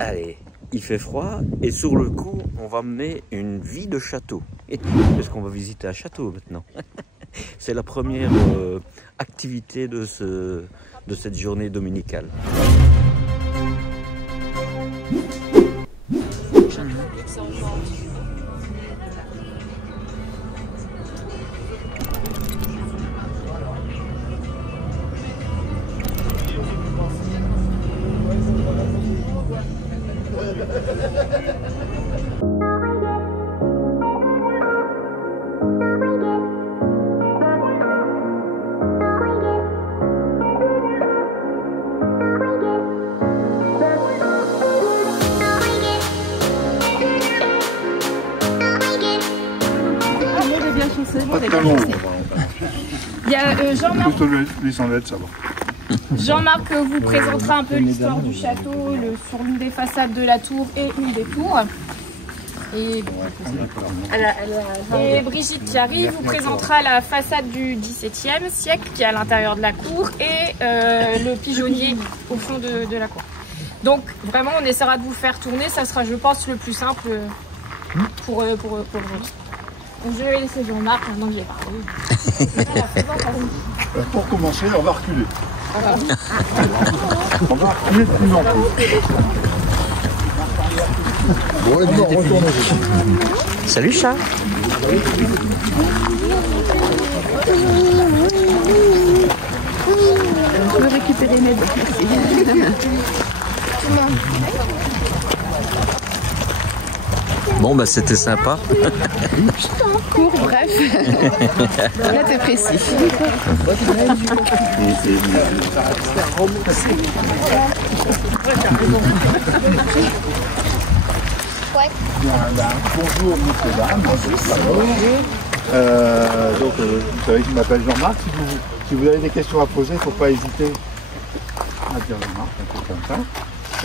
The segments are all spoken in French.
Allez, il fait froid et sur le coup, on va mener une vie de château. Parce qu'on va visiter un château maintenant. C'est la première activité de cette journée dominicale. Il y a Jean-Marc vous présentera un peu l'histoire du château sur l'une des façades de la tour et une des tours. Et Brigitte qui arrive vous présentera la façade du XVIIe siècle qui est à l'intérieur de la cour et le pigeonnier au fond de la cour. Donc vraiment on essaiera de vous faire tourner, ça sera je pense le plus simple pour aujourd'hui. Donc je vais laisser Jean-Marc maintenant que j'ai parlé. Pour commencer, on va reculer. On va reculer plus en plus. Salut chat. Je veux récupérer mes bêtes. Bon bah c'était sympa. Court, bref. Là t'es précis. Bonjour messieurs, dames. Donc vous savez que je m'appelle Jean-Marc. Si vous avez des questions à poser, il ne faut pas hésiter à dire Jean-Marc, un peu comme ça.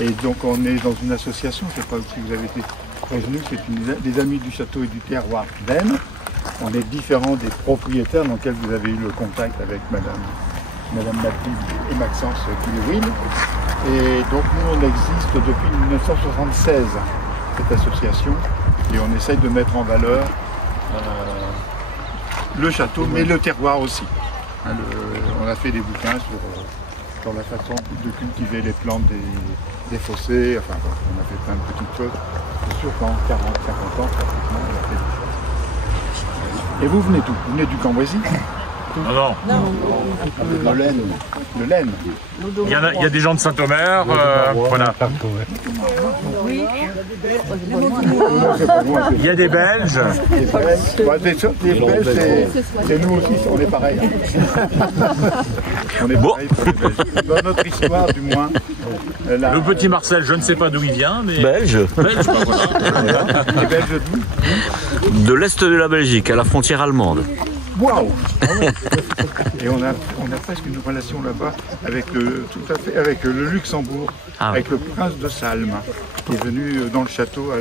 Et donc on est dans une association, je ne sais pas si vous avez été prévenu, c'est des amis du château et du terroir d'Aisne. On est différents des propriétaires dans lesquels vous avez eu le contact avec Madame Mathilde et Maxence Kilewin. Et donc nous on existe depuis 1976, cette association, et on essaye de mettre en valeur le château, mais le terroir aussi. On a fait des bouquins sur la façon de cultiver les plantes des fossés, enfin on a fait plein de petites choses. C'est sûr qu'en 40-50 ans, pratiquement, on a fait des choses. Et vous venez d'où? Vous venez du Cambrésis? Non. De l'Aisne. Il y a des gens de Saint-Omer, voilà. Oui. Il y a des Belges. Des Belges, c'est nous aussi, on est pareil. On est pareil pour les Belges. Dans notre histoire, du moins. Le petit Marcel, je ne sais pas d'où il vient, mais... Belge. Belge, bah, voilà. Les Belges d'où? De l'est de la Belgique, à la frontière allemande. Waouh! Et on a presque une relation là-bas avec le Luxembourg, avec le prince de Salm, qui est venu dans le château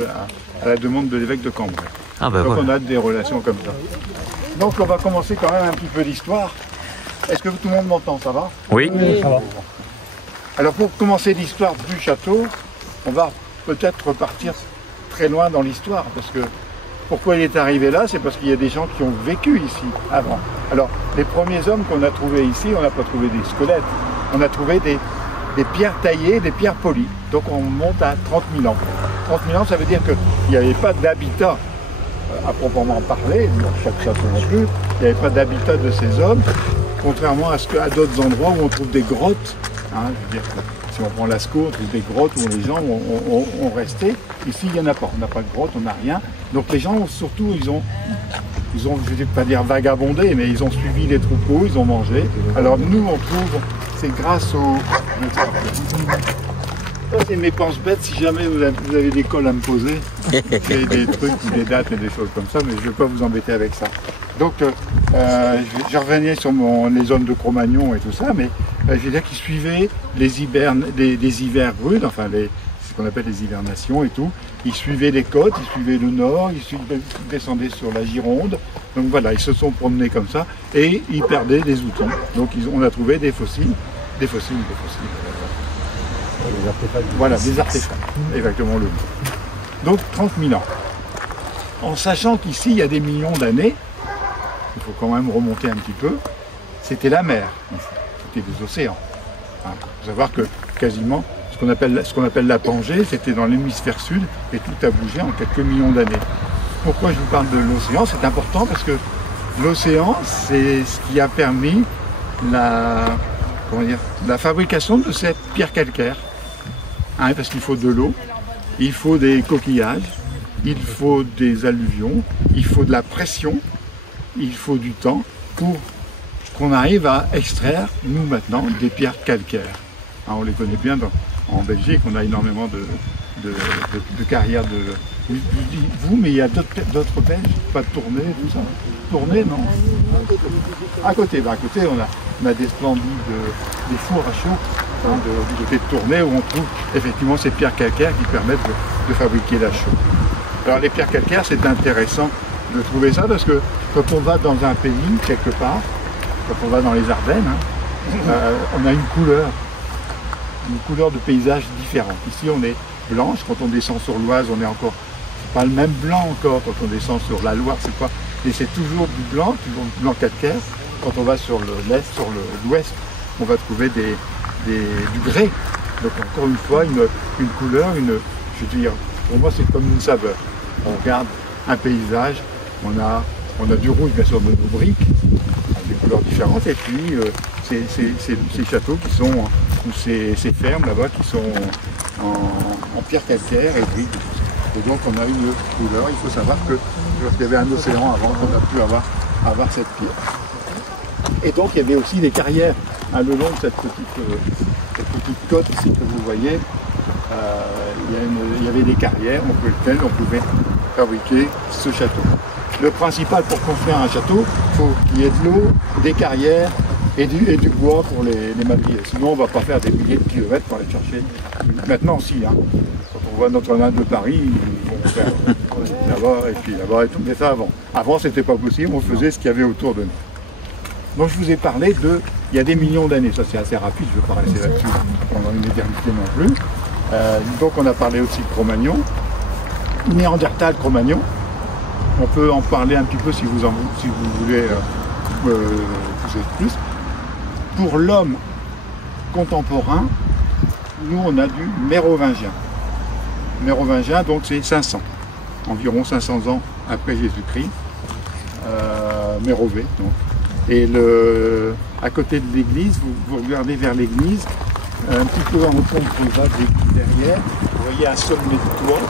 à la demande de l'évêque de Cambrai. Ah ben donc voilà. on a des relations comme ça. Donc on va commencer quand même un petit peu l'histoire. Est-ce que tout le monde m'entend? Ça va? Oui. Ça va. Alors pour commencer l'histoire du château, on va peut-être repartir très loin dans l'histoire, parce que pourquoi il est arrivé là, c'est parce qu'il y a des gens qui ont vécu ici avant. Alors, les premiers hommes qu'on a trouvés ici, on n'a pas trouvé des squelettes, on a trouvé des pierres taillées, des pierres polies. Donc on monte à 30 000 ans. 30 000 ans, ça veut dire qu'il n'y avait pas d'habitat à proprement parler, dans chaque château non plus, il n'y avait pas d'habitat de ces hommes, contrairement à d'autres endroits où on trouve des grottes. Hein, je veux dire, si on prend Lascaux, on trouve des grottes où les gens ont resté. Ici, il n'y en a pas. On n'a pas de grotte, on n'a rien. Donc les gens, surtout, ils ont, je ne vais pas dire vagabondé, mais ils ont suivi les troupeaux, ils ont mangé. Alors nous, on trouve, c'est grâce au... Ça, c'est mes penses bêtes. Si jamais vous avez des cols à me poser, c'est des trucs, des dates et des choses comme ça, mais je ne vais pas vous embêter avec ça. Donc, je revenais sur les zones de Cro-Magnon et tout ça, mais je veux dire qu'ils suivaient les hivers rudes, enfin ce qu'on appelle les hivernations et tout. Ils suivaient les côtes, ils suivaient le nord, ils descendaient sur la Gironde. Donc voilà, ils se sont promenés comme ça et ils perdaient des outils. Donc on a trouvé des fossiles. Les artefacts. Voilà, des artefacts, exactement le mot. Donc 30 000 ans. En sachant qu'ici, il y a des millions d'années, il faut quand même remonter un petit peu, c'était la mer, c'était des océans. Il faut savoir que quasiment, ce qu'on appelle la Pangée, c'était dans l'hémisphère sud, et tout a bougé en quelques millions d'années. Pourquoi je vous parle de l'océan? C'est important parce que l'océan, c'est ce qui a permis la fabrication de cette pierre calcaire. Parce qu'il faut de l'eau, il faut des coquillages, il faut des alluvions, il faut de la pression, il faut du temps pour qu'on arrive à extraire, nous maintenant, des pierres calcaires. On les connaît bien en Belgique, on a énormément de carrières de... Vous, mais il y a d'autres Belges, pas de Tournai, tout ça. Tournai, non? À côté, on a des splendides, des fours à chaud, du côté de Tournai, où on trouve effectivement ces pierres calcaires qui permettent de fabriquer la chaux. Alors les pierres calcaires, c'est intéressant de trouver ça, parce que quand on va dans un pays, quelque part, quand on va dans les Ardennes, on a une couleur de paysage différente. Ici, on est blanche, quand on descend sur l'Oise, on est encore pas le même blanc encore, quand on descend sur la Loire, c'est pas, et c'est toujours du blanc calcaire. Quand on va sur l'est, sur l'ouest, on va trouver du grès. Donc encore une fois, une couleur, je veux dire, pour moi c'est comme une saveur. On regarde un paysage, on a du rouge bien sûr de nos briques, avec des couleurs différentes, et puis ces châteaux qui sont, ou ces fermes là-bas qui sont en pierre calcaire et briques. Et donc on a une couleur, il faut savoir qu'il y avait un océan avant qu'on a pu avoir cette pierre. Et donc il y avait aussi des carrières le long de cette petite côte ici que vous voyez. Il y avait des carrières on pouvait fabriquer ce château. Le principal pour construire un château, il faut qu'il y ait de l'eau, des carrières et du bois pour les madriers. Sinon on ne va pas faire des milliers de kilomètres pour aller chercher. Maintenant si, quand on voit Notre-Dame de Paris, ils vont faire là-bas et puis là-bas et tout. Mais ça avant. Avant c'était pas possible, on faisait ce qu'il y avait autour de nous. Donc je vous ai parlé il y a des millions d'années, ça c'est assez rapide, je ne vais pas rester là-dessus pendant une éternité non plus. Donc on a parlé aussi de Cro-Magnon, Néandertal, Cro-Magnon. On peut en parler un petit peu si vous voulez pousser plus. Pour l'homme contemporain, nous on a du mérovingien. Mérovingien, donc c'est 500, environ 500 ans après Jésus-Christ, Mérové donc. Et à côté de l'église, vous regardez vers l'église, un petit peu en fond de derrière, vous voyez un sommet de toit,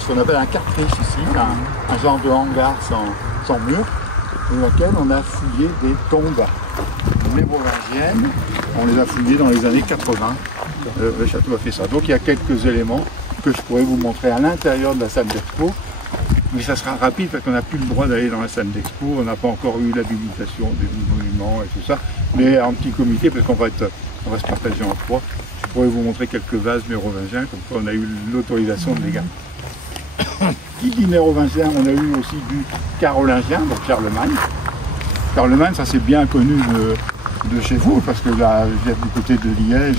ce qu'on appelle un cartriche ici, un genre de hangar sans mur, dans lequel on a fouillé des tombes mérovingiennes. On les a fouillées dans les années 80. Le château a fait ça. Donc il y a quelques éléments que je pourrais vous montrer à l'intérieur de la salle d'expo. Mais ça sera rapide parce qu'on n'a plus le droit d'aller dans la salle d'expo, on n'a pas encore eu l'habilitation des monuments et tout ça. Mais en petit comité, parce qu'on va se partager en trois, je pourrais vous montrer quelques vases mérovingiens, comme quoi on a eu l'autorisation de les garder. Qui dit mérovingien, on a eu aussi du carolingien, donc Charlemagne. Charlemagne, ça c'est bien connu de chez vous, parce que là, je viens du côté de Liège,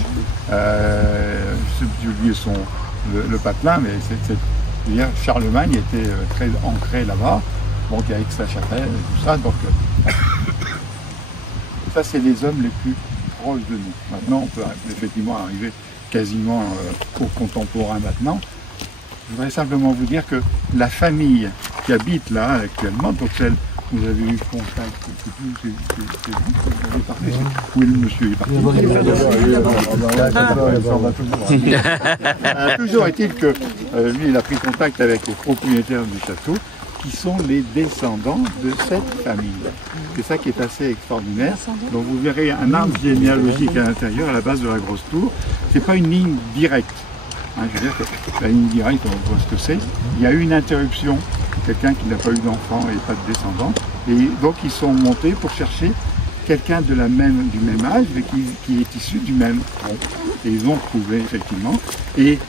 j'ai oublié le patelin, mais Charlemagne était très ancré là-bas, donc avec sa chapelle et tout ça, donc ça c'est les hommes les plus proches de nous. Maintenant on peut effectivement arriver quasiment au contemporain maintenant. Je voudrais simplement vous dire que la famille qui habite là actuellement, donc celle vous avez eu contact, c'est vous avez parlé, où est le monsieur? Il est parti. Toujours est-il que lui, il a pris contact avec les propriétaires du château, qui sont les descendants de cette famille. C'est ça qui est assez extraordinaire. Donc vous verrez un arbre généalogique à l'intérieur, à la base de la grosse tour. C'est pas une ligne directe. Je veux dire que la ligne directe, on voit ce que c'est. Il y a eu une interruption, quelqu'un qui n'a pas eu d'enfant et pas de descendants. Et donc ils sont montés pour chercher quelqu'un du même âge, mais qui est issu du même tronc. Et ils ont trouvé effectivement. Et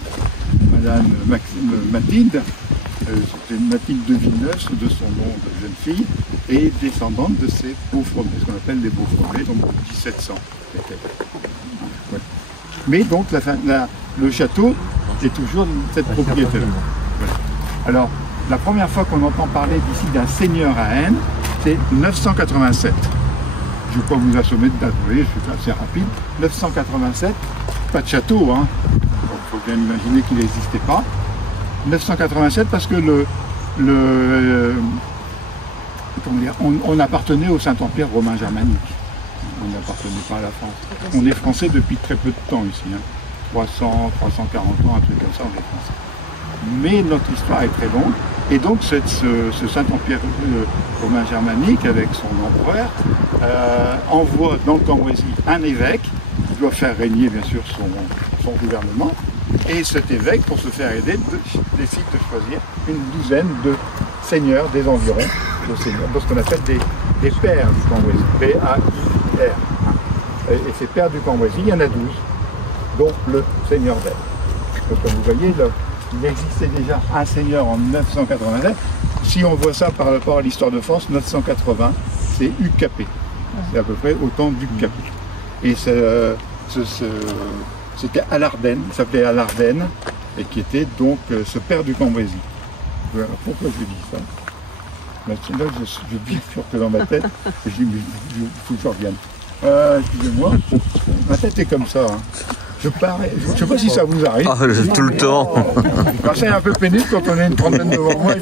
Madame Mathilde, c'est Mathilde de Villeneuve, de son nom de jeune fille, est descendante de ces Beaufremets, ce qu'on appelle les Beaufremets, donc 1700. Ouais. Mais donc le château est toujours cette propriété-là. Voilà. Alors, la première fois qu'on entend parler d'ici d'un seigneur à Haine, c'est 987. Je ne vais pas vous assommer de date, vous voyez, je suis assez rapide. 987, pas de château, hein. Il faut bien imaginer qu'il n'existait pas. 987 parce que on appartenait au Saint-Empire romain germanique. On n'appartenait pas à la France. On est français depuis très peu de temps ici, hein. 300, 340 ans, un truc comme ça, on est français. Mais notre histoire est très longue, et donc ce Saint-Empire romain germanique, avec son empereur, envoie dans le Cambrésis un évêque, qui doit faire régner bien sûr son gouvernement, et cet évêque, pour se faire aider, décide de choisir une douzaine de seigneurs des environs, de ce qu'on appelle des pairs du Cambrésis, P-A-I-R. Et ces pairs du Cambrésis, il y en a 12, dont le seigneur d'Aine. Donc comme vous voyez, il existait déjà un seigneur en 987. Si on voit ça par rapport à l'histoire de France, 980, c'est Hugues Capet. C'est à peu près autant d'Hugues Capet. Et c'était Alardenne, il s'appelait Alardenne, et qui était donc ce père du Cambrésis. Voilà, pourquoi je dis ça? Là, je bifurque dans ma tête, et je dis, mais il faut que je revienne. Excusez-moi, ma tête est comme ça. Hein. Je ne sais pas si ça vous arrive. Ah, tout le temps. C'est un peu pénible quand on est une trentaine devant moi.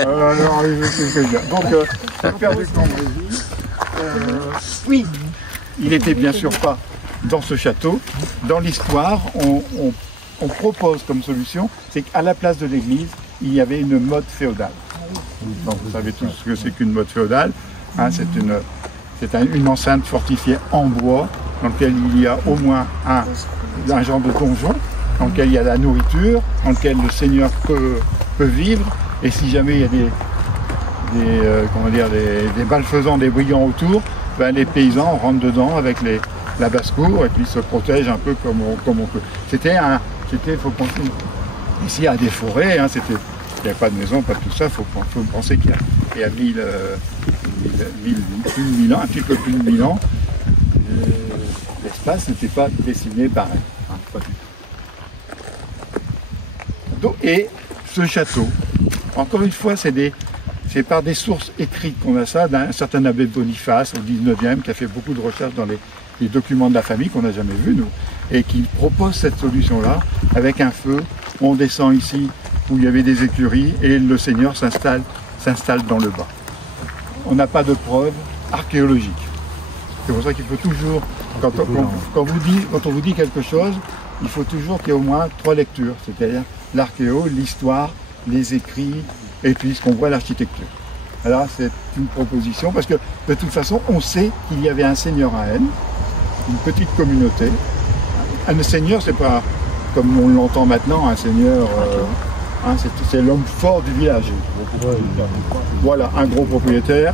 Alors, qu'est-ce que je dis? Donc, le père du Cambrésis, oui, il n'était bien sûr pas dans ce château. Dans l'histoire, on propose comme solution, c'est qu'à la place de l'église, il y avait une motte féodale. Donc, vous savez tous ce que c'est qu'une motte féodale. Hein, c'est une enceinte fortifiée en bois, dans laquelle il y a au moins un genre de donjon, dans lequel il y a la nourriture, dans lequel le seigneur peut vivre, et si jamais il y a des malfaisants, des brigands autour, ben les paysans rentrent dedans avec la basse-cour et puis se protègent un peu comme on peut. Faut penser, ici il y a des forêts, hein, il n'y avait pas de maison, pas tout ça, faut penser qu'il y a plus de 1000 ans, un petit peu plus de 1000 ans, l'espace n'était pas dessiné pareil. Hein, pas du tout. Et ce château, encore une fois, c'est par des sources écrites qu'on a ça, d'un certain abbé Boniface au 19e qui a fait beaucoup de recherches dans les documents de la famille qu'on n'a jamais vus, nous, et qui propose cette solution-là avec un feu. On descend ici où il y avait des écuries et le seigneur s'installe dans le bas. On n'a pas de preuves archéologiques. C'est pour ça qu'il faut toujours, quand on vous dit quelque chose, il faut toujours qu'il y ait au moins 3 lectures, c'est-à-dire l'archéo, l'histoire, les écrits, et puis ce qu'on voit l'architecture. Alors c'est une proposition, parce que de toute façon, on sait qu'il y avait un seigneur à Haine, une petite communauté. Un seigneur, c'est pas comme on l'entend maintenant, un seigneur, c'est l'homme fort du village. Voilà, un gros propriétaire,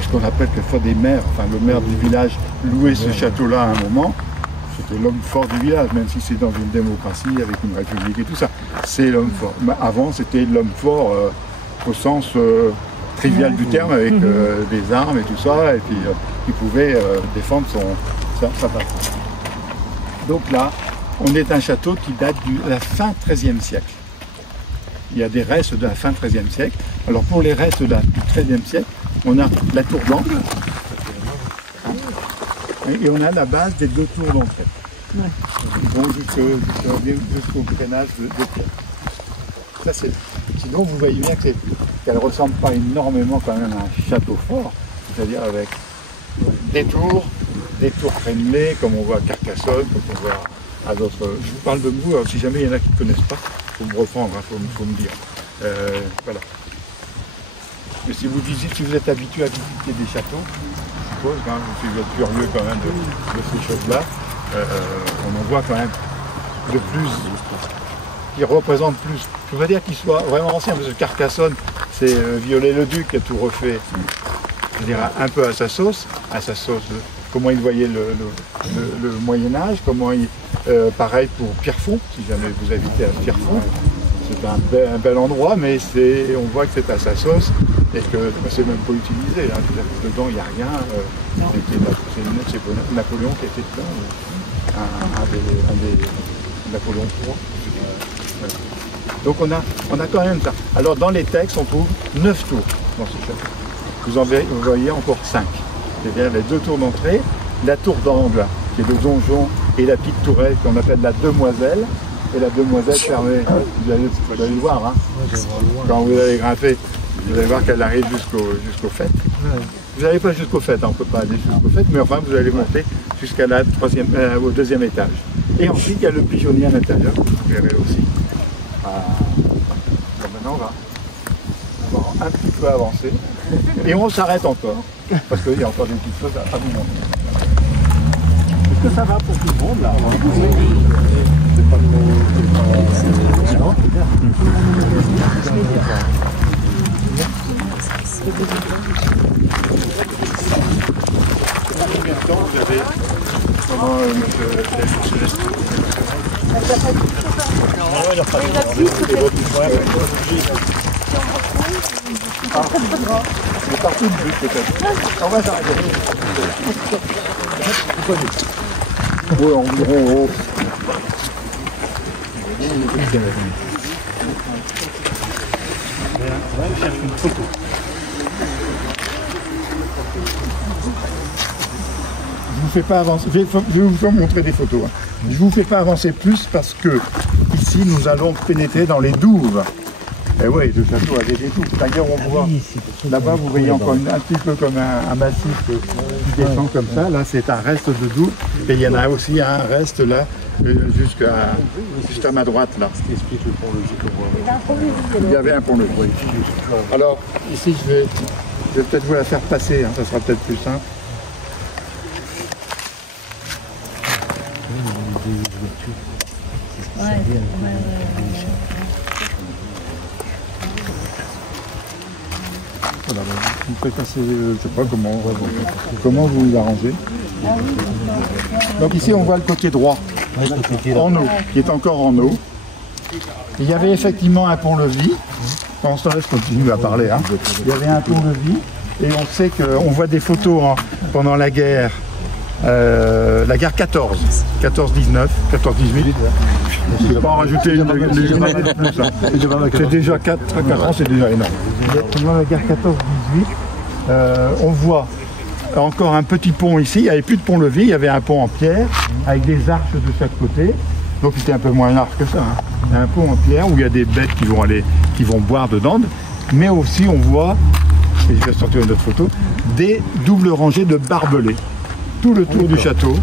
ce qu'on appelle quelquefois des maires, enfin le maire du village louait ce château-là à un moment, c'était l'homme fort du village, même si c'est dans une démocratie, avec une république et tout ça, c'est l'homme fort. Mais avant, c'était l'homme fort au sens trivial du terme, avec des armes et tout ça, et puis qui pouvait défendre sa patrie. Donc là, on est un château qui date de la fin XIIIe siècle. Il y a des restes de la fin XIIIe siècle. Alors pour les restes du XIIIe siècle, on a la tour d'angle, et on a la base des 2 tours d'entrée. Donc jusqu'au crénage de pierre. Sinon vous voyez bien qu'elle ne ressemble pas énormément quand même à un château fort, c'est-à-dire avec des tours crénelées, comme on voit à Carcassonne, comme on voit à d'autres. Je vous parle de vous, alors si jamais il y en a qui ne connaissent pas, il faut me reprendre, faut me dire. Voilà. Mais si vous êtes habitué à visiter des châteaux, je suppose, hein, si vous êtes curieux quand même de ces choses-là, on en voit quand même de plus, qui représente plus. Je ne veux pas dire qu'il soit vraiment ancien, parce que Carcassonne, c'est Viollet-le-Duc qui a tout refait, je dirais, un peu à sa sauce, comment il voyait le Moyen-Âge, pareil pour Pierrefonds, si jamais vous habitez à Pierrefonds. C'est un bel endroit, mais on voit que c'est à sa sauce et que c'est même pas utilisé. Hein. Dedans, il n'y a rien. C'est Napoléon qui était dedans. Napoléon III. Donc on a quand même ça. Alors dans les textes, on trouve 9 tours dans ce château. Vous voyez encore 5. C'est-à-dire les 2 tours d'entrée, la tour d'angle, qui est le donjon, et la petite tourelle qu'on appelle la demoiselle. Et la demoiselle permet, vous allez le voir, hein, quand vous allez grimper, vous allez voir qu'elle arrive jusqu'au fait. Vous n'allez pas jusqu'au fait, hein, on ne peut pas aller jusqu'au fait, mais enfin vous allez monter jusqu'à la au 2e étage. Et ensuite il y a le pigeonnier à l'intérieur, vous verrez aussi. Maintenant on va un petit peu avancer et on s'arrête encore, parce qu'il y a encore des petites choses à vous montrer. Est-ce que ça va pour tout le monde là? C'est pas trop... Non. Combien de temps vous avez... Comment c'est partout de but peut-être. On va s'arrêter. Oui, environ. Je vous fais pas avancer. Je vais vous montrer des photos. Je vous fais pas avancer plus parce que ici nous allons pénétrer dans les douves. Et oui, le château a des douves. D'ailleurs, on voit là-bas, vous voyez encore un petit peu comme un massif qui descend comme ça. Là, c'est un reste de douve. Et il y en a aussi un reste là, juste à ma droite là. Explique le pont-levis qu'on voit. Il y avait un pont-levis. Alors, ici, je vais peut-être vous la faire passer. Hein, ça sera peut-être plus simple. Voilà, vous faites passer, je ne sais pas comment vous vous arrangez. Donc ici on voit le côté droit, en eau, qui est encore en eau. Il y avait effectivement un pont-levis. Pendant ce temps-là, je continue à parler. Hein. Il y avait un pont-levis et on sait qu'on voit des photos pendant la guerre 14, 14-19, 14-18. Je ne vais pas en rajouter une année de plus. Hein. C'est déjà 4 ans, c'est déjà énorme. Pendant la guerre 14-18, on voit encore un petit pont ici. Il n'y avait plus de pont-levis, il y avait un pont en pierre avec des arches de chaque côté. Donc c'était un peu moins large que ça. Hein. Il y a un pont en pierre où il y a des bêtes qui vont boire dedans. Mais aussi on voit, et je vais sortir une autre photo, des doubles rangées de barbelés. Tout le tour du château,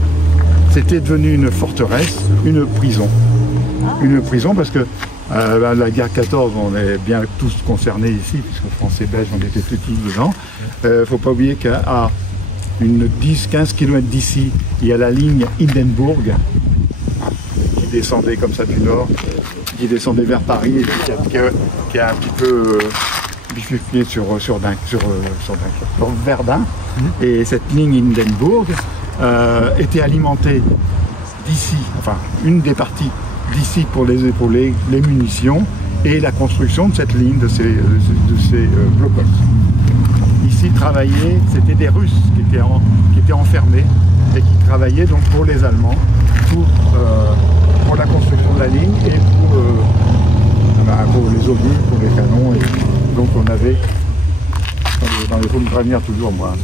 c'était devenu une forteresse, une prison. Une prison parce que la guerre 14, on est bien tous concernés ici, puisque Français et Belges, on était tous dedans. Il ne faut pas oublier qu'à une 10-15 km d'ici, il y a la ligne Hindenburg, qui descendait comme ça du nord, qui descendait vers Paris, et qui a un petit peu bifurqué sur Verdun. Et cette ligne Hindenburg était alimentée d'ici, enfin une des parties d'ici pour les munitions et la construction de cette ligne, de ces blocos. Ici travaillaient, c'était des Russes qui étaient enfermés et qui travaillaient donc pour les Allemands, pour la construction de la ligne et pour les obus, pour les canons. Et donc on avait... Il faut me prévenir toujours moi.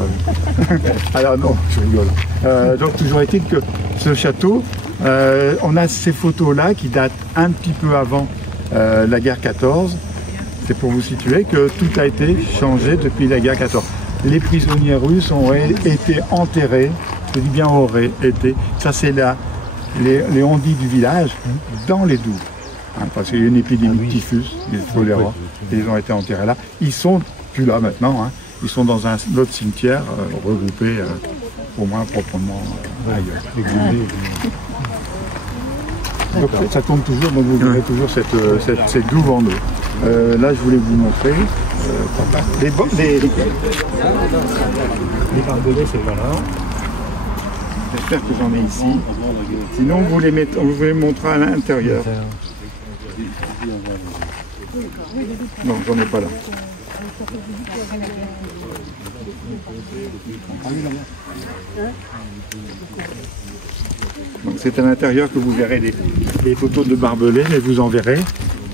Alors non, je rigole. Donc toujours est-il que ce château, on a ces photos-là qui datent un petit peu avant la guerre 14. C'est pour vous situer que tout a été changé depuis la guerre 14. Les prisonniers russes auraient été enterrés, je dis bien auraient été, ça c'est les on-dit du village, dans les douves. Hein, parce qu'il y a eu une épidémie de typhus, des choléra, et ils ont été enterrés là. Ils sont plus là maintenant, hein. Ils sont dans un autre cimetière, regroupés au moins proprement ailleurs. Donc, ça tourne toujours, donc vous verrez toujours cette douve en eau. Là, je voulais vous montrer les barbelés, c'est pas là. J'espère que j'en ai ici. Sinon, vous les montrez à l'intérieur. Non, j'en ai pas là. C'est à l'intérieur que vous verrez les photos de barbelés, mais vous en verrez.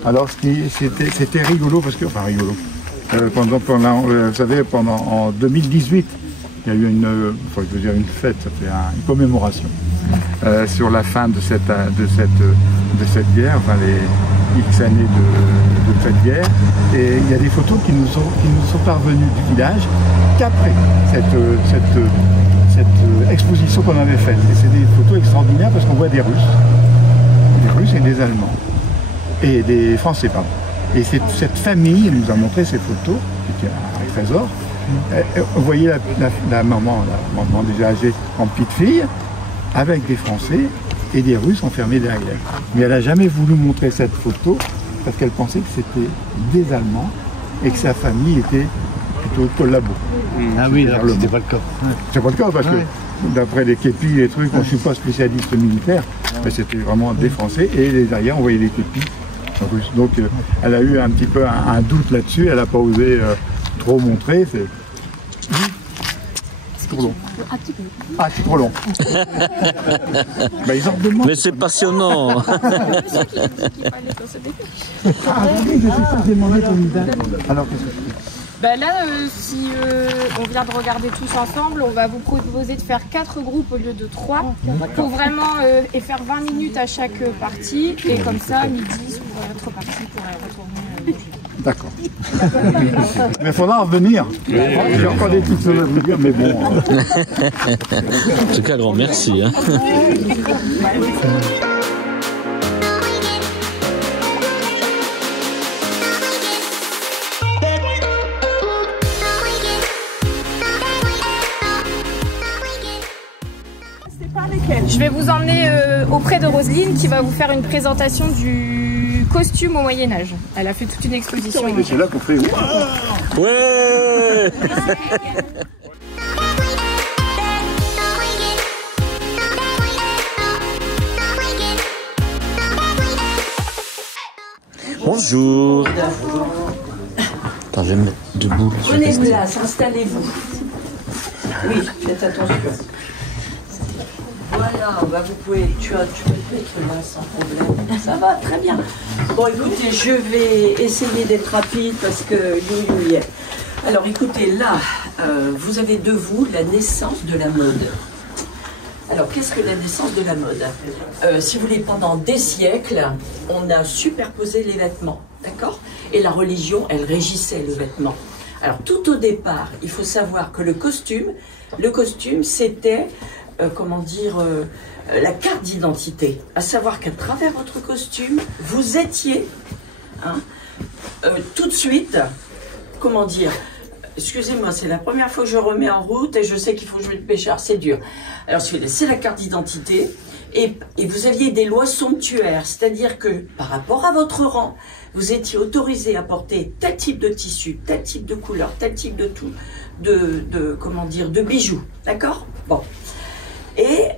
Alors c'était rigolo, parce que, enfin rigolo, vous savez, en 2018, il y a eu une fête, ça fait une commémoration sur la fin de cette guerre, enfin les X années de cette guerre. Et il y a des photos qui nous sont parvenues du village qu'après cette exposition qu'on avait faite. Et c'est des photos extraordinaires parce qu'on voit des Russes et des Allemands. Et des Français, pardon. Et cette famille, elle nous a montré ces photos, qui étaient un trésor. Vous voyez la maman déjà âgée en petite fille, avec des Français et des Russes enfermés derrière. Mais elle n'a jamais voulu montrer cette photo parce qu'elle pensait que c'était des Allemands et que sa famille était plutôt collabo. Ah oui, c'était pas le cas. C'est pas le cas parce que d'après les képis et les trucs, moi je ne suis pas spécialiste militaire, mais c'était vraiment des Français et derrière on voyait les képis russes. Donc elle a eu un petit peu un doute là-dessus, elle n'a pas osé trop montrer. C'est trop long. Ah, c'est trop long. Bah, ils en demandent. Mais c'est passionnant. Ah, oui, j'ai demandé ton idée. Alors, qu'est-ce que tu fais? Ben là, si on vient de regarder tous ensemble, on va vous proposer de faire 4 groupes au lieu de 3 pour vraiment et faire 20 minutes à chaque partie. Et comme ça, midi, sur l'autre partie pour retourner. D'accord. Mais il faudra en revenir. J'ai encore des petites choses à vous dire, mais bon. En tout cas, grand merci. Hein. Je vais vous emmener auprès de Roselyne qui va vous faire une présentation du costume au Moyen-Âge. Elle a fait toute une exposition. Et c'est là qu'on fait. Ouais. Bonjour. Attends, je vais me mettre debout. Prenez place, installez-vous. Oui, faites attention. Voilà, bah vous pouvez, tu peux te mettre là sans problème. Ça va, très bien. Bon, écoutez, je vais essayer d'être rapide parce que yeah. Alors, écoutez, là, vous avez de vous la naissance de la mode. Alors, qu'est-ce que la naissance de la mode? Si vous voulez, pendant des siècles, on a superposé les vêtements, d'accord? Et la religion, elle régissait le vêtement. Alors, tout au départ, il faut savoir que le costume, c'était... comment dire, la carte d'identité. À savoir qu'à travers votre costume, vous étiez tout de suite, comment dire, excusez-moi, c'est la première fois que je remets en route et je sais qu'il faut jouer le pêcheur, c'est dur. Alors, c'est la carte d'identité et vous aviez des lois somptuaires, c'est-à-dire que par rapport à votre rang, vous étiez autorisé à porter tel type de tissu, tel type de couleur, tel type de tout, comment dire, de bijoux, d'accord? Bon. Et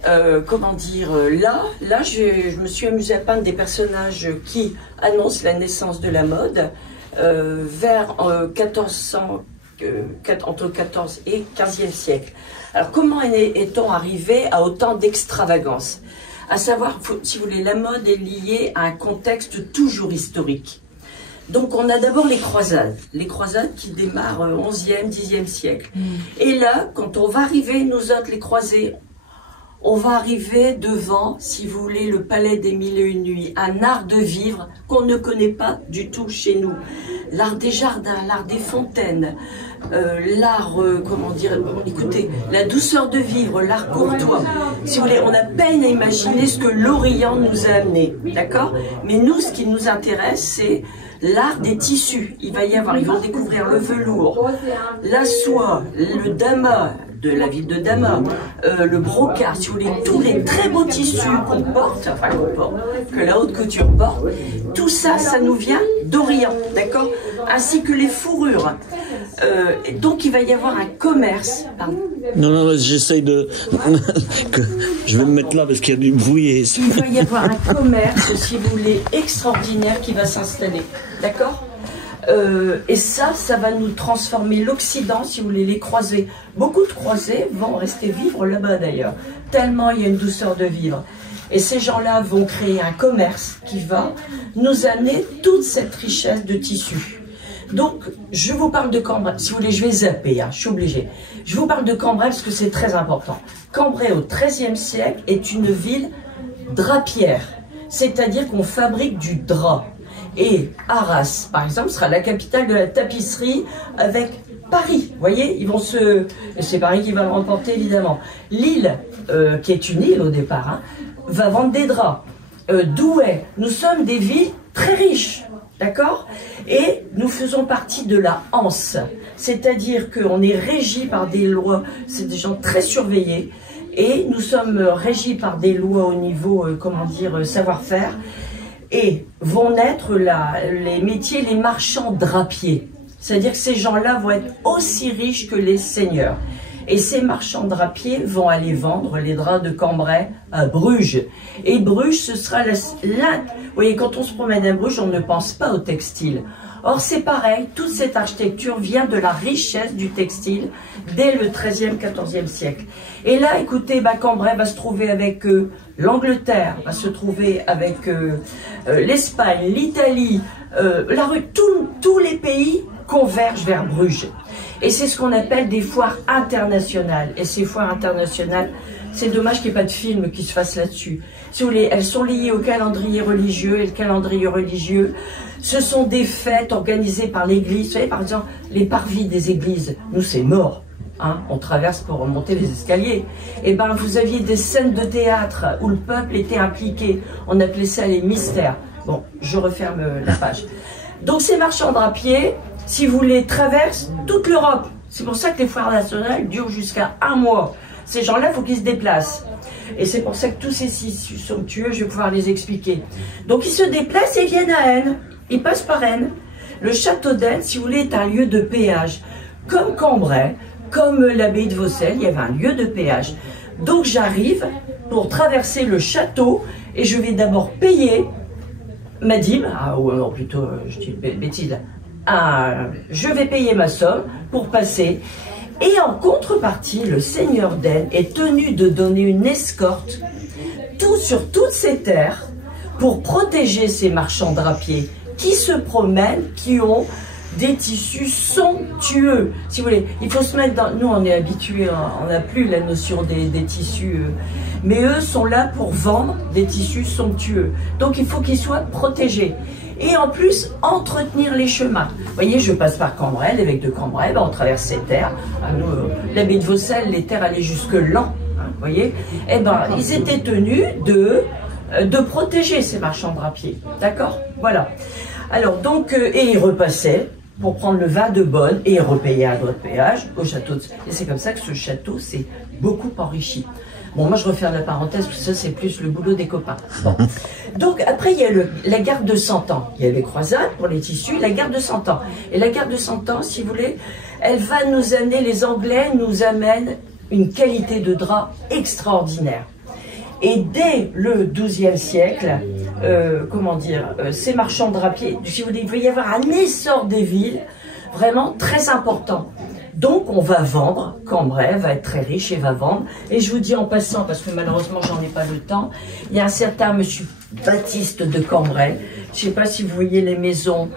comment dire, là je me suis amusée à peindre des personnages qui annoncent la naissance de la mode vers 1400, entre 14 et 15e siècle. Alors comment est-on arrivé à autant d'extravagance? À savoir, si vous voulez, la mode est liée à un contexte toujours historique. Donc on a d'abord les croisades qui démarrent au 11e, 10e siècle. Et là, quand on va arriver, nous autres les croisés, on va arriver devant, si vous voulez, le palais des Mille et une Nuits, un art de vivre qu'on ne connaît pas du tout chez nous. L'art des jardins, l'art des fontaines, l'art, comment dire, écoutez, la douceur de vivre, l'art courtois. Si vous voulez, on a peine à imaginer ce que l'Orient nous a amené, d'accord? Mais nous, ce qui nous intéresse, c'est l'art des tissus. Il va y avoir, ils vont découvrir le velours, la soie, le damas, de la ville de Damas, le brocart, si vous voulez, tous les très beaux tissus qu'on porte, que la haute couture porte, tout ça, ça nous vient d'Orient, d'accord? Ainsi que les fourrures. Donc il va y avoir un commerce. Pardon. Non, j'essaye de... Je vais me mettre là parce qu'il y a du bruit. Il va y avoir un commerce, si vous voulez, extraordinaire qui va s'installer, d'accord? Et ça va nous transformer l'Occident, si vous voulez, les croisés. Beaucoup de croisés vont rester vivre là-bas d'ailleurs, tellement il y a une douceur de vivre. Et ces gens-là vont créer un commerce qui va nous amener toute cette richesse de tissus. Donc, je vous parle de Cambrai. Si vous voulez, je vais zapper, hein, je suis obligée. Je vous parle de Cambrai parce que c'est très important. Cambrai, au XIIIe siècle, est une ville drapière. C'est-à-dire qu'on fabrique du drap. Et Arras, par exemple, sera la capitale de la tapisserie avec Paris. Vous voyez, ils vont se... C'est Paris qui va le remporter, évidemment. Lille, qui est une île au départ, hein, va vendre des draps. Douai, nous sommes des villes très riches. D'accord? Et nous faisons partie de la Hanse, c'est-à-dire qu'on est régi par des lois, c'est des gens très surveillés, et nous sommes régis par des lois au niveau, comment dire, savoir-faire, et vont naître les métiers, les marchands drapiers. C'est-à-dire que ces gens-là vont être aussi riches que les seigneurs. Et ces marchands drapiers vont aller vendre les draps de Cambrai à Bruges. Et Bruges, ce sera vous voyez, quand on se promène à Bruges, on ne pense pas au textile. Or, c'est pareil, toute cette architecture vient de la richesse du textile dès le XIIIe, XIVe siècle. Et là, écoutez, Cambrai va se trouver avec l'Angleterre, va se trouver avec l'Espagne, l'Italie, tous les pays convergent vers Bruges. Et c'est ce qu'on appelle des foires internationales. Et ces foires internationales, c'est dommage qu'il n'y ait pas de film qui se fasse là-dessus. Si vous voulez, elles sont liées au calendrier religieux. Et le calendrier religieux, ce sont des fêtes organisées par l'Église. Vous savez, par exemple, les parvis des églises. Nous, c'est mort. Hein, on traverse pour remonter les escaliers. Et vous aviez des scènes de théâtre où le peuple était impliqué. On appelait ça les mystères. Bon, je referme la page. Donc, ces marchands drapiers, si vous voulez, traversent toute l'Europe. C'est pour ça que les foires nationales durent jusqu'à 1 mois. Ces gens-là, il faut qu'ils se déplacent. Et c'est pour ça que tous ces tissus somptueux, je vais pouvoir les expliquer. Donc, ils se déplacent et viennent à Aisne. Ils passent par Aisne. Le château d'Aisne, si vous voulez, est un lieu de péage. Comme Cambrai, comme l'abbaye de Vaucelles, il y avait un lieu de péage. Donc, j'arrive pour traverser le château et je vais d'abord payer ma dîme. Ah, ou non, plutôt, je dis une bêtise. Je vais payer ma somme pour passer. Et en contrepartie, le seigneur d'Aisne est tenu de donner une escorte sur toutes ces terres pour protéger ces marchands drapiers qui se promènent, qui ont des tissus somptueux. Si vous voulez, il faut se mettre dans... Nous, on est habitués, on n'a plus la notion des tissus, mais eux sont là pour vendre des tissus somptueux. Donc, il faut qu'ils soient protégés. Et en plus, entretenir les chemins. Vous voyez, je passe par Cambrai, l'évêque de Cambrai, on traverse ces terres. L'abbaye de Vaucelles, les terres allaient jusque Laon. Vous voyez, ils étaient tenus de protéger ces marchands drapiers. D'accord? Voilà. Alors, donc, et ils repassaient pour prendre le vin de Bonne et repayer un droit de péage au château. Et c'est comme ça que ce château s'est beaucoup enrichi. Bon, moi je referme la parenthèse, parce que ça c'est plus le boulot des copains. Bon. Donc après il y a la garde de 100 ans. Il y a les croisades pour les tissus, la garde de 100 ans. Et la garde de 100 ans, si vous voulez, elle va nous amener, les Anglais nous amènent une qualité de drap extraordinaire. Et dès le XIIe siècle, ces marchands drapiers, si vous voulez, il va y avoir un essor des villes vraiment très important. Donc on va vendre, Cambrai va être très riche et va vendre. Et je vous dis en passant, parce que malheureusement j'en ai pas le temps, il y a un certain monsieur Baptiste de Cambrai. Je ne sais pas si vous voyez les maisons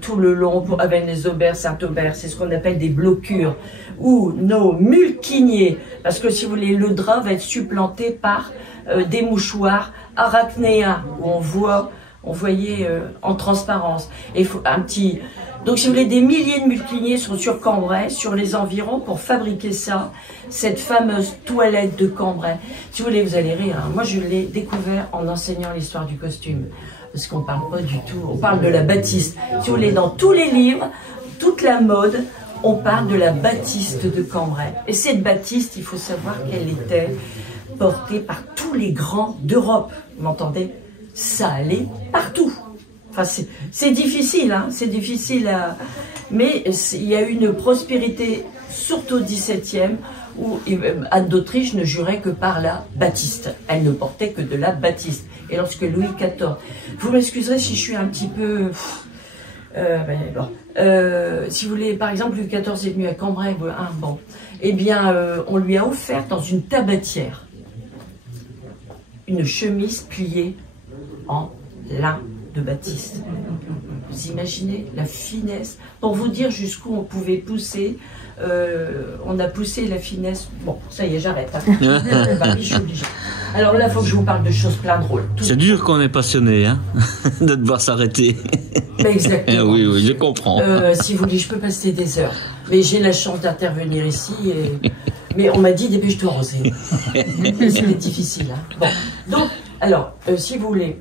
tout le long, avec les Aubert, Saint-Aubert, c'est ce qu'on appelle des bloquures, ou nos mulquiniers, parce que si vous voulez, le drap va être supplanté par des mouchoirs arachnéens, où on voyait en transparence. Et un petit... Donc, si vous voulez, des milliers de mulquiniers sont sur Cambrai, sur les environs, pour fabriquer ça, cette fameuse toilette de Cambrai. Si vous voulez, vous allez rire. Hein. Moi, je l'ai découvert en enseignant l'histoire du costume. Parce qu'on parle pas du tout, on parle de la batiste. Si vous voulez, dans tous les livres, toute la mode, on parle de la batiste de Cambrai. Et cette batiste, il faut savoir qu'elle était portée par tous les grands d'Europe. Vous m'entendez? Ça allait partout. Enfin, c'est difficile, hein, c'est difficile à... Mais il y a eu une prospérité, surtout au XVIIe, où Anne d'Autriche ne jurait que par la batiste. Elle ne portait que de la batiste. Et lorsque Louis XIV... Vous m'excuserez si je suis un petit peu... Si vous voulez, par exemple, Louis XIV est venu à Cambrai, bon, eh bien, on lui a offert dans une tabatière une chemise pliée en lin de Batiste. Vous imaginez la finesse, pour vous dire jusqu'où on pouvait pousser. On a poussé la finesse. Bon, ça y est, j'arrête. Hein. Bah, oui, je suis obligée. Alors là, il faut que je vous parle de choses plein drôles. C'est dur qu'on est passionné, hein, de devoir s'arrêter. Exactement. Oui, oui, je comprends. Si vous voulez, je peux passer des heures. Mais j'ai la chance d'intervenir ici. Mais on m'a dit, dépêche-toi, Rosé. C'est difficile. Hein. Bon. Donc, alors, si vous voulez...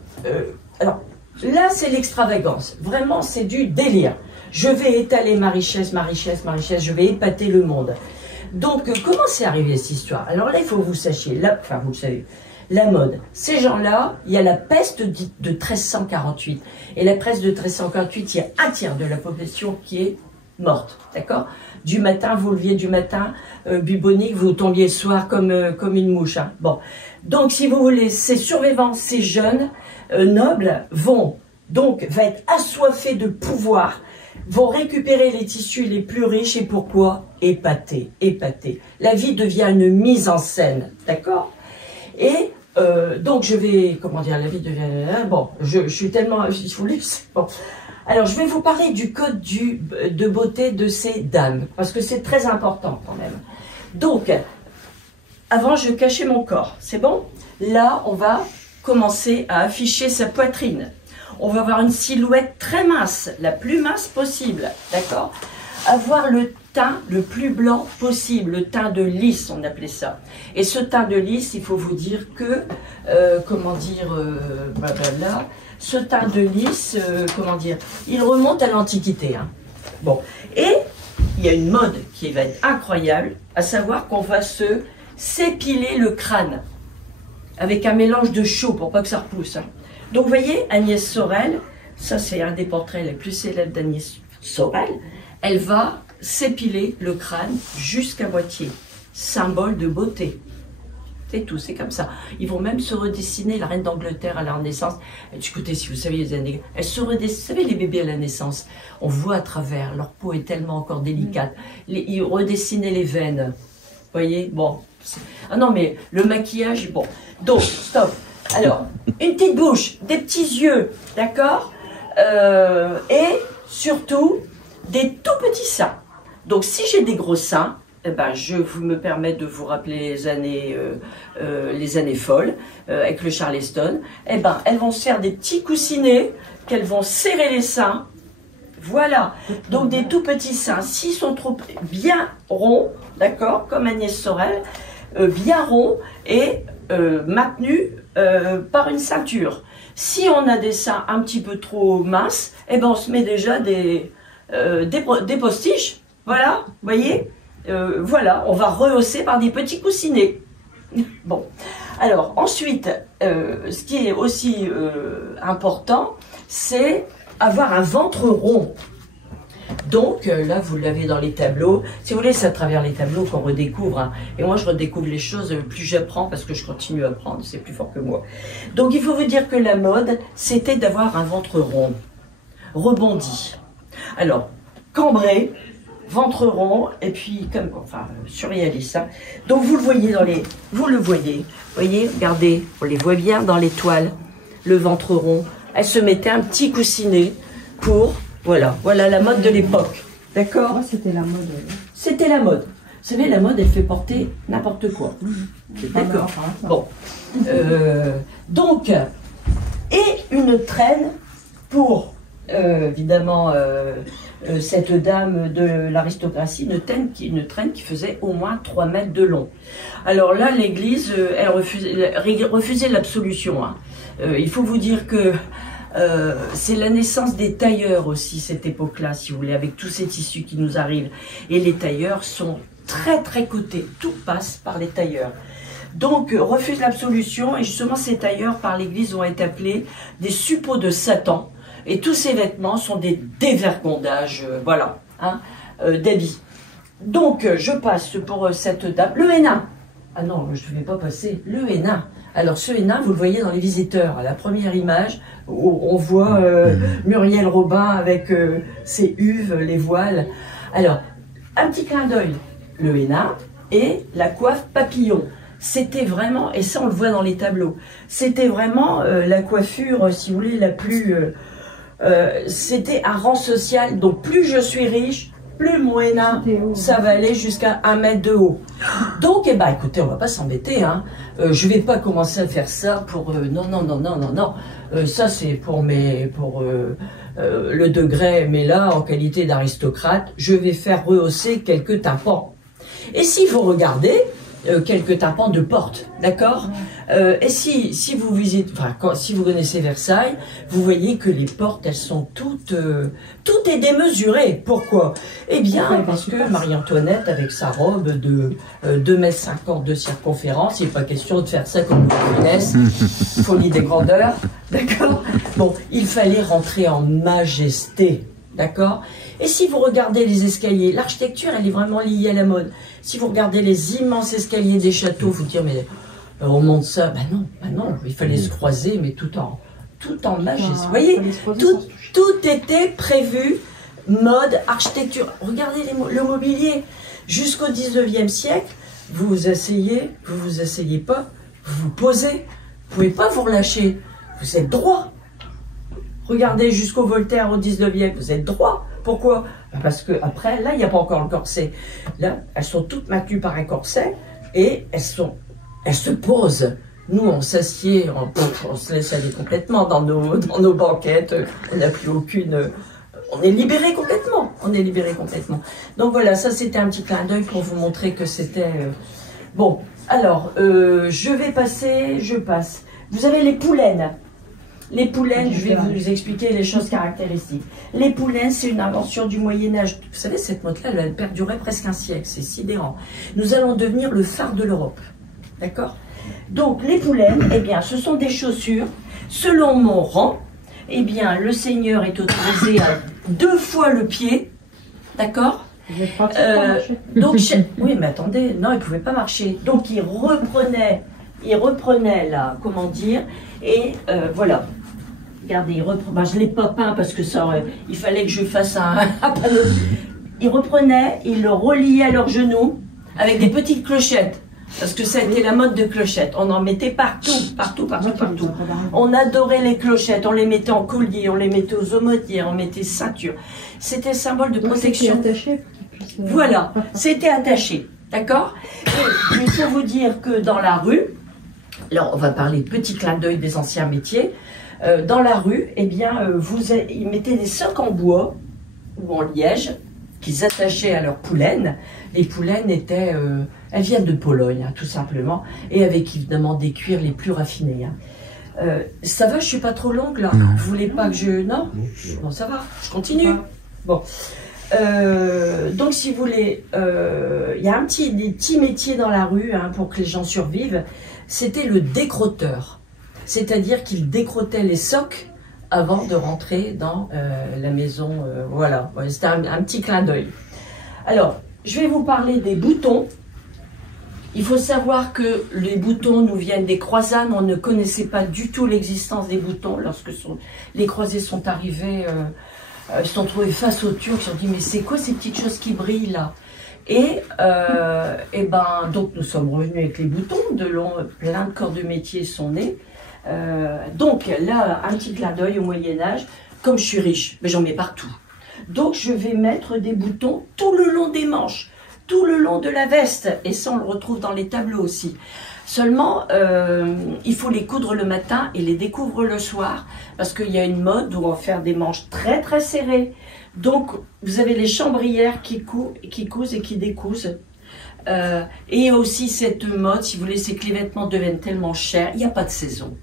alors, là, c'est l'extravagance. Vraiment, c'est du délire. Je vais étaler ma richesse, je vais épater le monde. Donc, comment c'est arrivé cette histoire? Alors là, il faut que vous sachiez, enfin, vous le savez, la mode. Ces gens-là, il y a la peste de 1348. Et la peste de 1348, il y a un tiers de la population qui est morte, d'accord? Du matin, vous leviez du matin, bubonique, vous tombiez le soir comme une mouche. Hein. Bon, donc si vous voulez, ces survivants, ces jeunes nobles va être assoiffés de pouvoir, vont récupérer les tissus les plus riches et pourquoi? Épater, épater. La vie devient une mise en scène, d'accord? Et donc je vais, comment dire, la vie devient... Bon, je suis tellement... Bon. Alors je vais vous parler du code de beauté de ces dames, parce que c'est très important quand même. Donc, avant je cachais mon corps, c'est bon? Là, on va commencer à afficher sa poitrine. On va avoir une silhouette très mince, la plus mince possible, d'accord? Avoir le teint le plus blanc possible, le teint de lys, on appelait ça. Et ce teint de lys, il faut vous dire que, là, ce teint de lys, il remonte à l'Antiquité. Hein. Bon, et il y a une mode qui va être incroyable, à savoir qu'on va s'épiler le crâne avec un mélange de chaux pour pas que ça repousse. Hein. Donc vous voyez, Agnès Sorel, ça c'est un des portraits les plus célèbres d'Agnès Sorel, elle va s'épiler le crâne jusqu'à moitié, symbole de beauté. C'est tout, c'est comme ça. Ils vont même se redessiner, la reine d'Angleterre à la naissance. Écoutez, si vous saviez les années, elle se redessine, vous savez les bébés à la naissance, on voit à travers, leur peau est tellement encore délicate. Ils redessinaient les veines, vous voyez, bon. Ah non mais le maquillage, bon. Donc, stop. Alors, une petite bouche, des petits yeux, d'accord, et surtout, des tout petits seins. Donc, si j'ai des gros seins, eh ben, je me permets de vous rappeler les années folles, avec le Charleston. Eh ben, elles vont se faire des petits coussinets, qu'elles vont serrer les seins. Voilà. Donc, des tout petits seins. S'ils sont trop bien ronds, d'accord, comme Agnès Sorel, bien ronds et maintenus par une ceinture. Si on a des seins un petit peu trop minces, eh ben on se met déjà des postiches. Voilà, vous voyez, voilà, on va rehausser par des petits coussinets. Bon, alors ensuite, ce qui est aussi important, c'est avoir un ventre rond. Donc là, vous l'avez dans les tableaux. Si vous voulez, c'est à travers les tableaux qu'on redécouvre. Hein. Et moi, je redécouvre les choses, plus j'apprends, parce que je continue à apprendre, c'est plus fort que moi. Donc, il faut vous dire que la mode, c'était d'avoir un ventre rond, rebondi. Alors, cambré, ventre rond, et puis, surréaliste. Hein. Donc, vous le voyez vous voyez, regardez, on les voit bien dans les toiles, le ventre rond. Elle se mettait un petit coussinet pour... Voilà la mode de l'époque, d'accord? Moi, c'était la mode. C'était la mode. Vous savez, la mode, elle fait porter n'importe quoi. D'accord. Bon. Donc, et une traîne pour, évidemment, cette dame de l'aristocratie, une traîne qui faisait au moins 3 mètres de long. Alors là, l'église, elle refusait l'absolution. Hein. Il faut vous dire que c'est la naissance des tailleurs aussi, cette époque-là, si vous voulez, avec tous ces tissus qui nous arrivent. Et les tailleurs sont très très cotés, tout passe par les tailleurs. Donc, refuse l'absolution, et justement ces tailleurs par l'église ont été appelés des suppôts de Satan. Et tous ces vêtements sont des dévergondages, d'habits. Donc, je passe pour cette dame, le hennin. Ah non, je ne vais pas passer le hennin. Alors ce hennin, vous le voyez dans les visiteurs, à la première image, où on voit Muriel Robin avec ses huves, les voiles. Alors, un petit clin d'œil, le hennin et la coiffe papillon. C'était vraiment, et ça on le voit dans les tableaux, c'était vraiment la coiffure, si vous voulez, la plus... c'était un rang social, donc plus je suis riche, plus mon hennin, ça va aller jusqu'à 1 mètre de haut. Donc, eh ben, écoutez, on va pas s'embêter, hein. Je vais pas commencer à faire ça pour... non. Ça, c'est pour le degré, mais là, en qualité d'aristocrate, je vais faire rehausser quelques tympans. Et si vous regardez, quelques tympans de porte, d'accord? Et si vous visitez, enfin, si vous connaissez Versailles, vous voyez que les portes, elles sont toutes, tout est démesuré. Pourquoi? Eh bien, parce que Marie-Antoinette, avec sa robe de 2,50 m de circonférence, il n'est pas question de faire ça comme vous connaissez, folie des grandeurs, d'accord? Bon, il fallait rentrer en majesté. D'accord? Et si vous regardez les escaliers, l'architecture, elle est vraiment liée à la mode. Si vous regardez les immenses escaliers des châteaux, vous dites, mais on monte ça. Ben non, il fallait se croiser, mais tout en majesté. Vous voyez, tout était prévu, mode, architecture. Regardez le mobilier. Jusqu'au 19e siècle, vous vous asseyez pas, vous vous posez, vous pouvez pas vous relâcher. Vous êtes droit. Regardez jusqu'au Voltaire au 19e, vous êtes droit. Pourquoi? Parce que après, là, il n'y a pas encore le corset. Là, elles sont toutes maintenues par un corset et elles se posent. Nous, on s'assied, on se laisse aller complètement dans nos banquettes. On n'a plus aucune... On est libéré complètement. Donc voilà, ça c'était un petit clin d'œil pour vous montrer que c'était... Bon, alors, je passe. Vous avez les poulaines. Les poulaines, je vais vous expliquer les choses caractéristiques. Les poulaines, c'est une invention du Moyen-Âge. Vous savez, cette mode-là, elle a perduré presque un siècle. C'est sidérant. Nous allons devenir le phare de l'Europe. D'accord? Donc, les poulaines, eh bien, ce sont des chaussures. Selon mon rang, eh bien, le seigneur est autorisé à 2 fois le pied. D'accord? Donc, oui, mais attendez, non, il ne pouvait pas marcher. Donc, il reprenait là, comment dire, et voilà. Regardez, il reprend. Ben, je ne l'ai pas peint parce que ça il fallait que je fasse un panneau. Il reprenait, il le reliait à leurs genoux avec des petites clochettes. Parce que ça a été la mode de clochettes. On en mettait partout. On adorait les clochettes. On les mettait en collier, on les mettait aux aumônières, on mettait ceinture. C'était symbole de protection. C'était attaché. Voilà, c'était attaché. D'accord? Et il faut vous dire que dans la rue, alors on va parler de petit clin d'œil des anciens métiers. Dans la rue, eh bien, ils mettaient des socs en bois ou en liège qu'ils attachaient à leurs poulaines. Les poulaines étaient, elles viennent de Pologne, hein, tout simplement, et avec évidemment des cuirs les plus raffinés. Hein. Ça va, je suis pas trop longue là. Non. Vous voulez pas que je... Non? Bon, ça va, je continue. Bon. Donc, si vous voulez, il y a des petits métiers dans la rue, hein, pour que les gens survivent. C'était le décrotteur. C'est-à-dire qu'il décrottait les socs avant de rentrer dans la maison. Voilà, c'était un petit clin d'œil. Alors, je vais vous parler des boutons. Il faut savoir que les boutons nous viennent des croisades. On ne connaissait pas du tout l'existence des boutons lorsque les croisés sont arrivés. Ils se sont trouvés face aux Turcs. Ils se sont dit, mais c'est quoi ces petites choses qui brillent là? Et ben, donc nous sommes revenus avec les boutons. Plein de corps de métier sont nés. Donc là, un petit clin d'œil au Moyen-Âge. Comme je suis riche, mais j'en mets partout. Donc je vais mettre des boutons tout le long des manches, tout le long de la veste. Et ça, on le retrouve dans les tableaux aussi. Seulement, il faut les coudre le matin et les découvre le soir. Parce qu'il y a une mode où on va faire des manches très très serrées. Donc, vous avez les chambrières qui cousent et qui décousent. Et aussi cette mode, si vous voulez, c'est que les vêtements deviennent tellement chers, il n'y a pas de saison.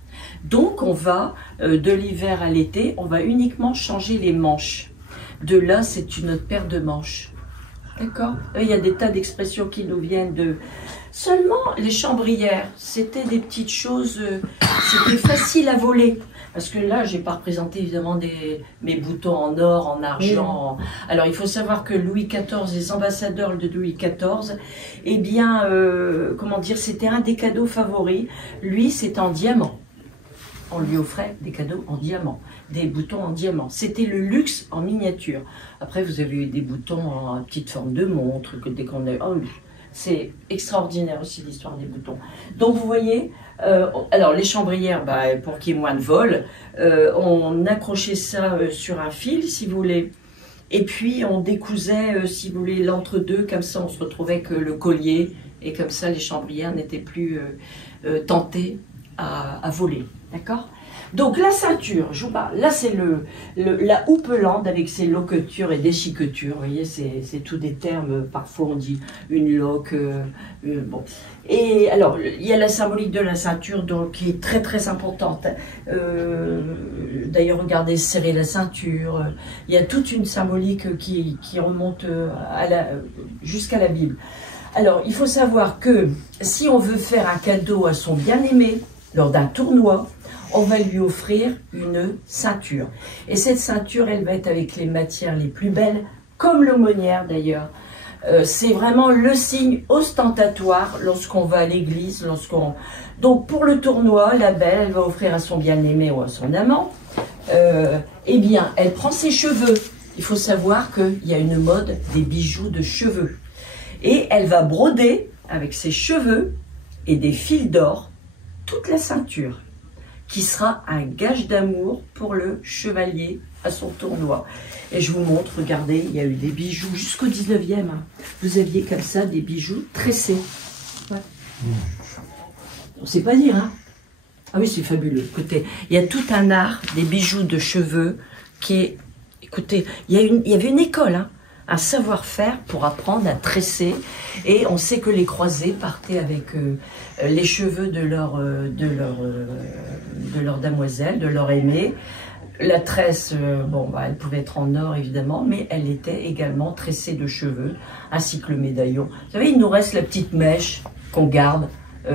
Donc, on va, de l'hiver à l'été, on va uniquement changer les manches. De là, c'est une autre paire de manches. D'accord? Il y a des tas d'expressions qui nous viennent de... Seulement, les chambrières, c'était des petites choses, c'était facile à voler. Parce que là, j'ai pas représenté évidemment mes boutons en or, en argent. Alors, il faut savoir que Louis XIV, les ambassadeurs de Louis XIV, eh bien, comment dire, c'était un des cadeaux favoris. Lui, c'était en diamant. On lui offrait des cadeaux en diamant, des boutons en diamant. C'était le luxe en miniature. Après, vous avez eu des boutons en petite forme de montre, que dès qu'on a... Oh, c'est extraordinaire aussi l'histoire des boutons. Donc, vous voyez... alors les chambrières, pour qu'il y ait moins de vol, on accrochait ça sur un fil, si vous voulez, et puis on décousait, si vous voulez, l'entre-deux, comme ça on se retrouvait avec le collier, et comme ça les chambrières n'étaient plus tentées à voler, d'accord? Donc la ceinture, je vous parle, là c'est la houppelande avec ses loquetures et déchiquetures, vous voyez, c'est tous des termes, parfois on dit une loque, bon. Et alors, il y a la symbolique de la ceinture donc, qui est très très importante. D'ailleurs, regardez, serrer la ceinture, il y a toute une symbolique qui remonte jusqu'à la Bible. Alors, il faut savoir que si on veut faire un cadeau à son bien-aimé lors d'un tournoi, on va lui offrir une ceinture. Et cette ceinture, elle va être avec les matières les plus belles, comme l'aumônière d'ailleurs. C'est vraiment le signe ostentatoire lorsqu'on va à l'église, Donc pour le tournoi, la belle, elle va offrir à son bien-aimé ou à son amant, eh bien, elle prend ses cheveux. Il faut savoir qu'il y a une mode des bijoux de cheveux. Et elle va broder avec ses cheveux et des fils d'or toute la ceinture, qui sera un gage d'amour pour le chevalier à son tournoi. Et je vous montre, regardez, il y a eu des bijoux jusqu'au 19e. Hein. Vous aviez comme ça des bijoux tressés. Ouais. On ne sait pas dire, hein? Ah oui, c'est fabuleux. Écoutez, il y a tout un art des bijoux de cheveux qui est... Écoutez, il y avait une école, hein, un savoir-faire pour apprendre à tresser. Et on sait que les croisés partaient avec les cheveux de leur damoiselle, de leur aimée. La tresse, elle pouvait être en or évidemment, mais elle était également tressée de cheveux, ainsi que le médaillon. Vous savez, il nous reste la petite mèche qu'on garde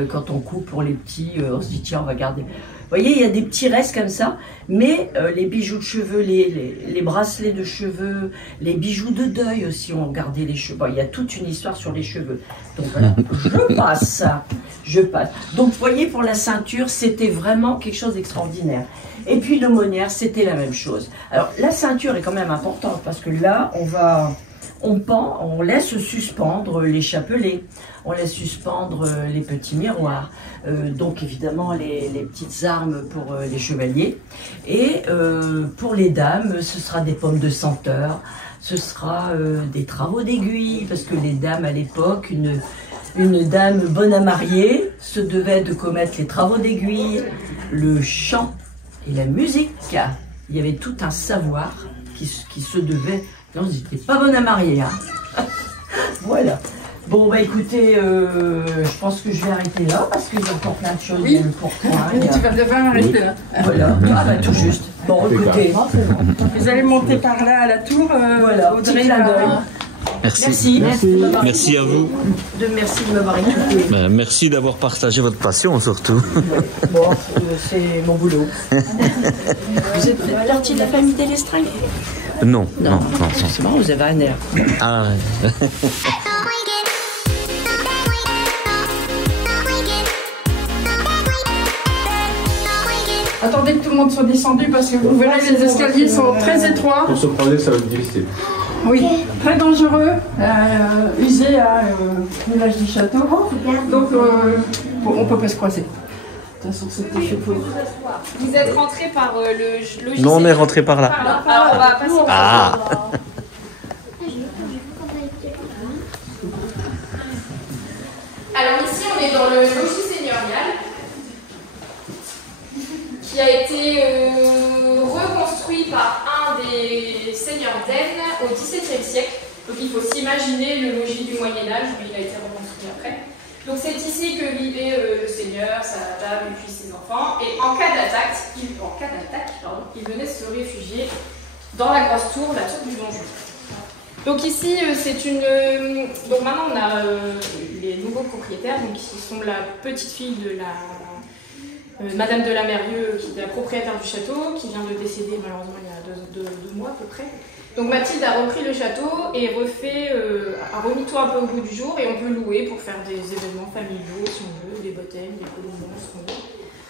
quand on coupe pour les petits. On se dit, tiens, on va garder. Vous voyez, il y a des petits restes comme ça, mais les bijoux de cheveux, les bracelets de cheveux, les bijoux de deuil aussi ont gardé les cheveux. Bon, il y a toute une histoire sur les cheveux. Donc voilà, je passe. Donc vous voyez, pour la ceinture, c'était vraiment quelque chose d'extraordinaire. Et puis l'aumônière, c'était la même chose. Alors la ceinture est quand même importante parce que là, on laisse suspendre les chapelets, on laisse suspendre les petits miroirs, donc évidemment les petites armes pour les chevaliers. Et pour les dames, ce sera des pommes de senteur, ce sera des travaux d'aiguille, parce que les dames à l'époque, une dame bonne à marier se devait de commettre les travaux d'aiguille, le chant et la musique. Il y avait tout un savoir qui se devait. Non, j'étais pas bonne à marier, hein. Voilà. Bon, écoutez, je pense que je vais arrêter là, parce qu'il y a encore plein de choses. Oui, tu vas devoir arrêter là. Voilà, tout juste. Bon, écoutez. Vous allez monter par là à la tour, voilà, Audrey. Merci. Merci à vous. Merci de m'avoir écouté. Merci d'avoir partagé votre passion, surtout. Bon, c'est mon boulot. Vous êtes partie de la famille Délestringue? Non. C'est marrant, vous avez un air. Ah ouais. Attendez que tout le monde soit descendu parce que vous verrez, les escaliers sont très étroits. Pour se promener, ça va être difficile. Oui, très dangereux, usé à l'image du château. Donc, on peut pas se croiser. De toute façon, c'était chaud. Vous êtes rentré par le logiciel. Non, on est rentré par là. Alors, on va passer par là. Alors ici, on est dans le logis seigneurial qui a été reconstruit par un des seigneurs d'Aisne au XVIIe siècle. Donc il faut s'imaginer le logis du Moyen-Âge où il a été reconstruit après. Donc c'est ici que vivait le seigneur, sa dame et puis ses enfants. Et en cas d'attaque, il venait se réfugier dans la grosse tour, la tour du donjon. Donc ici, c'est une... Donc maintenant, on a les nouveaux propriétaires, donc qui sont la petite fille de Madame de la Mérieux, qui est la propriétaire du château, qui vient de décéder malheureusement il y a deux mois à peu près. Donc Mathilde a repris le château et a remis tout un peu au goût du jour, et on peut louer pour faire des événements familiaux si on veut, des baptêmes, des colombons, ce qu'on veut.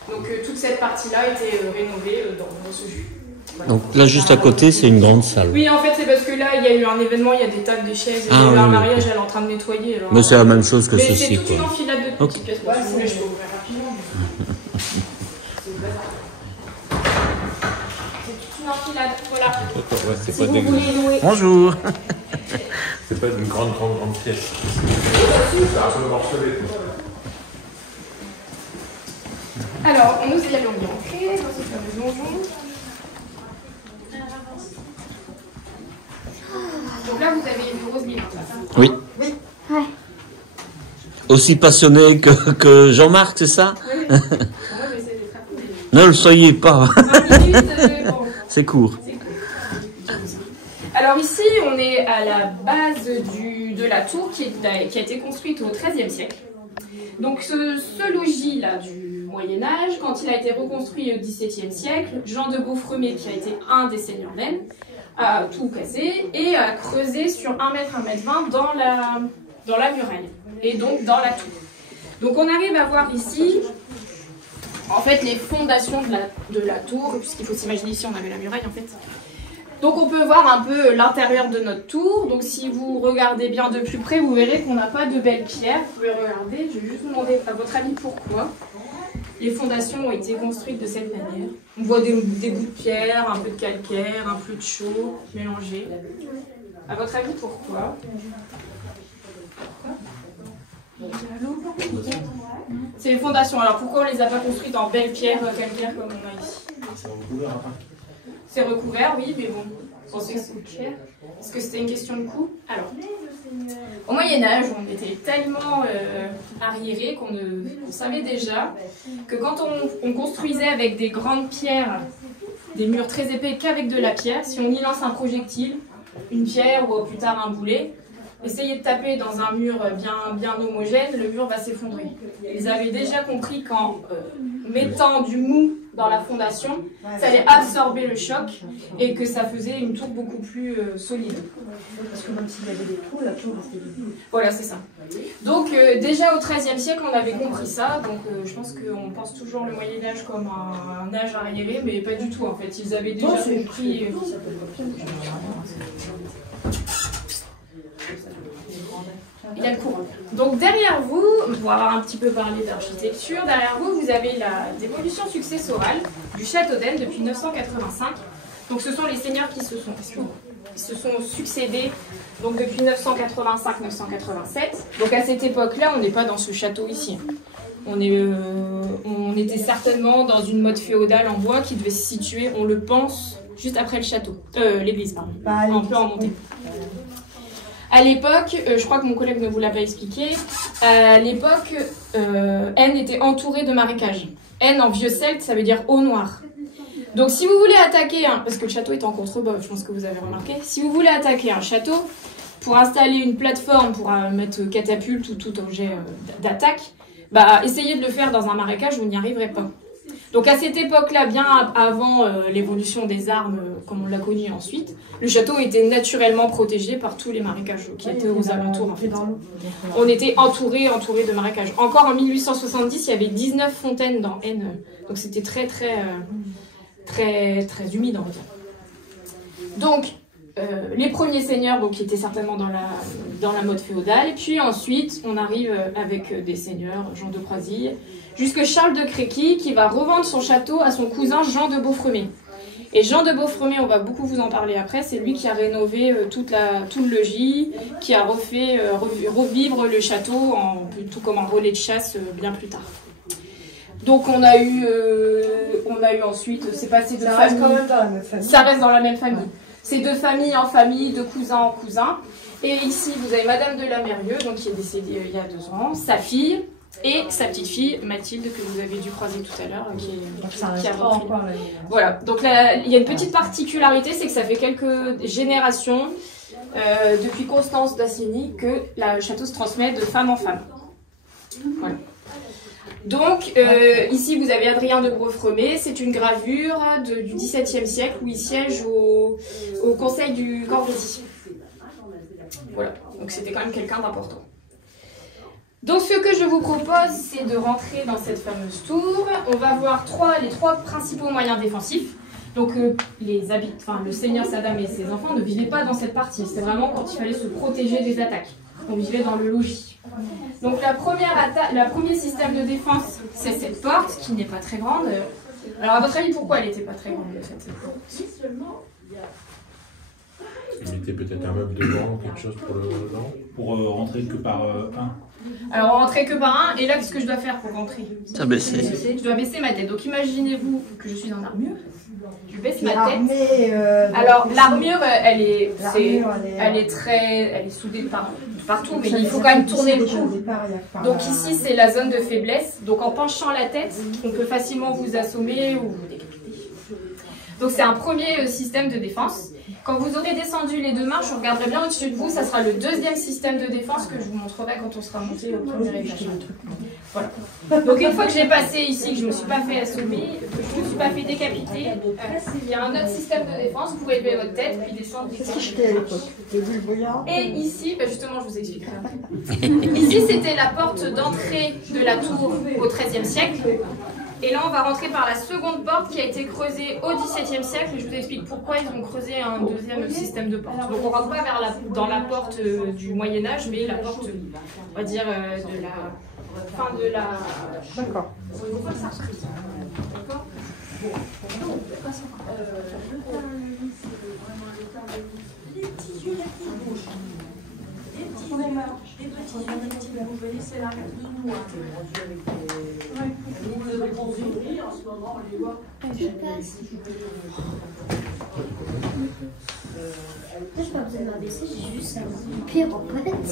Donc toute cette partie-là a été rénovée dans ce jus. Voilà. Donc là, juste à côté, c'est une grande salle. Oui, en fait, c'est parce que là, il y a eu un événement, il y a des tables, des chaises, il y a eu un mariage, elle est en train de nettoyer. Alors, mais c'est la même chose que ceci. C'est toute une enfilade de petites pièces. Ouais, Si vous voulez, je peux ouvrir rapidement. C'est toute une enfilade, voilà. Ouais, c'est Si vous voulez louer. Bonjour. C'est pas une grande pièce. C'est un peu morcelé. Alors, nous y allons bien entrer dans ce fameux donjon. Donc là, vous avez une grosse livre. Oui. Oui. Ouais. Aussi passionné que Jean-Marc, c'est ça? Oui. Moi, je vais essayer d'être rapide. Ne le soyez pas. 20 minutes, bon. C'est court. Alors ici, on est à la base de la tour qui a été construite au XIIIe siècle. Donc ce logis-là du Moyen-Âge, quand il a été reconstruit au XVIIe siècle, Jean de Beaufremet, qui a été un des seigneurs d'Aisne, a tout cassé et a creusé sur 1 mètre, 1 mètre 20 dans la muraille, et donc dans la tour. Donc on arrive à voir ici, en fait, les fondations de la tour, puisqu'il faut s'imaginer ici on avait la muraille en fait. Donc on peut voir un peu l'intérieur de notre tour. Donc si vous regardez bien de plus près, vous verrez qu'on n'a pas de belles pierres. Vous pouvez regarder, je vais juste vous demander à votre avis pourquoi les fondations ont été construites de cette manière. On voit des bouts de pierre, un peu de calcaire, un peu de chaux mélangés. À votre avis pourquoi? C'est les fondations. Alors pourquoi on les a pas construites en belles pierres calcaires comme on a ici? C'est recouvert, oui, mais bon, pensez que ça coûte cher. Est-ce que c'était une question de coût? Alors, au Moyen-Âge, on était tellement arriérés qu'on savait déjà que quand on construisait avec des grandes pierres, des murs très épais qu'avec de la pierre, si on y lance un projectile, une pierre ou plus tard un boulet, essayez de taper dans un mur bien homogène, le mur va s'effondrer. Ils avaient déjà compris qu'en mettant du mou dans la fondation, ça allait absorber le choc et que ça faisait une tour beaucoup plus solide. Parce que même s'il y avait des trous, la tour restait debout. Voilà, c'est ça. Donc déjà au XIIIe siècle, on avait compris ça. Donc je pense qu'on pense toujours le Moyen-Âge comme un âge arriéré, mais pas du tout en fait. Ils avaient déjà compris. Il y a le courant. Donc derrière vous, pour avoir un petit peu parlé d'architecture, derrière vous, vous avez la démolition successorale du château d'Aisne depuis 1985. Donc ce sont les seigneurs qui se sont succédés donc depuis 1985-1987. Donc à cette époque-là, on n'est pas dans ce château ici. On était certainement dans une motte féodale en bois qui devait se situer, on le pense, juste après le château. L'église, pardon. Un peu en montée. À l'époque, je crois que mon collègue ne vous l'a pas expliqué, à l'époque, Aisne était entourée de marécages. Aisne en vieux celte, ça veut dire eau noire. Donc si vous voulez attaquer, parce que le château est en contrebas, je pense que vous avez remarqué, si vous voulez attaquer un château, pour installer une plateforme, pour mettre catapulte ou tout objet d'attaque, bah essayez de le faire dans un marécage, vous n'y arriverez pas. Donc à cette époque-là, bien avant l'évolution des armes comme on l'a connu ensuite, le château était naturellement protégé par tous les marécages qui étaient aux alentours en fait. On était entouré de marécages. Encore en 1870, il y avait 19 fontaines dans Aisne, donc c'était très humide en fait. Donc les premiers seigneurs donc, qui étaient certainement dans la mode féodale, puis ensuite on arrive avec des seigneurs, Jean de Croisille, jusque Charles de Créqui qui va revendre son château à son cousin Jean de Beaufremet. Et Jean de Beaufremet, on va beaucoup vous en parler après, c'est lui qui a rénové tout le logis, qui a refait revivre le château tout comme un relais de chasse bien plus tard. Donc on a eu ensuite, c'est passé de famille. Quand même dans la même famille. Ça reste dans la même famille. C'est de famille en famille, de cousin en cousin. Et ici, vous avez Madame de la Mérieux, donc qui est décédée il y a 2 ans, sa fille et sa petite fille Mathilde que vous avez dû croiser tout à l'heure, qui a repris. Voilà. Donc là, il y a une petite particularité, c'est que ça fait quelques générations depuis Constance d'Assigny que le château se transmet de femme en femme. Voilà. Donc, ici, vous avez Adrien de Brofremé. C'est une gravure du XVIIe siècle où il siège au conseil du Corvézy. Voilà, donc c'était quand même quelqu'un d'important. Donc, ce que je vous propose, c'est de rentrer dans cette fameuse tour. On va voir les trois principaux moyens défensifs. Donc, le seigneur Saddam et ses enfants ne vivaient pas dans cette partie. C'est vraiment quand il fallait se protéger des attaques. On vivait dans le logis. Donc, le premier système de défense, c'est cette porte qui n'est pas très grande. Alors, à votre avis, pourquoi elle n'était pas très grande, cette porte? Il mettait peut-être un meuble devant, quelque chose pour le devant. Pour rentrer que par un. Alors, on rentrait que par un, et là, qu'est-ce que je dois faire pour rentrer? Je dois baisser ma tête. Donc, imaginez-vous que je suis en armure. Je baisse ma tête. Alors, l'armure, elle est soudée partout, mais il faut quand même tourner le cou. Donc, ici, c'est la zone de faiblesse. Donc, en penchant la tête, on peut facilement vous assommer ou vous décapiter. Donc, c'est un premier système de défense. Quand vous aurez descendu les 2 marches, je regarderai bien au-dessus de vous, ça sera le deuxième système de défense que je vous montrerai quand on sera monté au premier étage. Voilà. Donc une fois que j'ai passé ici, que je ne me suis pas fait assommer, que je ne me suis pas fait décapiter, il y a un autre système de défense, vous pouvez lever votre tête, puis descendre. Et ici, justement, je vous expliquerai après. Ici, c'était la porte d'entrée de la tour au XIIIe siècle. Et là, on va rentrer par la seconde porte qui a été creusée au XVIIe siècle. Et je vous explique pourquoi ils ont creusé un deuxième système de porte. Donc, on ne rentre pas dans la porte du Moyen-Âge, mais la porte, on va dire, de la fin de la... D'accord. D'accord. Je n'ai pas besoin de m'abaisser, j'ai juste un pied en pâte.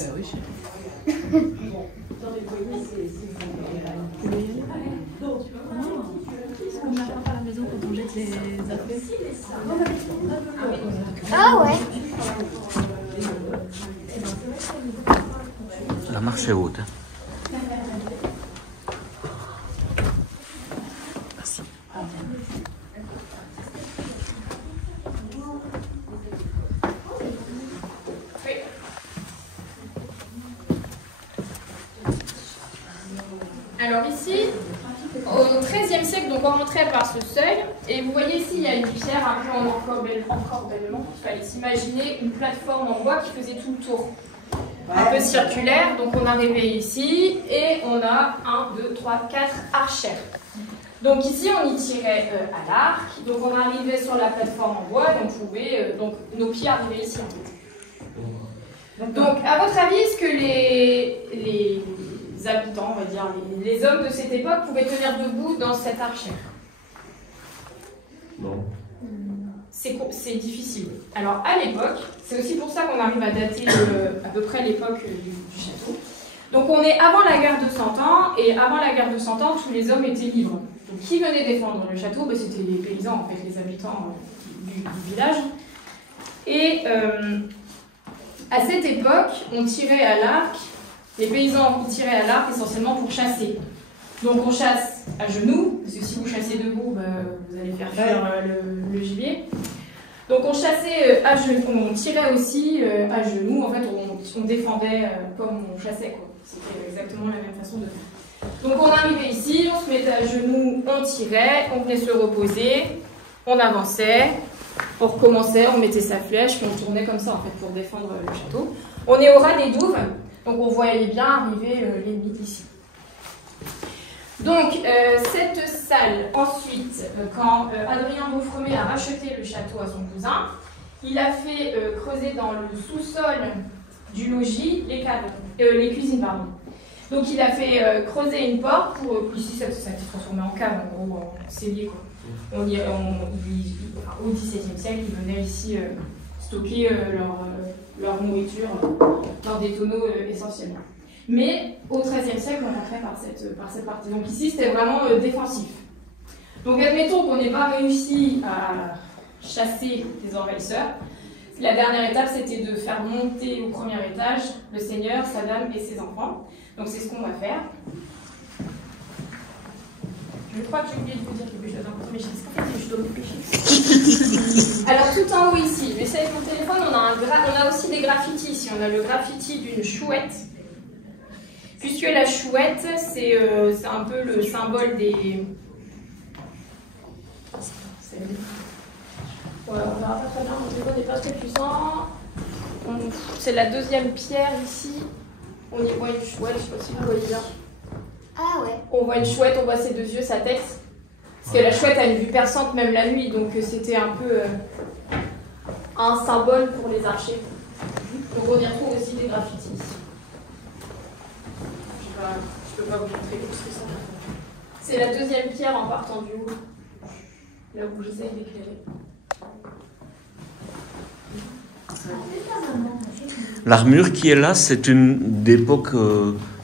Ah ouais. La marche est haute. Merci. Alors ici, au XIIIe siècle, donc on rentrait par ce seuil, et vous voyez ici, il y a une pierre un peu en encorbellement. Il fallait s'imaginer une plateforme en bois qui faisait tout le tour. Un peu circulaire, donc on arrivait ici, et on a 1, 2, 3, 4 archères. Donc ici, on y tirait à l'arc, donc on arrivait sur la plateforme en bois, et on pouvait, donc nos pieds arrivaient ici. Donc, à votre avis, est-ce que les habitants, on va dire, les hommes de cette époque pouvaient tenir debout dans cette archère? Non. C'est difficile. Alors, à l'époque, c'est aussi pour ça qu'on arrive à dater à peu près l'époque du château. Donc, on est avant la guerre de 100 ans, et avant la guerre de 100 ans, tous les hommes étaient libres. Donc, qui venait défendre le château? C'était les paysans, en fait, les habitants du village. Et à cette époque, on tirait à l'arc, les paysans tiraient à l'arc essentiellement pour chasser. Donc on chasse à genoux, parce que si vous chassez debout, vous allez faire fuir le gibier. Donc on chassait à genoux, on tirait aussi à genoux, en fait on défendait comme on chassait, quoi. C'était exactement la même façon de faire. Donc on arrivait ici, on se mettait à genoux, on tirait, on venait se reposer, on avançait, on recommençait, on mettait sa flèche, puis on tournait comme ça en fait pour défendre le château. On est au ras des douves, donc on voyait bien arriver l'ennemi d'ici. Donc cette salle, ensuite, quand Adrien Beaufremet a racheté le château à son cousin, il a fait creuser dans le sous-sol du logis les cuisines, pardon. Donc il a fait creuser une porte pour ici ça a été transformé en cave, en gros en cellier quoi. Au XVIIe siècle, ils venaient ici stocker leur nourriture dans des tonneaux essentiellement. Mais au XIIIe siècle, on rentrait par cette partie. Donc ici, c'était vraiment défensif. Donc admettons qu'on n'ait pas réussi à chasser les envahisseurs. La dernière étape, c'était de faire monter au premier étage le seigneur, sa dame et ses enfants. Donc c'est ce qu'on va faire. Je crois que j'ai oublié de vous dire quelque chose important, mais qu'est-ce qu'en fait je dois me dépêcher. Alors tout en haut ici, j'essaie avec mon téléphone, on a aussi des graffitis ici. On a le graffiti d'une chouette. Puisque la chouette, c'est un peu le symbole des... Voilà, on verra pas très bien, mon téléphone n'est pas très puissant. C'est la deuxième pierre ici. On y voit une chouette, je sais pas si vous voyez bien. Ah ouais. On voit une chouette, on voit ses deux yeux, sa tête. Parce que la chouette a une vue perçante même la nuit, donc c'était un peu un symbole pour les archers. Donc on y retrouve aussi des graffitis. Je peux pas vous montrer plus que ça. C'est la deuxième pierre en partant du haut. Là où j'essaye d'éclairer. L'armure qui est là, c'est une d'époque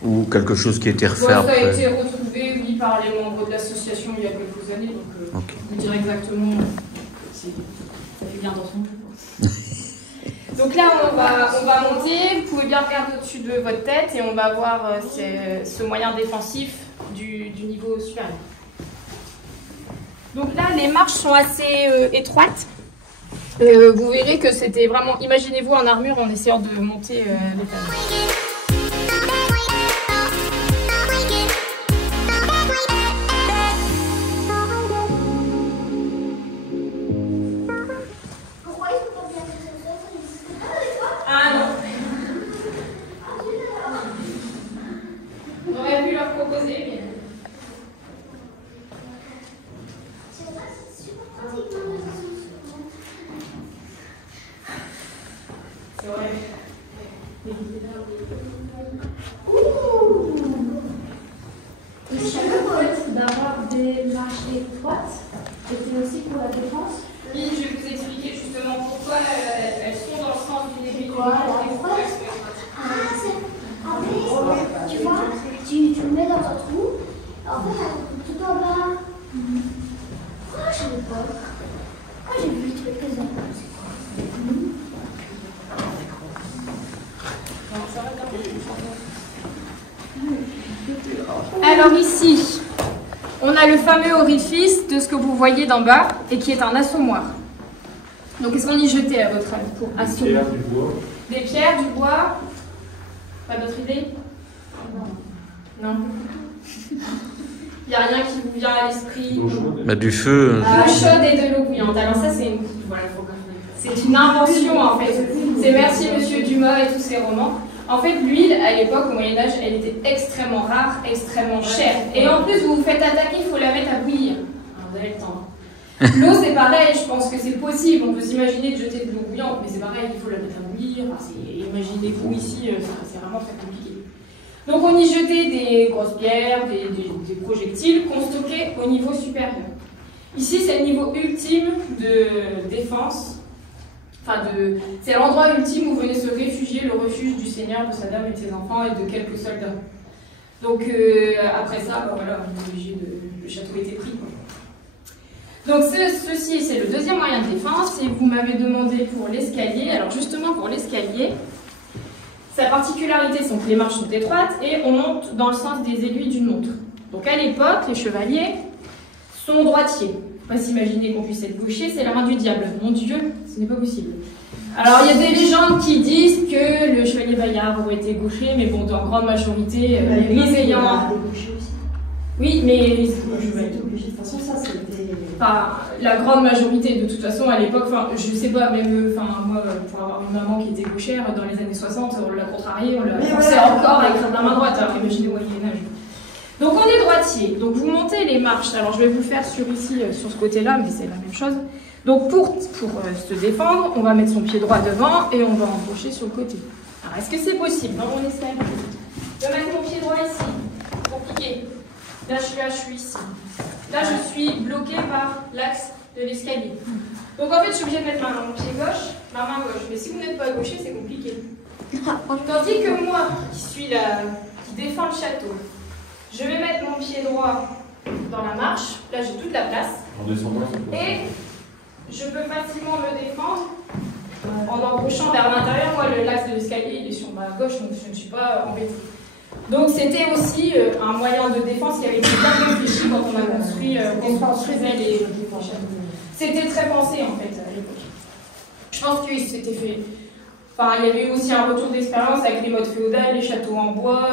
ou quelque chose qui a été refait après. Ça a été retrouvé, oui, par les membres de l'association il y a quelques années, donc vous dire exactement, ça fait bien dans son jeu. Donc là, on va monter, vous pouvez bien regarder au-dessus de votre tête et on va voir ce moyen défensif du niveau supérieur. Donc là, les marches sont assez étroites. Vous verrez que c'était vraiment, imaginez-vous en armure en essayant de monter les talons. D'avoir des marches étroites, c'était aussi pour la défense. Oui, je vais vous expliquer justement pourquoi elles sont dans le sens d'une aiguille. Tu vois, tu le mets dans un trou, en fait, tout en bas. Pourquoi je savais pas? Pourquoi j'ai vu quelques uns? Alors ici, on a le fameux orifice de ce que vous voyez d'en bas et qui est un assommoir. Donc qu'est-ce qu'on y jetait à votre avis pour assommer? Des pierres, du bois. Pas d'autre idée? Non. Il n'y a rien qui vous vient à l'esprit? Bah, du feu. De l'eau chaude et de l'eau bouillante. Alors ça c'est une invention en fait. C'est merci Monsieur Dumas et tous ses romans. En fait, l'huile, à l'époque, au Moyen-Âge, elle était extrêmement rare, extrêmement chère. Et en plus, vous vous faites attaquer, il faut la mettre à bouillir. Alors, vous avez le temps. L'eau, c'est pareil, je pense que c'est possible. On peut s'imaginer de jeter de l'eau bouillante, mais c'est pareil, il faut la mettre à bouillir. Enfin, imaginez-vous ici, c'est vraiment très compliqué. Donc, on y jetait des grosses pierres, des projectiles qu'on stockait au niveau supérieur. Ici, c'est le niveau ultime de défense. Enfin, c'est l'endroit ultime où venait se réfugier le refuge du Seigneur, de sa dame et de ses enfants et de quelques soldats. Donc après ça, bah, voilà, le château était pris, quoi. Donc ceci, c'est le deuxième moyen de défense et vous m'avez demandé pour l'escalier. Alors justement pour l'escalier, sa particularité c'est que les marches sont étroites et on monte dans le sens des aiguilles d'une montre. Donc à l'époque, les chevaliers sont droitiers. Pas s'imaginer qu'on puisse être gaucher, c'est la main du diable. Mon Dieu, ce n'est pas possible. Alors, il y a des légendes qui disent que le chevalier Bayard aurait été gaucher, mais bon, dans grande majorité, les ayant... Oui, mais les chevaliers étaient obligés. De toute façon, ça, c'était... Enfin, la grande majorité, de toute façon, à l'époque, enfin, je sais pas, même, moi, pour avoir une maman qui était gauchère, dans les années 60, on l'a contrariée, on l'a forcée encore à écrire de la main droite, alors imaginez au Moyen-Âge. Donc on est droitier, donc vous montez les marches, alors je vais vous le faire sur ici, sur ce côté-là, mais c'est la même chose. Donc pour se défendre, on va mettre son pied droit devant et on va embaucher sur le côté. Alors est-ce que c'est possible dans mon escalier de mettre mon pied droit ici, pour piquer? Là je suis ici. Là je suis bloquée par l'axe de l'escalier. Donc en fait je suis obligée de mettre mon pied gauche, ma main gauche. Mais si vous n'êtes pas gaucher, c'est compliqué. Tandis que moi, qui défends le château, je vais mettre mon pied droit dans la marche. Là, j'ai toute la place. Et je peux facilement me défendre en embauchant vers l'intérieur. Moi, l'axe de l'escalier, il est sur ma gauche, donc je ne suis pas embêtée. Donc c'était aussi un moyen de défense qui avait été bien réfléchi quand on a construisait les châteaux. C'était très pensé en fait à l'époque. Je pense qu'il s'était fait. Enfin, il y avait aussi un retour d'expérience avec les modes féodales, les châteaux en bois,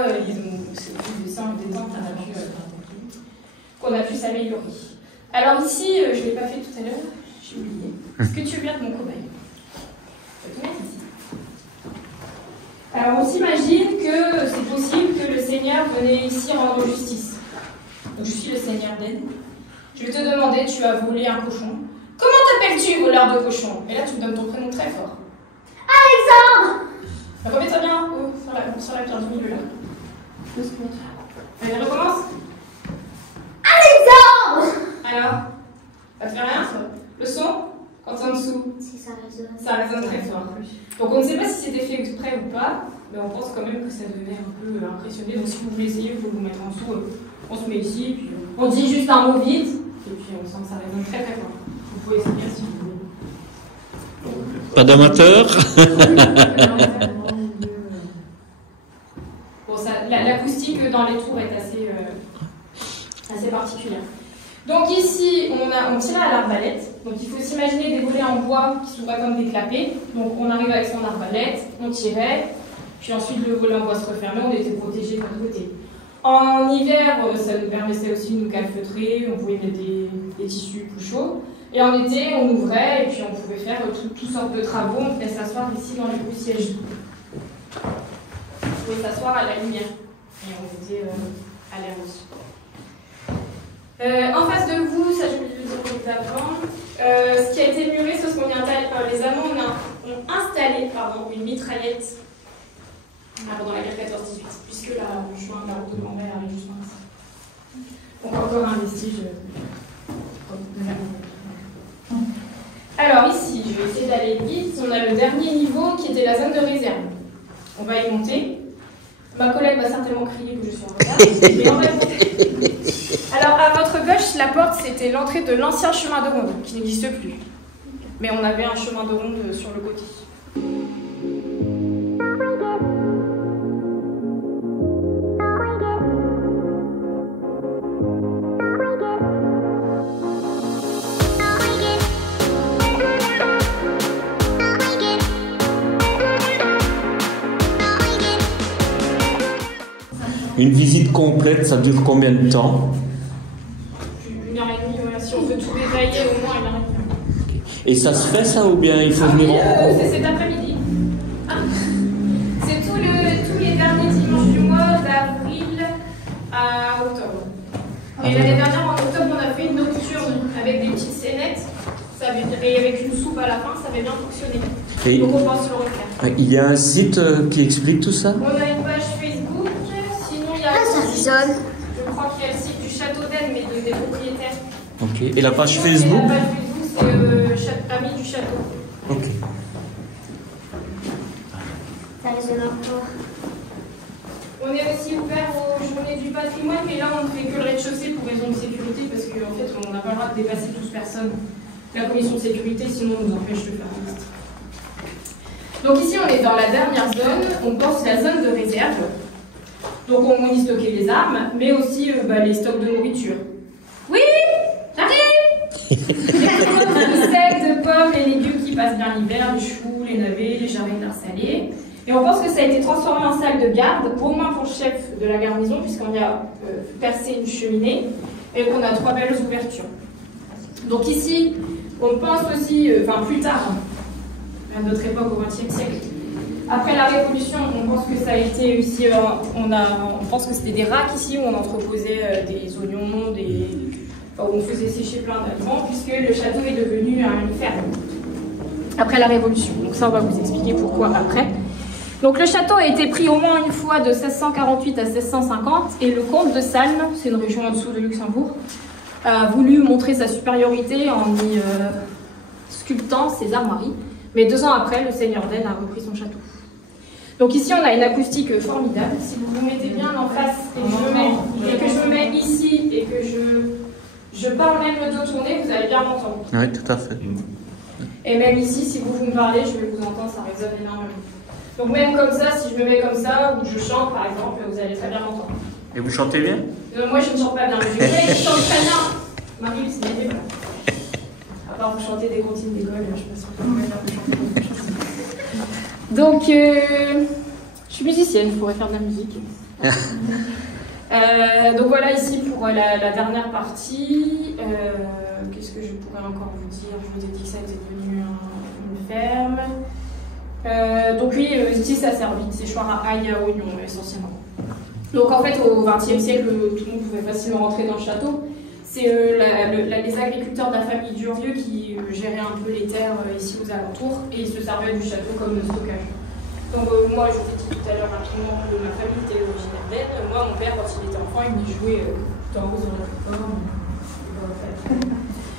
c'est des dessins qu'on a pu s'améliorer. Alors ici, je ne l'ai pas fait tout à l'heure, j'ai oublié. Est-ce que tu veux bien de mon cobaye? Je vais te mettre ici. Alors on s'imagine que c'est possible que le Seigneur venait ici rendre justice. Donc je suis le Seigneur d'Aide. Je vais te demander, tu as volé un cochon. Comment t'appelles-tu, voleur de cochon? Et là tu me donnes ton prénom très fort. Alexandre! Remets-toi bien sur la pierre du milieu là. Allez, recommence. Alexandre! Alors, ça te fait rien ça? Le son? Quand c'est en dessous? Si ça résonne. Ça résonne très fort. Donc on ne sait pas si c'était fait exprès ou pas, mais on pense quand même que ça devait un peu impressionner. Donc si vous voulez essayer, vous pouvez vous mettre en dessous. On se met ici, puis on dit juste un mot vite, et puis on sent que ça résonne très très fort. Vous pouvez essayer si vous voulez. Pas d'amateur. Bon, l'acoustique dans les tours est assez particulière. Donc ici, on tirait à l'arbalète. Donc il faut s'imaginer des volets en bois qui s'ouvraient comme des clapets. Donc on arrive avec son arbalète, on tirait, puis ensuite le volet en bois se refermait, on était protégé de notre côté. En hiver, ça nous permettait aussi de nous calfeutrer, on pouvait mettre des tissus plus chauds. Et en été, on ouvrait et puis on pouvait faire toutes sortes de travaux. On pouvait s'asseoir ici dans les beaux sièges. On pouvait s'asseoir à la lumière. Et on était à l'air aussi. En face de vous, ça je voulais le dire d'avant, ce qui a été muré, c'est ce qu'on vient les Allemands ont installé une mitraillette pendant la guerre 14-18, puisque le chemin de la route de Lambert arrive jusqu'en ici. Donc encore un vestige de la route. Alors ici, je vais essayer d'aller vite, on a le dernier niveau qui était la zone de réserve. On va y monter. Ma collègue va certainement crier que je suis en retard, mais on va y monter. Alors, à votre gauche, la porte, c'était l'entrée de l'ancien chemin de ronde, qui n'existe plus. Mais on avait un chemin de ronde sur le côté. Une visite complète, ça dure combien de temps? 1h30, voilà. Si on veut tout détailler, au moins 1h30. Et ça se fait ça ou bien il faut venir c'est cet après-midi. C'est tous les derniers dimanches du mois, d'avril à octobre. Et l'année dernière, en octobre, on a fait une nocturne avec des petites scénettes. Et avec une soupe à la fin, ça avait bien fonctionné. Et donc on pense le refaire. Il y a un site qui explique tout ça? On a une page Facebook, sinon il y a je crois qu'il y a le site du château d'Aide, mais des propriétaires. Ok. Et la page Facebook? La page Facebook, c'est Amis du château. Ok. Ça résonne encore. On est aussi ouvert aux journées du patrimoine, mais là on ne fait que le rez-de-chaussée pour raison de sécurité, parce qu'en fait on n'a pas le droit de dépasser 12 personnes. La commission de sécurité, sinon on nous empêche de faire un liste. Donc ici on est dans la dernière zone, on pense la zone de réserve. Donc on y stockait les armes, mais aussi les stocks de nourriture. Oui, j'arrive. Les steaks de pommes, les légumes qui passent bien l'hiver, les choux, les navets, les jarrets d'art salé. Et on pense que ça a été transformé en salle de garde, au moins pour le chef de la garnison, puisqu'on y a percé une cheminée et qu'on a 3 belles ouvertures. Donc ici, on pense aussi, plus tard, à notre époque au XXe siècle, après la Révolution, on pense que ça a été aussi, on pense que c'était des racks ici où on entreposait des oignons, où on faisait sécher plein d'aliments, puisque le château est devenu une ferme après la Révolution. Donc ça, on va vous expliquer pourquoi après. Donc le château a été pris au moins une fois de 1648 à 1650, et le comte de Salm, c'est une région en dessous de Luxembourg, a voulu montrer sa supériorité en y sculptant ses armoiries. Mais 2 ans après, le seigneur d'Aide a repris son château. Donc ici, on a une acoustique formidable. Si vous vous mettez bien en face et que je me mets ici et que je parle même le dos tourné, vous allez bien m'entendre. Oui, tout à fait. Et même ici, si vous me parlez, je vais vous entendre, ça résonne énormément. Donc même comme ça, si je me mets comme ça, ou je chante par exemple, vous allez très bien m'entendre. Et vous chantez bien? Moi je ne chante pas bien, mais je sais que je chante très bien. Marie, c'est bien voilà. À part vous chanter des comptines d'école, je ne sais pas si vous pouvez faire chanter. Donc, je suis musicienne, je pourrais faire de la musique. Donc voilà ici pour la dernière partie. Qu'est-ce que je pourrais encore vous dire? Je vous ai dit que ça était devenu une ferme. Donc oui, ici ça sert vite, c'est choix à ail et à oignon essentiellement. Donc en fait au XXe siècle, tout le monde pouvait facilement rentrer dans le château. C'est les agriculteurs de la famille Durieux qui géraient un peu les terres ici aux alentours et ils se servaient du château comme stockage. Donc moi je vous ai dit tout à l'heure rapidement que ma famille était originaire d'Aisne. Moi mon père quand il était enfant il venait jouer tout en haut dans la plateforme.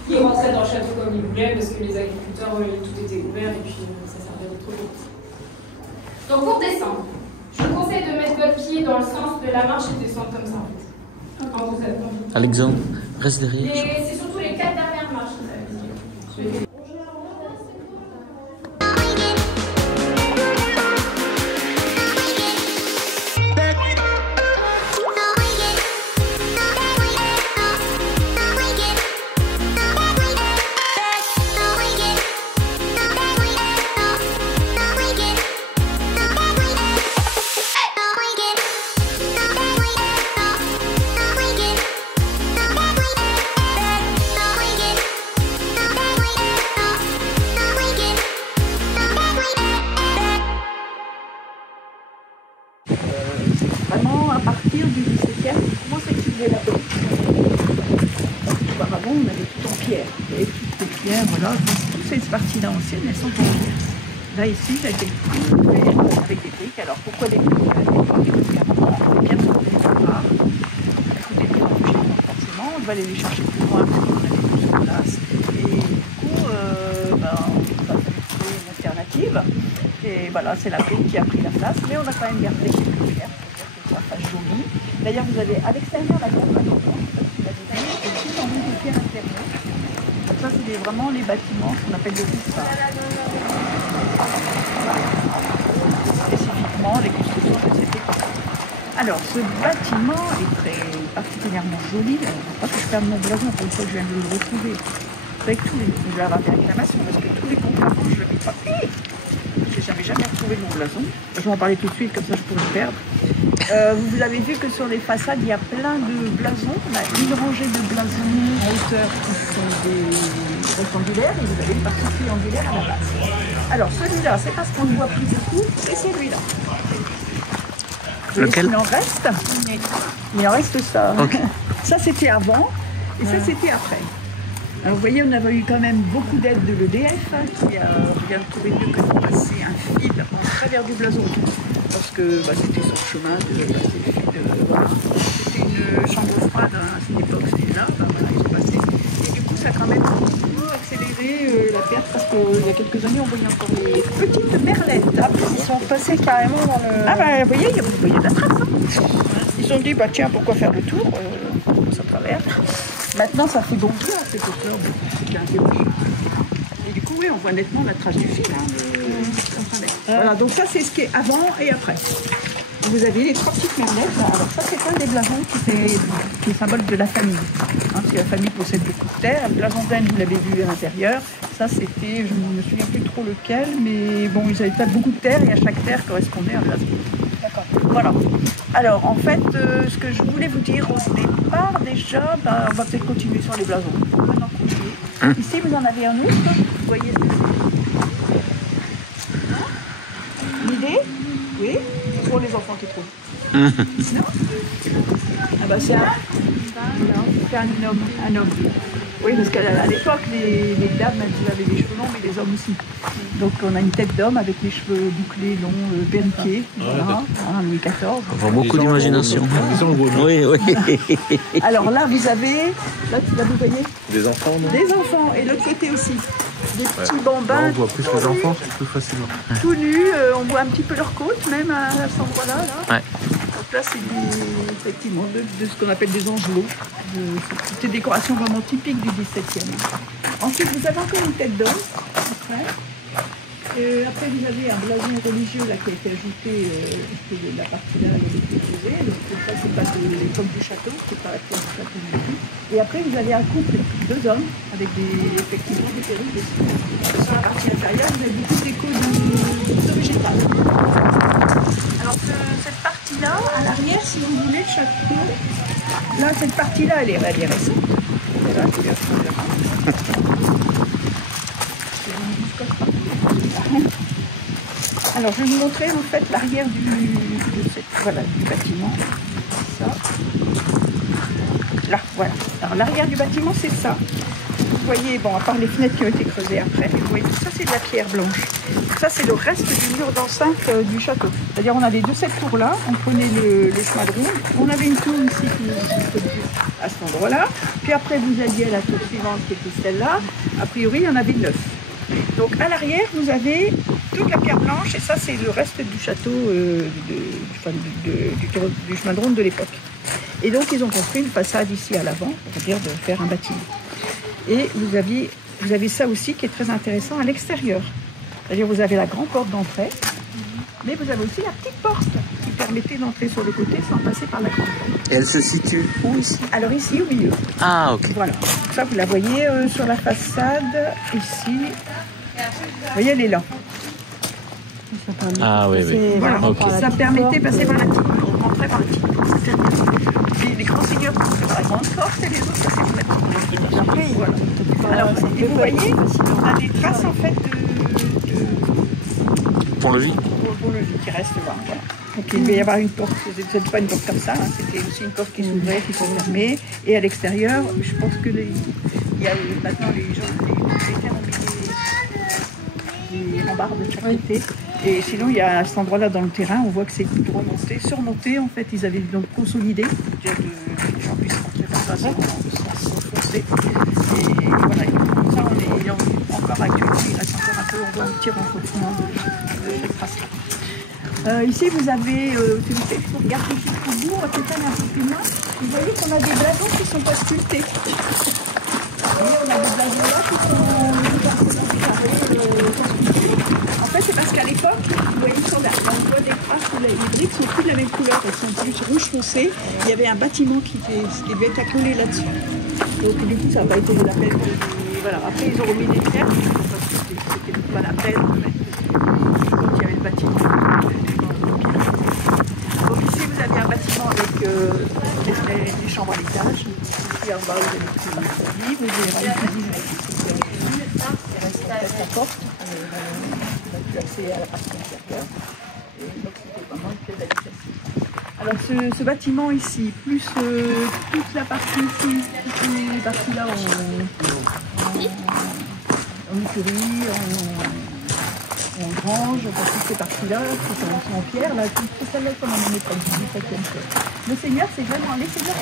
Il rentrait dans le château comme il voulait parce que les agriculteurs tout était ouvert et puis ça servait d'être trop beau. Donc pour descendre, je vous conseille de mettre votre pied dans le sens de la marche et de descendre comme ça en fait. Alexandre, reste derrière. C'est surtout les 4 dernières marches que ça veut dire. Vraiment, à partir du XVIIe, on commence à utiliser la brique. Auparavant, on avait tout en pierre. Et toutes les pierres, voilà, toutes ces parties-là anciennes, elles sont en pierre. Là, ici, ça a été fait avec des briques. Alors, pourquoi des briques? Les pierres sont très rares. Elles coûtaient plus cher, forcément. On devait aller les chercher plus loin, parce qu'on avait tout sur place. Et du coup, on va trouver une alternative. Et voilà, c'est la brique qui a pris la place. Mais on a quand même gardé quelques pierres. Joli. D'ailleurs, vous avez à l'extérieur la gamme, et tout en haut de pierre intérieure. Donc ça, c'est vraiment les bâtiments qu'on appelle des roustards. Spécifiquement, les constructions de cette époque. Alors, ce bâtiment est très particulièrement joli. Il ne faut pas que je perde mon blason pour une fois que je viens de le retrouver. Avec tous les... Je vais avoir des réclamations parce que tous les concurrents, je ne l'avais pas. Je n'avais jamais retrouvé mon blason. Je vais en parler tout de suite, comme ça je pourrais le perdre. Vous avez vu que sur les façades, il y a plein de blasons. On a une rangée de blasons en hauteur qui sont des rectangulaires et vous avez une partie triangulaire à la base. Alors celui-là, c'est parce qu'on ne voit plus beaucoup, c'est celui-là. Lequel? Il en reste. Il en reste ça. Okay. Ça c'était avant et ça c'était après. Alors vous voyez, on avait eu quand même beaucoup d'aides de l'EDF qui a bien trouvé mieux que de passer un fil en travers du blason. Parce que c'était sur le chemin de passer le fil. Voilà. C'était une chambre froide à cette époque, c'était là. Voilà, ils ont passé. Et du coup, ça a quand même beaucoup accéléré la perte parce qu'il y a quelques années, on voyait encore les petites merlettes. Ils sont passés carrément dans le. Ah bah vous voyez, il y a de la trace. Hein. Ils ont dit, bah tiens, pourquoi faire le tour? On passe à travers. Maintenant, ça fait donc cette hauteur de 15 jours. Et du coup, oui, on voit nettement la trace du fil. Voilà, donc ça, c'est ce qui est avant et après. Vous avez les 3 petites merlettes. Alors ça, c'est un des blasons qui est symbole de la famille. Hein, si la famille possède beaucoup de terre, le blason d'Aisne, vous l'avez vu à l'intérieur. Ça, c'était, je ne me souviens plus trop lequel, mais bon, ils n'avaient pas beaucoup de terre et à chaque terre correspondait un blason. D'accord. Voilà. Alors, en fait, ce que je voulais vous dire au départ, déjà, on va peut-être continuer sur les blasons. Maintenant, continuer. Ici, vous en avez un autre. Vous voyez ce que c'est? L'idée? Oui. Pour les enfants qui trouvent. Non. Ah bah c'est un homme. Oui, parce qu'à l'époque, les dames, elles avaient des cheveux longs, mais les hommes aussi. Donc on a une tête d'homme avec les cheveux bouclés, longs, perruqués. Voilà, Louis XIV. On voit beaucoup d'imagination. Oui, oui. Alors là, vous avez, là vous voyez, des enfants, non? Des enfants, et l'autre côté aussi. Des petits bambins. Là, on voit plus les enfants, c'est plus facilement. Tout nus, on voit un petit peu leurs côtes, même à cet endroit-là. Là. Ouais. Donc là, c'est effectivement de ce qu'on appelle des angelots. C'était des décorations vraiment typiques du XVIIe. Ensuite, vous avez encore une tête d'homme. Après, vous avez un blason religieux là, qui a été ajouté, parce que la partie là, elle a été posée. Donc, ça, c'est pas de l'époque du château, c'est pas la pierre du château du tout. Et après, vous avez un couple, 2 hommes, avec effectivement des perruques dessus. Sur la partie inférieure, vous avez beaucoup d'écho de végétal. Alors, cette partie-là, à l'arrière, si vous voulez, le château, là, cette partie-là, elle est récente. Voilà, je vais la prendre là. Alors, je vais vous montrer en fait l'arrière du bâtiment. Ça. Là, voilà. Alors, l'arrière du bâtiment, c'est ça. Vous voyez, bon, à part les fenêtres qui ont été creusées après, vous voyez, tout ça, c'est de la pierre blanche. Donc, ça, c'est le reste du mur d'enceinte du château. C'est-à-dire, on avait cette tour-là, on prenait le chemin de ronde. On avait une tour ici qui à cet endroit-là. Puis après, vous alliez à la tour suivante qui était celle-là. A priori, il y en avait 9. Donc à l'arrière, vous avez toute la pierre blanche et ça, c'est le reste du château du chemin de ronde de l'époque. Et donc, ils ont construit une façade ici à l'avant, c'est-à-dire de faire un bâtiment. Et vous avez ça aussi qui est très intéressant à l'extérieur. C'est-à-dire, vous avez la grande porte d'entrée, mais vous avez aussi la petite porte qui permettait d'entrer sur le côté sans passer par la grande porte. Et elle se situe où ici? Alors ici, au milieu. Ah, ok. Voilà. Donc ça, vous la voyez sur la façade, ici. Vous voyez, elle est là. Ah oui, oui. Voilà. Okay. Ça permettait de passer par la petite porte, rentrer par la petite porte. Les grands seigneurs passaient par la grande porte et les autres passaient par la petite porte. Après, voilà. Alors, et vous voyez, on a des traces en fait de pont-levis. Pont-levis qui reste là. Voilà. Donc il devait y avoir une porte, c'était pas une porte comme ça, hein, c'était aussi une porte qui s'ouvrait, qui se fermait. Et à l'extérieur, je pense que il y a maintenant les militaires ont mis des rambardes de chaque côté. Et sinon, il y a à cet endroit-là dans le terrain, on voit que c'est remonté, surmonté. En fait, ils avaient donc consolidé, que les gens puissent rentrer par ça sans s'enfoncer. Et voilà, ça, on est encore actuellement, il reste encore un peu, on voit un petit renforcement de cette trace-là. Ici, vous avez, si vous regardez jusqu'au bout, on va peut-être aller un peu plus loin. Vous voyez qu'on a des blasons qui ne sont pas sculptés. Vous voyez, on a des blasons là qui sont sculptés. En fait, c'est parce qu'à l'époque, vous voyez sur la voie des traces, les briques sont plus de la même couleur, elles sont plus rouge foncé. Il y avait un bâtiment qui devait être accolé là-dessus. Donc du coup, ça n'a pas été de la peine. Voilà. Après, ils ont remis des pierres, parce que c'était pas la peine en fait. Quand il y avait le bâtiment. Donc ici, vous avez un bâtiment avec des chambres à l'étage. Ici en bas, vous avez une cuisine. Vous avez une cuisine avec il reste en fait la porte. On a pu accéder à la partie intérieure. Et donc, c'était vraiment une pièce d'habitation. Alors, ce bâtiment ici, plus toute la partie ici, toutes les parties là en écurie, en grange, toutes ces parties-là, qui sont en pierre, là, tout celle-là, comme on en est comme 17e siècle. Les seigneurs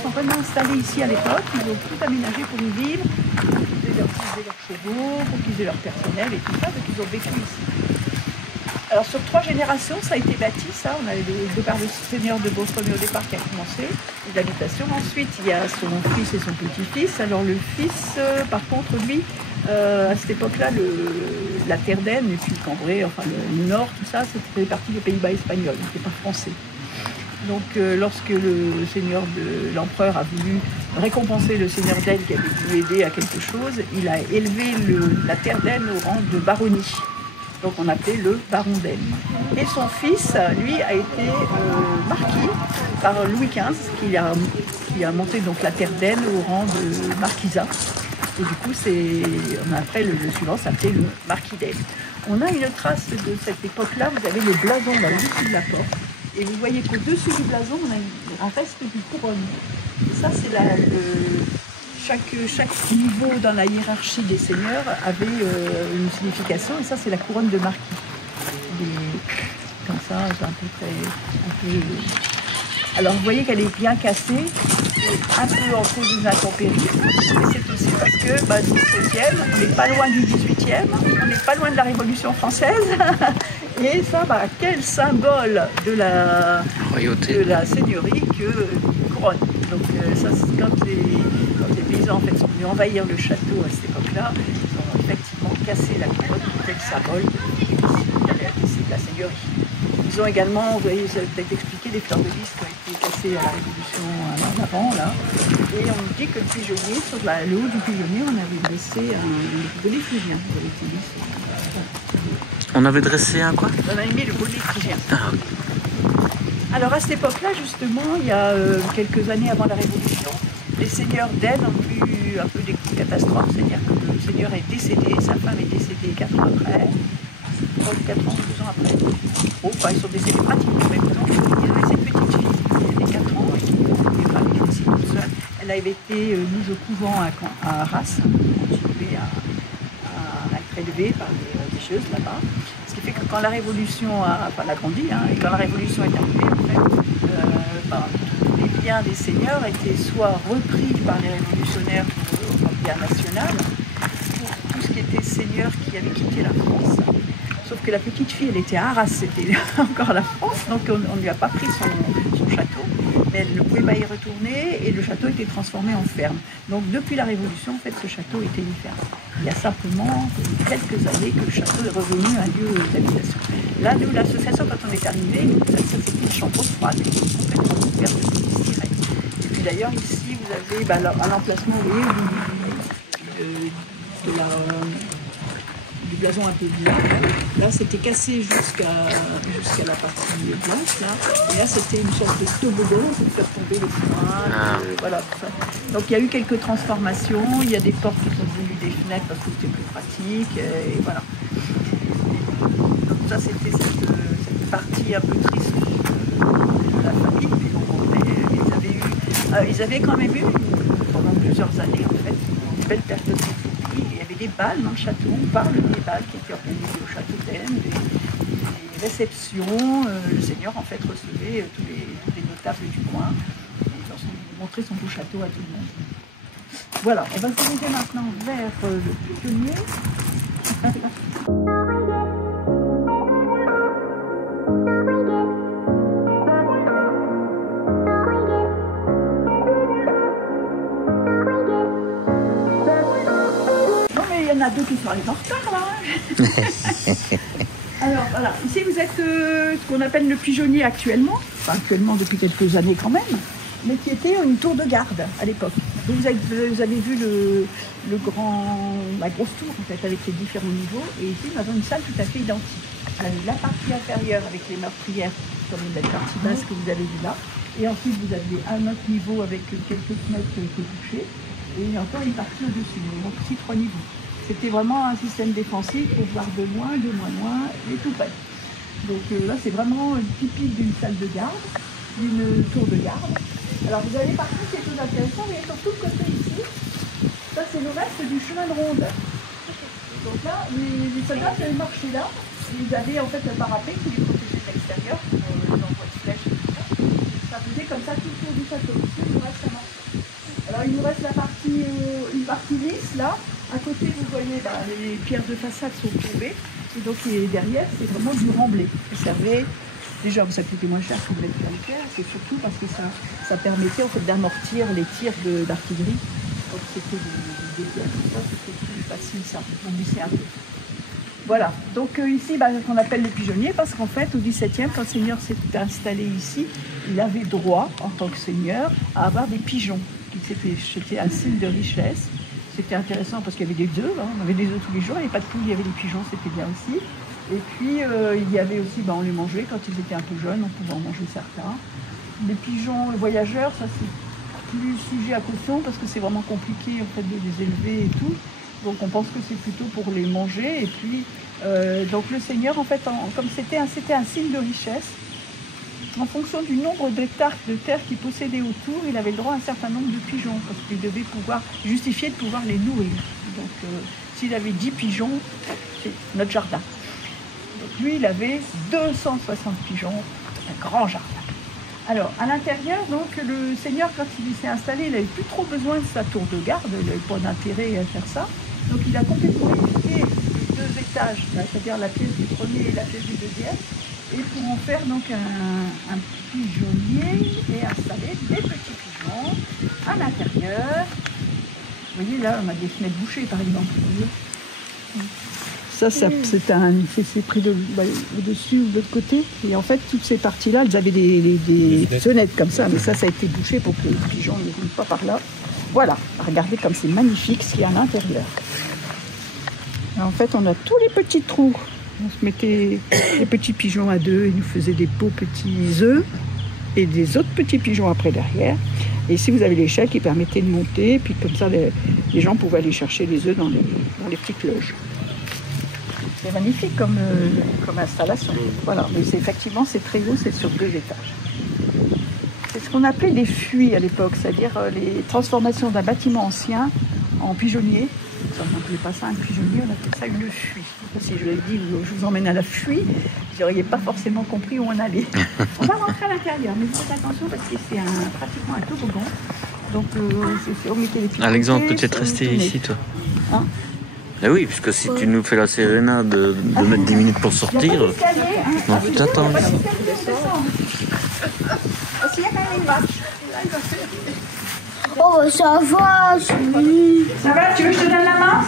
sont vraiment installés ici à l'époque, ils ont tout aménagé pour y vivre, pour qu'ils aient leurs chevaux, pour qu'ils aient leur personnel et tout ça, donc ils ont vécu ici. Alors sur 3 générations, ça a été bâti, ça, on a eu le départ du seigneur de Beautremet au départ qui a commencé, l'habitation. Ensuite, il y a son fils et son petit-fils. Alors le fils, par contre, lui, à cette époque-là, la terre d'Aisne et puis le Cambrai, enfin le nord, tout ça, c'était partie des Pays-Bas espagnols, il n'était pas français. Donc lorsque le seigneur de l'empereur a voulu récompenser le seigneur d'Aisne qui avait dû aider à quelque chose, il a élevé la terre d'Aisne au rang de baronnie. Donc on appelait le baron d'Aisne. Et son fils, lui, a été marquis par Louis XV, qui a monté donc la terre d'Aisne au rang de marquisat. Et du coup, après le suivant s'appelait le marquis d'Aisne. On a une trace de cette époque-là, vous avez le blason là au-dessus de la porte. Et vous voyez qu'au-dessus du blason, on a un reste d'une couronne. Et ça, c'est chaque niveau dans la hiérarchie des seigneurs avait une signification, et ça, c'est la couronne de marquis. Comme ça, c'est un peu... Alors, vous voyez qu'elle est bien cassée, un peu en cause des intempéries. Et c'est aussi parce que, 17e, on n'est pas loin du 18e, on n'est pas loin de la Révolution française. Et ça, quel symbole de la seigneurie que couronne. Donc ça, c'est quand les paysans en fait, sont venus envahir le château à cette époque-là, ils ont effectivement cassé la couronne, c'était le symbole de la seigneurie. Ils ont également, vous voyez, ça peut-être expliqué, des fleurs de lys qui ont été cassées à la Révolution en avant, là. Et on dit que le pigeonnier, sur le haut du pigeonnier, on avait dressé un bonnet phrygien. On avait dressé un quoi? On avait mis le bonnet phrygien. Ah. Alors à cette époque-là, justement, il y a quelques années avant la Révolution, les seigneurs d'Aisne ont eu un peu des catastrophes, c'est-à-dire que le seigneur est décédé, sa femme est décédée 4 ans après, 3 ou 4 ans, 2 ans après. Bon, enfin, ils sont décédés pratiquement en même temps. Il avait cette petite fille qui avait 4 ans et qui n'était pas venue ici toute seule. Elle avait été mise au couvent à Arras, continuée à être élevée par les religieuses là-bas. Ce qui fait que quand la Révolution elle a grandi, hein, et quand la Révolution est arrivée, en fait, tous les biens des seigneurs étaient soit repris par les révolutionnaires comme bien national, pour tout ce qui était seigneur qui avait quitté la France. Sauf que la petite fille, elle était à Arras, c'était encore la France, donc on ne lui a pas pris son château, mais elle ne pouvait pas y retourner et le château était transformé en ferme. Donc depuis la Révolution, en fait, ce château était une ferme. Il y a simplement quelques années que le château est revenu un lieu d'habitation. Là, nous, l'association, quand on est arrivé, ça c'était une chambre froide, complètement ouverte de polystyrène. Et puis d'ailleurs, ici, vous avez à l'emplacement, vous voyez, du blason un peu blanc. Là, c'était cassé jusqu'à la partie blanche. Là. Et là, c'était une sorte de toboggan pour faire tomber le foin. Voilà, tout ça. Donc, il y a eu quelques transformations. Il y a des portes qui sont devenues des fenêtres parce que c'était plus pratique. Et voilà. Donc, ça, c'était cette partie un peu triste de la famille. Mais bon, ils avaient quand même eu, pendant plusieurs années, en fait, une belle période de vie. Il y avait des balles dans le château, on parle des balles qui étaient organisées au château d'Aisne, des réceptions. Le seigneur, en fait, recevait tous les notables du coin et ils montrait son beau château à tout le monde. Voilà, on va se diriger maintenant vers le pigeonnier. Il y en a deux qui sont arrivés en retard là. Alors voilà, ici vous êtes ce qu'on appelle le pigeonnier actuellement, enfin actuellement depuis quelques années quand même, mais qui était une tour de garde à l'époque. Vous avez vu la grosse tour en fait avec les différents niveaux, et ici nous avons une salle tout à fait identique. La partie inférieure avec les meurtrières, comme la partie basse que vous avez vue là, et ensuite vous avez un autre niveau avec quelques fenêtres qui étaient touchées, et encore une partie au-dessus, donc ici 3 niveaux. C'était vraiment un système défensif pour voir de loin, et tout près. Donc là, c'est vraiment typique d'une salle de garde, d'une tour de garde. Alors vous avez partout quelque chose d'intéressant, mais surtout le côté ici, ça c'est le reste du chemin de ronde. Donc là, les soldats qui avaient marché là, ils avaient en fait un parapet qui les protégeait de l'extérieur, les envois de flèches et tout ça. Ça faisait comme ça tout le tour du château. Ici, il nous reste la marche. Alors il nous reste une partie lisse là. À côté, vous voyez, les pierres de façade sont tombées. Et donc, derrière, c'est vraiment du remblai. Ça servait, déjà, ça coûtait moins cher que de mettre de pierre. C'est surtout parce que ça permettait en fait, d'amortir les tirs d'artillerie. Donc, c'était des pierres comme ça, c'était plus facile, ça. On glissait un peu. Voilà. Donc, ici, ce qu'on appelle le pigeonnier, parce qu'en fait, au XVIIe, quand le seigneur s'est installé ici, il avait droit, en tant que seigneur, à avoir des pigeons. C'était un signe de richesse. C'était intéressant parce qu'il y avait des œufs, on avait des œufs tous les jours, il n'y avait pas de poules, il y avait des pigeons, c'était bien aussi. Et puis il y avait aussi, on les mangeait quand ils étaient un peu jeunes, on pouvait en manger certains. Les pigeons voyageurs, ça c'est plus sujet à caution parce que c'est vraiment compliqué en fait, de les élever et tout. Donc on pense que c'est plutôt pour les manger. Et puis donc le seigneur, en fait, comme c'était un signe de richesse, en fonction du nombre d'hectares de terre qu'il possédait autour, il avait le droit à un certain nombre de pigeons, parce qu'il devait justifier de pouvoir les nourrir. Donc, s'il avait 10 pigeons, c'est notre jardin. Donc, lui, il avait 260 pigeons, un grand jardin. Alors, à l'intérieur, donc, le seigneur, quand il s'est installé, il n'avait plus trop besoin de sa tour de garde, il n'avait pas d'intérêt à faire ça. Donc, il a complètement équipé les 2 étages, c'est-à-dire la pièce du premier et la pièce du deuxième. Et pour en faire donc un pigeonnier et installer des petits pigeons à l'intérieur. Vous voyez là, on a des fenêtres bouchées par exemple. Ça c'est pris au-dessus ou de l'autre côté. Et en fait, toutes ces parties-là, elles avaient des fenêtres comme ça. Mais ça a été bouché pour que les pigeons ne viennent pas par là. Voilà, regardez comme c'est magnifique ce qu'il y a à l'intérieur. En fait, on a tous les petits trous. On se mettait les petits pigeons à deux, ils nous faisaient des beaux petits œufs et des autres petits pigeons après derrière. Et ici, vous avez l'échelle qui permettait de monter, puis comme ça, les gens pouvaient aller chercher les œufs dans les petites loges. C'est magnifique comme installation. Voilà, mais effectivement, c'est très haut, c'est sur 2 étages. C'est ce qu'on appelait des fuies à l'époque, c'est-à-dire les transformations d'un bâtiment ancien en pigeonnier. On n'appelait pas ça un pigeonnier, on appelait ça une fuie. Si je l'ai dit, je vous emmène à la fuie, vous n'auriez pas forcément compris où on allait. On va rentrer à l'intérieur, mais faites attention parce que c'est pratiquement un toboggan. Donc, on mettait les pieds. Alexandre, peut-être rester ici, toi. Hein? Eh oui, puisque si tu nous fais la sérénade de mettre 10 minutes pour sortir, on peut t'attendre. Oh, bah, ça va, Ça va, tu veux que je te donne la main?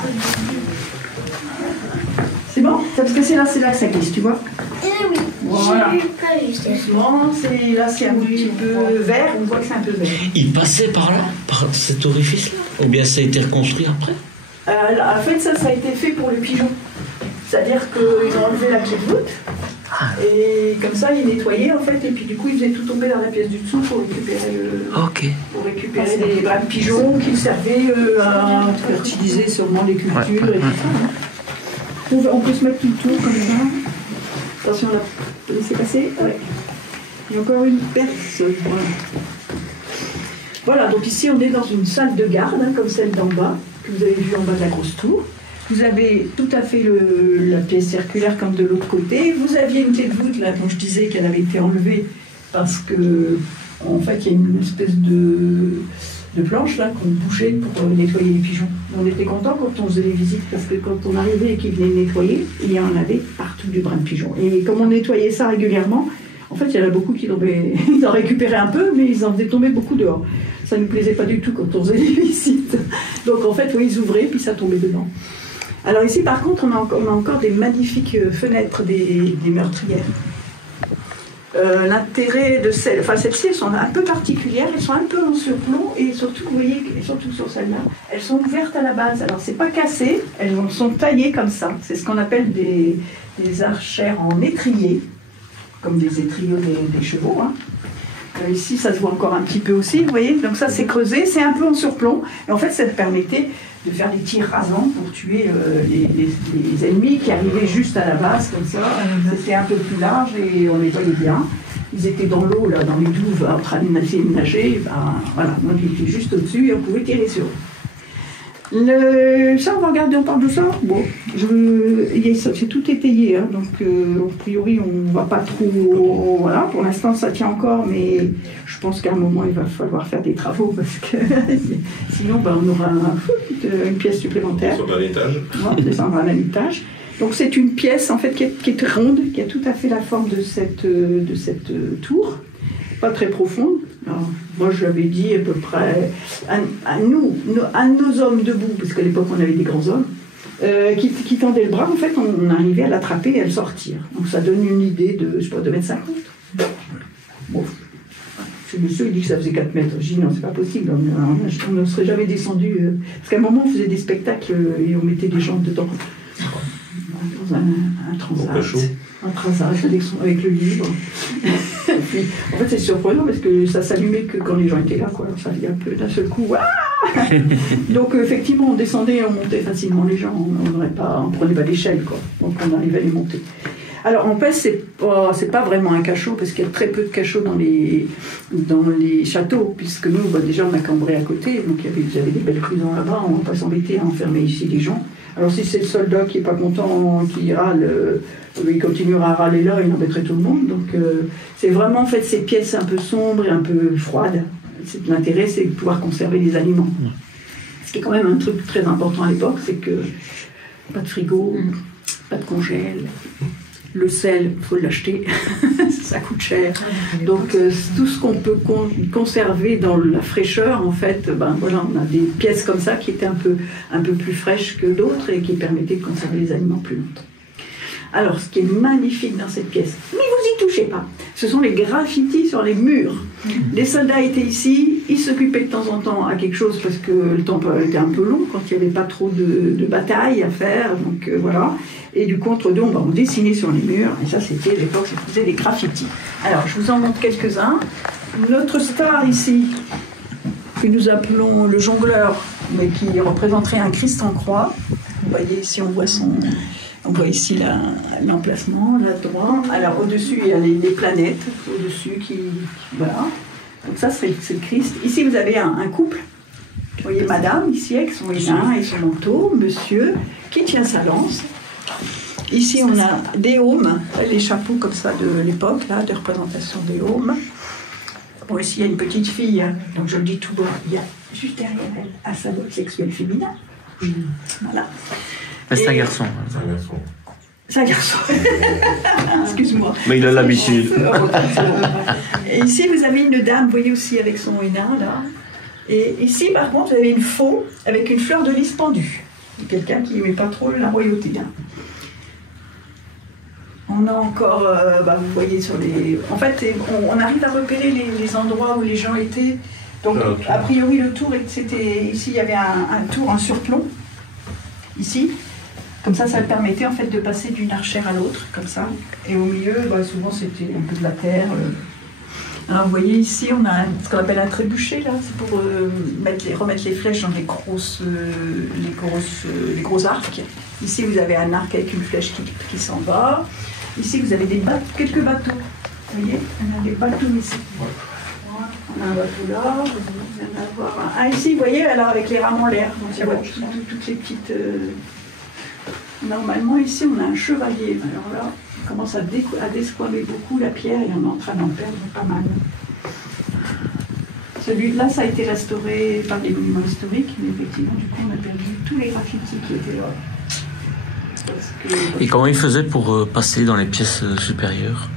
C'est bon? Parce que c'est là que ça glisse, tu vois? Eh oui, voilà. j'ai eu pas juste. Doucement, là c'est un petit peu vert, on voit que c'est un peu vert. Il passait par là, par cet orifice-là? Ou bien ça a été reconstruit après? En fait, ça a été fait pour les pigeons. C'est-à-dire qu'ils ont enlevé la clé de voûte. Et comme ça, ils nettoyaient en fait, et puis du coup, ils faisaient tout tomber dans la pièce du dessous pour récupérer les bras de pigeons qui servaient à fertiliser sûrement les cultures et tout ça. On peut se mettre tout le tour comme ça. Attention là, on peut laisser passer. Ouais. Il y a encore une perce. Voilà, donc ici on est dans une salle de garde, comme celle d'en bas, que vous avez vue en bas de la grosse tour. Vous avez tout à fait la pièce circulaire comme de l'autre côté. Vous aviez une clé de voûte, là, dont je disais qu'elle avait été enlevée parce que, en fait, il y a une espèce de planche là qu'on bougeait pour nettoyer les pigeons. On était contents quand on faisait les visites parce que quand on arrivait et qu'ils venaient nettoyer, il y en avait partout du brin de pigeon. Et comme on nettoyait ça régulièrement, en fait, il y en a beaucoup qui ils en récupéraient un peu, mais ils en faisaient tomber beaucoup dehors. Ça ne nous plaisait pas du tout quand on faisait les visites. Donc en fait, oui, ils ouvraient puis ça tombait dedans. Alors ici, par contre, on a encore des magnifiques fenêtres des meurtrières. L'intérêt de celles-ci, elles sont un peu particulières, elles sont un peu en surplomb et surtout, vous voyez, surtout sur celle-là, elles sont ouvertes à la base. Alors c'est pas cassé, elles sont taillées comme ça. C'est ce qu'on appelle des archères en étrier, comme des étriaux des chevaux. Hein. Ici, ça se voit encore un petit peu aussi, vous voyez. Donc ça, c'est creusé, c'est un peu en surplomb. Et en fait, ça permettait de faire des tirs rasants pour tuer les ennemis qui arrivaient juste à la base, comme ça. C'était un peu plus large et on les voyait bien. Ils étaient dans l'eau, là, dans les douves, en train de nager. Ben, voilà, moi j'étais juste au-dessus et on pouvait tirer sur eux. Ça, on va regarder, on parle de ça. Bon, c'est tout étayé, hein, donc a priori, on ne va pas trop. Voilà, pour l'instant, ça tient encore, mais je pense qu'à un moment, il va falloir faire des travaux parce que sinon, on aura une pièce supplémentaire. Sur un étage. On va descendre à un étage. Donc, c'est une pièce en fait qui est ronde, qui a tout à fait la forme de cette tour, pas très profonde. Alors, moi, je l'avais dit à peu près à nos hommes debout, parce qu'à l'époque, on avait des grands hommes, qui tendaient le bras, en fait, on arrivait à l'attraper et à le sortir. Donc, ça donne une idée de, je sais pas, de mètre 50. Bon. Ce monsieur, il dit que ça faisait 4 mètres. Je dis non, c'est pas possible, on ne serait jamais descendu. Parce qu'à un moment, on faisait des spectacles et on mettait des gens dedans. Dans un transat. Un transat avec le livre. Puis, en fait, c'est surprenant parce que ça s'allumait que quand les gens étaient là, quoi. Ça allait un peu d'un seul coup. Donc, effectivement, on descendait et on montait facilement les gens. On prenait pas d'échelle, quoi. Donc, on arrivait à les monter. Alors, en fait, c'est pas vraiment un cachot parce qu'il y a très peu de cachots dans les châteaux, puisque nous, déjà, on a Cambrai à côté, donc il y avait des belles prisons là-bas. On ne va pas s'embêter à enfermer ici les gens. Alors si c'est le soldat qui n'est pas content, qui râle, il continuera à râler là, il embêterait tout le monde. Donc c'est vraiment en fait ces pièces un peu sombres et un peu froides. L'intérêt, c'est de pouvoir conserver les aliments. Ce qui est quand même un truc très important à l'époque, c'est que pas de frigo, pas de congèle. Le sel, il faut l'acheter, ça coûte cher. Donc tout ce qu'on peut conserver dans la fraîcheur, en fait, ben voilà, on a des pièces comme ça qui étaient un peu plus fraîches que d'autres et qui permettaient de conserver les aliments plus longtemps. Alors, ce qui est magnifique dans cette pièce, mais vous y touchez pas, ce sont les graffitis sur les murs. Les soldats étaient ici, ils s'occupaient de temps en temps à quelque chose parce que le temps était un peu long quand il n'y avait pas trop de batailles à faire, donc voilà. Et du coup, entre deux, on dessinait sur les murs, et ça, c'était l'époque, ça faisait des graffitis. Alors, je vous en montre quelques-uns. Notre star ici, que nous appelons le jongleur, mais qui représenterait un Christ en croix. Vous voyez ici, on voit ici l'emplacement, là droit. Alors au-dessus, il y a les planètes, au-dessus voilà. Donc ça, c'est le Christ. Ici, vous avez un couple. Vous voyez madame, ici, avec son énin et son manteau, monsieur, qui tient sa lance. Ici, on a des aumes, les chapeaux comme ça de l'époque, là, de représentation des aumes. Bon, ici, il y a une petite fille, donc je le dis tout bas, il y a juste derrière elle un symbole sexuel féminin. Voilà. C'est un garçon. C'est un garçon. Excuse-moi. Mais il a l'habitude. Et ici, vous avez une dame, vous voyez aussi avec son hénin, là. Et ici, par contre, vous avez une faux avec une fleur de lys pendue. Quelqu'un qui n'aimait pas trop la royauté. Hein. On a encore, vous voyez sur les... En fait, on arrive à repérer les endroits où les gens étaient. Donc, a priori, le tour, c'était... Ici, il y avait un tour en surplomb. Ici. Comme ça permettait en fait de passer d'une archère à l'autre, comme ça. Et au milieu, souvent c'était un peu de la terre. Alors vous voyez ici, on a ce qu'on appelle un trébuchet, là, c'est pour remettre les flèches dans les gros arcs. Ici, vous avez un arc avec une flèche qui s'en va. Ici, vous avez quelques bateaux. Vous voyez, on a des bateaux ici. On a un bateau là, vous allez en avoir un. Ah, ici, vous voyez, alors avec les rames en l'air. Donc, on voit toutes les petites... Normalement, ici, on a un chevalier. Alors là, on commence à desquamer beaucoup la pierre et on est en train d'en perdre pas mal. Celui-là, ça a été restauré par des monuments historiques, mais effectivement, du coup, on a perdu tous les graffitis qui étaient là. Et comment ils faisaient pour passer dans les pièces supérieures?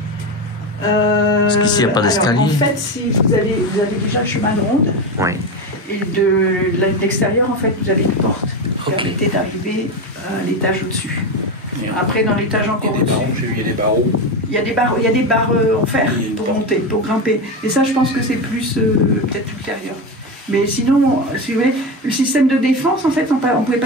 Parce qu'ici, il n'y a pas d'escalier. En fait, si vous avez déjà le chemin de ronde. Oui. Et de l'extérieur, en fait, vous avez une porte qui permettait d'arriver à l'étage au-dessus. Après, dans l'étage encore au-dessus. Il y a des barreaux. Il y a des barres en fer pour monter, pour grimper. Et ça, je pense que c'est plus peut-être ultérieur. Mais sinon, si vous voulez, le système de défense, en fait, on pouvait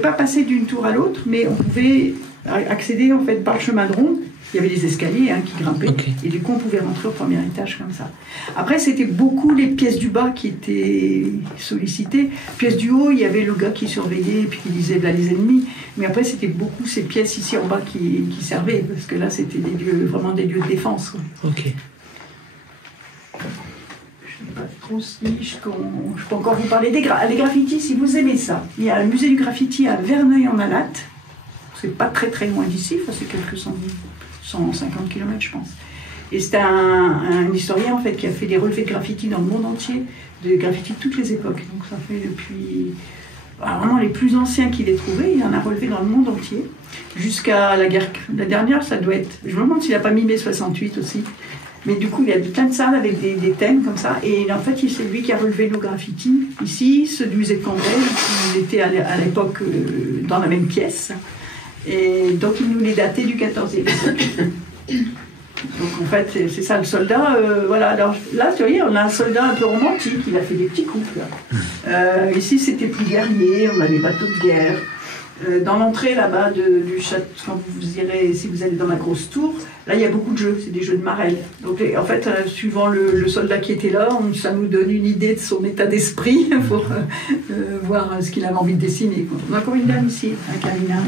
pas passer d'une tour à l'autre, mais on pouvait accéder en fait par le chemin de ronde. Il y avait des escaliers qui grimpaient, et du coup on pouvait rentrer au premier étage comme ça. Après c'était beaucoup les pièces du bas qui étaient sollicitées. Pièces du haut, il y avait le gars qui surveillait et puis qui disait là les ennemis. Mais après c'était beaucoup ces pièces ici en bas qui servaient, parce que là c'était vraiment des lieux de défense. Quoi. Ok. Je ne sais pas trop si je peux encore vous parler des graffitis si vous aimez ça. Il y a le musée du graffiti à Verneuil-en-Alatte. C'est pas très très loin d'ici, c'est quelques 150 km je pense. Et c'est un historien en fait qui a fait des relevés de graffiti dans le monde entier, de graffiti de toutes les époques. Donc ça fait depuis vraiment les plus anciens qu'il ait trouvés, il en a relevé dans le monde entier. Jusqu'à la guerre, la dernière, ça doit être, je me demande s'il n'a pas mis mai 68 aussi. Mais du coup, il y a plein de salles avec des thèmes comme ça. Et en fait, c'est lui qui a relevé nos graffitis. Ici, ceux du musée de Cambrai, qui étaient à l'époque dans la même pièce. Et donc il nous les datait du 14e siècle. Donc en fait c'est ça le soldat. Voilà. Alors là vous voyez on a un soldat un peu romantique, il a fait des petits couples. Ici c'était plus guerrier, on a des bateaux de guerre. Dans l'entrée là-bas du château, quand vous irez, si vous allez dans la grosse tour, là il y a beaucoup de jeux, c'est des jeux de marelle. Donc en fait suivant le soldat qui était là, ça nous donne une idée de son état d'esprit pour voir ce qu'il avait envie de dessiner. On a encore une dame ici, un caminard.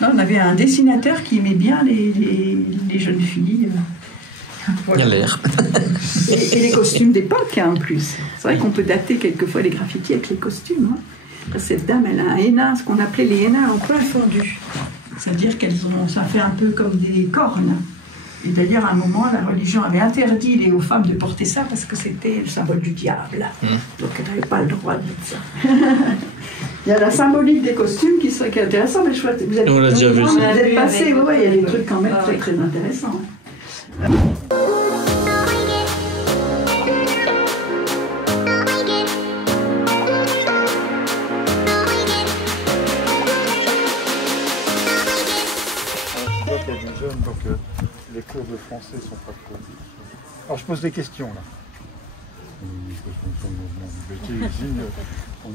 Là, on avait un dessinateur qui aimait bien les jeunes filles. Voilà. Il y a l'air. Et les costumes d'époque, en plus. C'est vrai qu'on peut dater quelquefois les graffitis avec les costumes. Cette dame, elle a un hennin, ce qu'on appelait les hennas en plein fondu. C'est-à-dire ça fait un peu comme des cornes. Et d'ailleurs, à un moment, la religion avait interdit aux femmes de porter ça parce que c'était le symbole du diable. Donc, elle n'avait pas le droit de mettre ça. Il y a la symbolique des costumes qui est intéressante, mais je crois que vous êtes, on l'a déjà vu. Vous êtes passé, ouais, il y a des trucs quand même très très intéressants. Il y a des jeunes, donc les cours de français sont pas trop. Alors je pose des questions là. On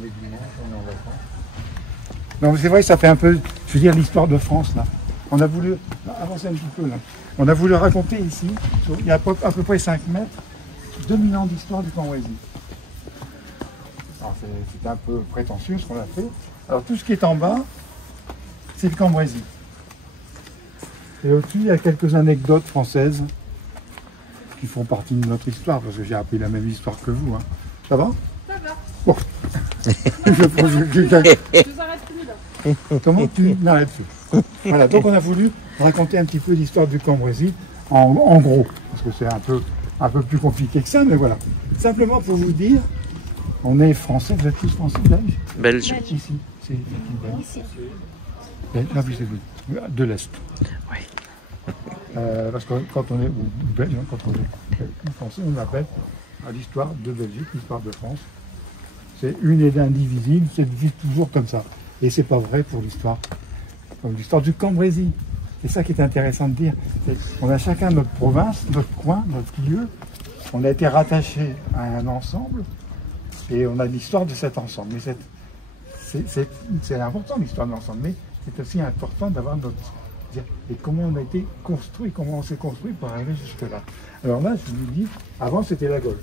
est dimanche, on est en vacances. Non mais c'est vrai, ça fait un peu, je veux dire, l'histoire de France là. On a voulu, avancer un petit peu là. On a voulu raconter ici, il y a à peu près 5 mètres, 2000 ans d'histoire du Cambrésis. Alors c'est un peu prétentieux ce qu'on a fait. Alors tout ce qui est en bas, c'est le Cambrésis. Et au-dessus, il y a quelques anecdotes françaises qui font partie de notre histoire, parce que j'ai appris la même histoire que vous. Hein. Ça va? Ça va. Bon. Je vous arrête plus là. Comment tu n'arrêtes plus? Voilà, donc on a voulu raconter un petit peu l'histoire du Cambrésis en gros, parce que c'est un peu plus compliqué que ça, mais voilà. Simplement pour vous dire, on est français, vous êtes tous français, belges? Belge. Ici, c'est qui belge? Ici. Là, vous êtes de l'Est. Oui. Parce que quand on est belge, quand on est français, on appelle l'histoire de Belgique, l'histoire de France. C'est une et indivisible, c'est toujours comme ça. Et c'est pas vrai pour l'histoire, comme l'histoire du Cambrésis. C'est ça qui est intéressant de dire. On a chacun notre province, notre coin, notre lieu. On a été rattaché à un ensemble et on a l'histoire de cet ensemble. Mais c'est important l'histoire de l'ensemble, mais c'est aussi important d'avoir notre... Et comment on a été construit, comment on s'est construit pour arriver jusque-là. Alors là, je vous dis, avant c'était la Gaule.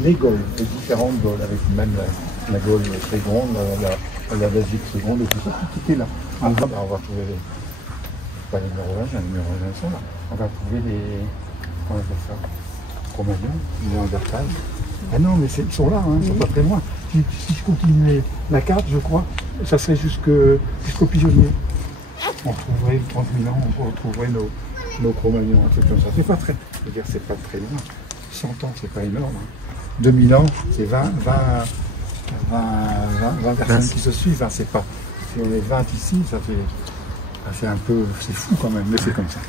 Les Gaules, les différentes Gaules, avec même la Gaule seconde, la Belgique seconde, et tout ça, tout était là. En bas, on va trouver pas les Mérovingiens, les Mérovingiens sont là. On va trouver les... Comment on appelle ça? Cro-Magnons, les Néandertals. Ah non, mais ils sont là, hein, ils sont pas très loin. Si je continuais la carte, je crois, ça serait jusqu'au pigeonnier. On retrouverait 30 000 ans, on retrouverait nos Cro-Magnons, un truc comme ça. C'est pas très, je veux dire, c'est pas très loin. 100 ans, c'est pas énorme. Hein. 2000 ans, c'est 20 personnes qui se suivent. Hein. C'est pas, si on est 20 ici, ça fait un peu, c'est fou quand même, mais c'est comme ça.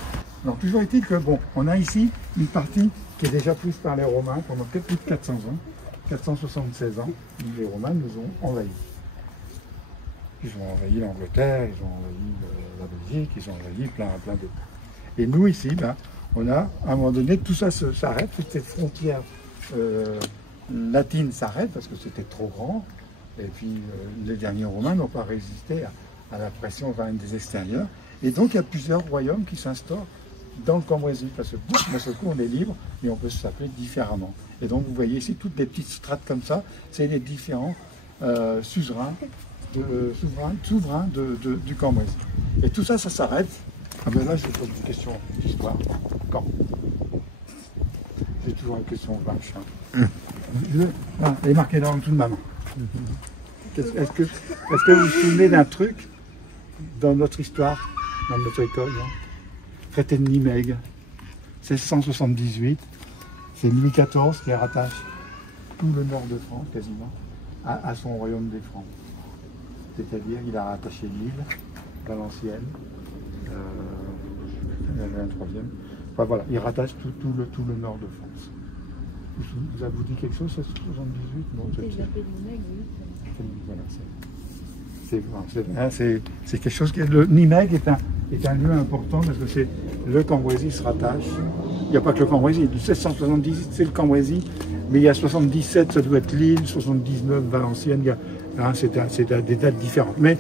Alors toujours est-il que bon, on a ici une partie qui est déjà prise par les Romains pendant plus de 400 ans, 476 ans, les Romains nous ont envahis. Ils ont envahi l'Angleterre, ils ont envahi la Belgique, ils ont envahi plein d'autres. Et nous ici, ben, on a, à un moment donné, tout ça s'arrête, toutes ces frontières latines s'arrêtent parce que c'était trop grand. Et puis les derniers Romains n'ont pas résisté à la pression des extérieurs. Et donc il y a plusieurs royaumes qui s'instaurent dans le Cambrésis, parce que d'un seul coup on est libre et on peut s'appeler différemment. Et donc vous voyez ici toutes les petites strates comme ça, c'est les différents souverains du Cambrésis. Et tout ça, ça s'arrête. Ah ben là, je pose une question d'histoire. Quand? C'est toujours une question vache. Hein. Elle est marquée dans le dessous de ma main. Est-ce que vous vous souvenez d'un truc dans notre histoire, dans notre école, hein? Traité de Nimègue, 1678, c'est Louis XIV qui rattache tout le nord de France, quasiment, à son royaume des Francs. C'est-à-dire qu'il a rattaché Lille, Valenciennes, il y en avait un troisième. Enfin voilà, il rattache tout le nord de France. Ça vous dit quelque chose, 1678? Non, voilà, c'est quelque chose qui est... Le Nimègue est un lieu important parce que c'est le Cambrésis se rattache. Il n'y a pas que le Cambrésis. 1778, c'est le Cambrésis, mais il y a 77, ça doit être Lille, 79, Valenciennes. Hein, c'est des dates différentes. Mais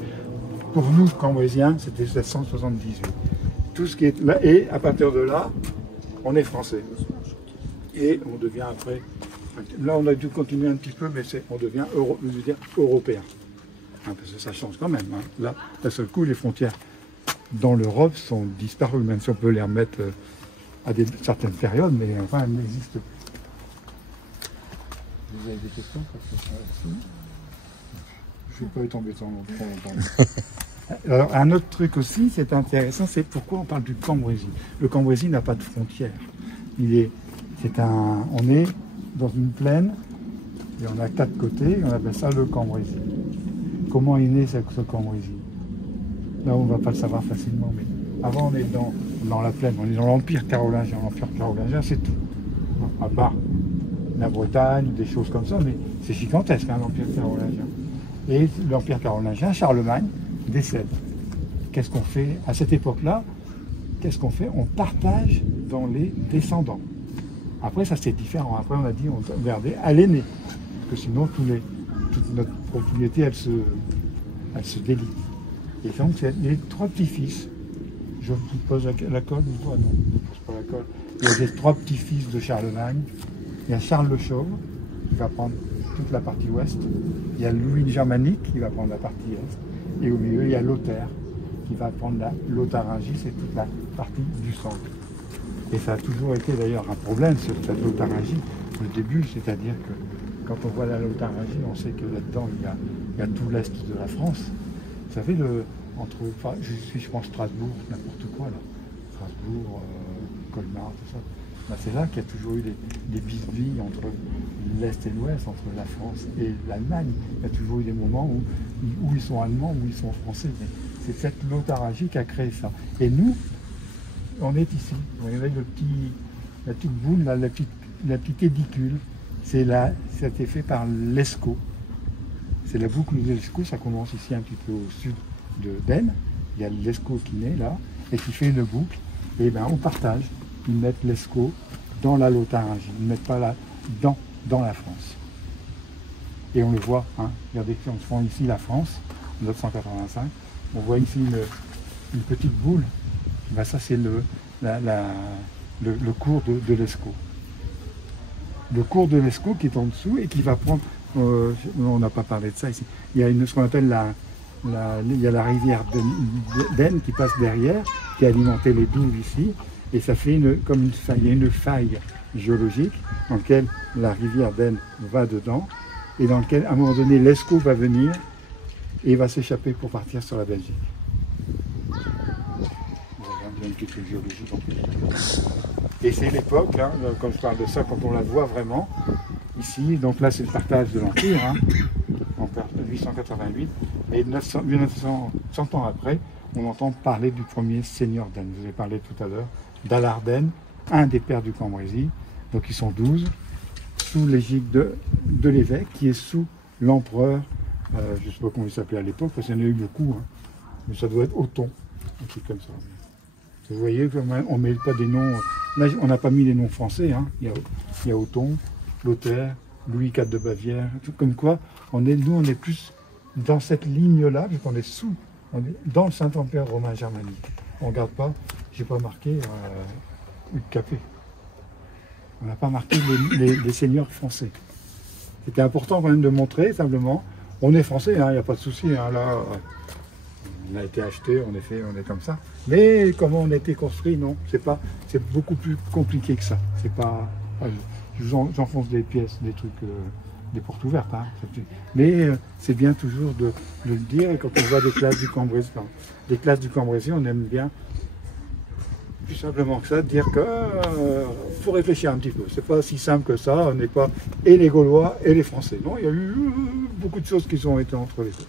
pour nous, Cambrésiens, c'était 1778. Tout ce qui est là, et à partir de là, on est français. Et on devient après. Là, on a dû continuer un petit peu, mais on devient européen. Hein, parce que ça change quand même. Hein. Là, d'un seul coup, les frontières dans l'Europe sont disparues, même si on peut les remettre à certaines périodes, mais enfin, elles n'existent plus. Vous avez des questions? Je ne vais pas être embêtant trop longtemps. Alors, un autre truc aussi, c'est intéressant, c'est pourquoi on parle du Cambrésis. Le Cambrésis n'a pas de frontières. On est dans une plaine Et on a 4 côtés, on appelle ça le Cambrésis. Comment est né ce Cambrésis? Là, on ne va pas le savoir facilement, mais avant, on est dans la plaine, on est dans l'Empire carolingien. L'Empire carolingien, c'est tout. À part la Bretagne, des choses comme ça, mais c'est gigantesque, hein, l'Empire carolingien. Et l'Empire carolingien, Charlemagne, décède. Qu'est-ce qu'on fait à cette époque-là? Qu'est-ce qu'on fait? On partage dans les descendants. Après, ça c'est différent. Après, on a dit, on regardait à l'aîné. Parce que sinon, toute notre propriété, elle se délite. Et donc, il y a 3 petits-fils. Je vous pose la colle, ou toi? Non, je ne pose pas la colle. Il y a les 3 petits-fils de Charlemagne. Il y a Charles le Chauve, qui va prendre toute la partie ouest. Il y a Louis le Germanique, qui va prendre la partie est. Et au milieu, il y a Lothaire, qui va prendre la Lotharingie, c'est toute la partie du centre. Et ça a toujours été d'ailleurs un problème, cette Lotharingie, au début, c'est-à-dire que quand on voit la Lotharingie, on sait que là-dedans, il y a tout l'est de la France. Vous savez, je pense Strasbourg, n'importe quoi là. Strasbourg, Colmar, tout ça. Ben, c'est là qu'il y a toujours eu des bisbilles entre l'Est et l'Ouest, entre la France et l'Allemagne. Il y a toujours eu des moments où ils sont allemands, où ils sont français. Mais c'est cette Lotharingie qui a créé ça. Et nous, on est ici. Vous voyez la petite boule, là, la petite édicule. Ça a été fait par l'Escaut. C'est la boucle de l'Escaut, ça commence ici un petit peu au sud d'Aisne. Il y a l'Escaut qui naît là, et qui fait une boucle. Et bien on partage. Ils mettent l'Escaut dans la Lotharingie. Ils ne mettent pas dans la France. Et on le voit, hein. Regardez, on se prend ici la France, 1985. On voit ici une petite boule. Ben ça, c'est le cours de l'Escaut. Le cours de l'Escaut qui est en dessous et qui va prendre... on n'a pas parlé de ça ici. Il y a ce qu'on appelle il y a la rivière d'Aisne qui passe derrière, qui a alimenté les douves ici. Et ça fait comme une faille. Il y a une faille géologique dans laquelle la rivière d'Aisne va dedans et dans laquelle, à un moment donné, l'Escaut va venir et va s'échapper pour partir sur la Belgique. Une petite truc géologique en plus. Et c'est l'époque, hein, quand je parle de ça, quand on la voit vraiment, ici, donc là c'est le partage de l'Empire, hein, en 1888, et 100 ans après, on entend parler du premier seigneur d'Aisne. Je vous ai parlé tout à l'heure d'Alardenne, un des pères du Cambrésis, donc ils sont 12, sous l'égide de l'évêque, qui est sous l'empereur, je ne sais pas comment il s'appelait à l'époque, parce qu'il y en a eu beaucoup, hein, mais ça doit être Othon, un truc comme ça. Vous voyez, on ne met pas des noms, là on n'a pas mis les noms français, hein. Il y a Othon, Lothaire, Louis IV de Bavière, tout comme quoi, nous on est plus dans cette ligne-là, vu qu'on est dans le Saint-Empire romain germanique. On ne regarde pas, j'ai pas marqué Capet. On n'a pas marqué les seigneurs français. C'était important quand même de montrer, simplement, on est français, il n'y a pas de souci, hein, là, on a été acheté, on est comme ça. Mais comment on a été construit, non, c'est beaucoup plus compliqué que ça. C'est pas, j'enfonce des pièces, des trucs, des portes ouvertes, hein. Mais c'est bien toujours de le dire. Et quand on voit des classes du Cambrésis, on aime bien plus simplement que ça, dire que faut réfléchir un petit peu. C'est pas si simple que ça. On n'est pas et les Gaulois et les Français. Non, il y a eu beaucoup de choses qui ont été entre les deux,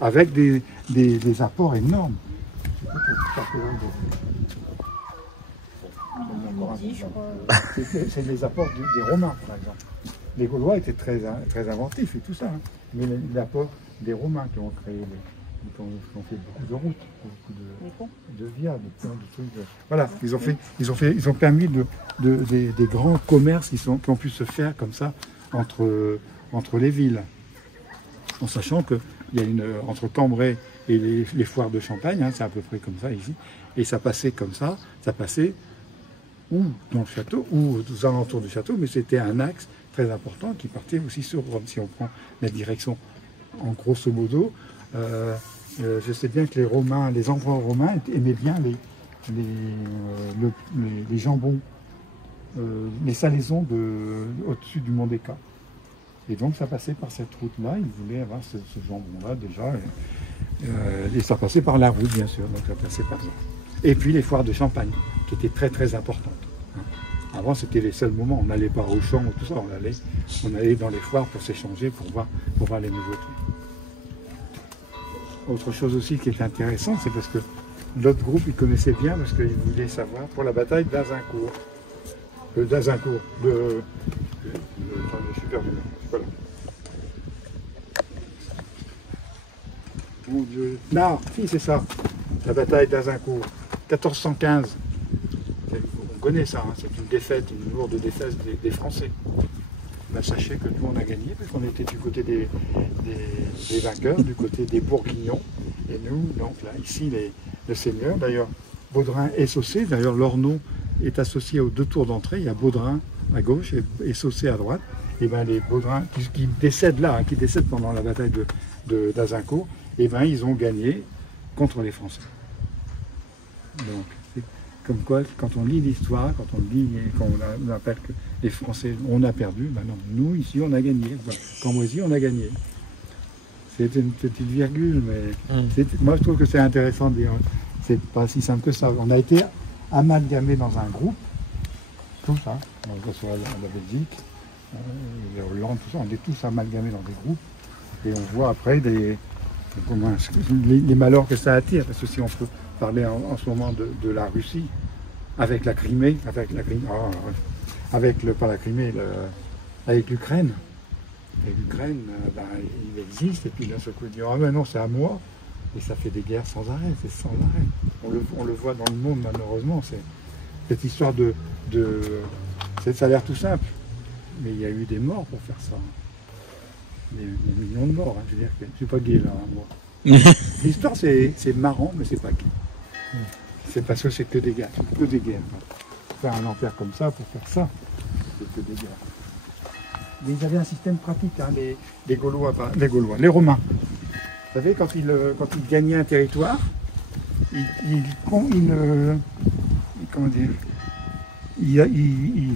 avec des apports énormes. C'est les apports des Romains, par exemple. Les Gaulois étaient très inventifs et tout ça, hein. Mais l'apport des Romains qui ont créé, qui ont fait beaucoup de routes, beaucoup de vias, de plein de trucs. Voilà, ils ont permis des grands commerces qui ont pu se faire comme ça entre les villes, en sachant que il y a entre Cambrai et les foires de Champagne, hein, c'est à peu près comme ça ici, et ça passait comme ça passait ou dans le château, ou aux alentours du château, mais c'était un axe très important qui partait aussi sur Rome. Si on prend la direction en grosso modo, je sais bien que les empereurs romains aimaient bien les jambons, les salaisons au-dessus du Mont des Cats. Et donc ça passait par cette route-là, ils voulaient avoir ce jambon-là déjà, et ça passait par la route bien sûr, donc ça passait par ça. Et puis les foires de Champagne, qui étaient très très importantes, hein, Avant, c'était les seuls moments. On n'allait pas au champ ou tout ça. On allait dans les foires pour s'échanger, pour voir les nouveautés. Autre chose aussi qui est intéressante, c'est parce que l'autre groupe, il connaissait bien, parce qu'il voulait savoir pour la bataille d'Azincourt. D'Azincourt, de Super du Nord. Voilà. Mon Dieu. Non, si, c'est ça. La bataille d'Azincourt. 1415. On connaît ça, hein. C'est une défaite, une lourde défaite des Français. Ben, sachez que nous, on a gagné, parce qu'on était du côté des vainqueurs, du côté des Bourguignons. Et nous, donc là, ici, le seigneur, d'ailleurs, Baudrin et Saucé, d'ailleurs, leur nom est associé aux deux tours d'entrée. Il y a Baudrin à gauche et Saucé à droite. Et bien, les Baudrins qui décèdent là, hein, qui décèdent pendant la bataille d'Azincourt, et ben, ils ont gagné contre les Français. Donc, c'est comme quoi, quand on lit l'histoire, quand on lit, quand on appelle que les Français, on a perdu, ben non, nous, ici, on a gagné. Cambrésis, on a gagné. C'est une petite virgule, mais moi, je trouve que c'est intéressant de dire, c'est pas si simple que ça. On a été amalgamés dans un groupe, tout ça, que ce soit la Belgique, la Hollande, tout ça, on est tous amalgamés dans des groupes, et on voit après les malheurs que ça attire, parce que si on peut parler en ce moment de la Russie, avec la Crimée, avec l'Ukraine. Et l'Ukraine, ben, il existe, et puis d'un seul coup, il dit, ah mais non, c'est à moi, et ça fait des guerres sans arrêt, c'est sans arrêt. On le voit dans le monde, malheureusement, c'est cette histoire ça a l'air tout simple, mais il y a eu des morts pour faire ça. Des millions de morts, hein, je veux dire, je ne suis pas gay là, hein, moi. L'histoire, c'est marrant, mais c'est pas gay. C'est parce que c'est que des guerres, c'est que des guerres. Faire un empire comme ça, pour faire ça, c'est que des guerres. Mais ils avaient un système pratique, hein, les Romains. Vous savez, quand ils gagnaient un territoire, ils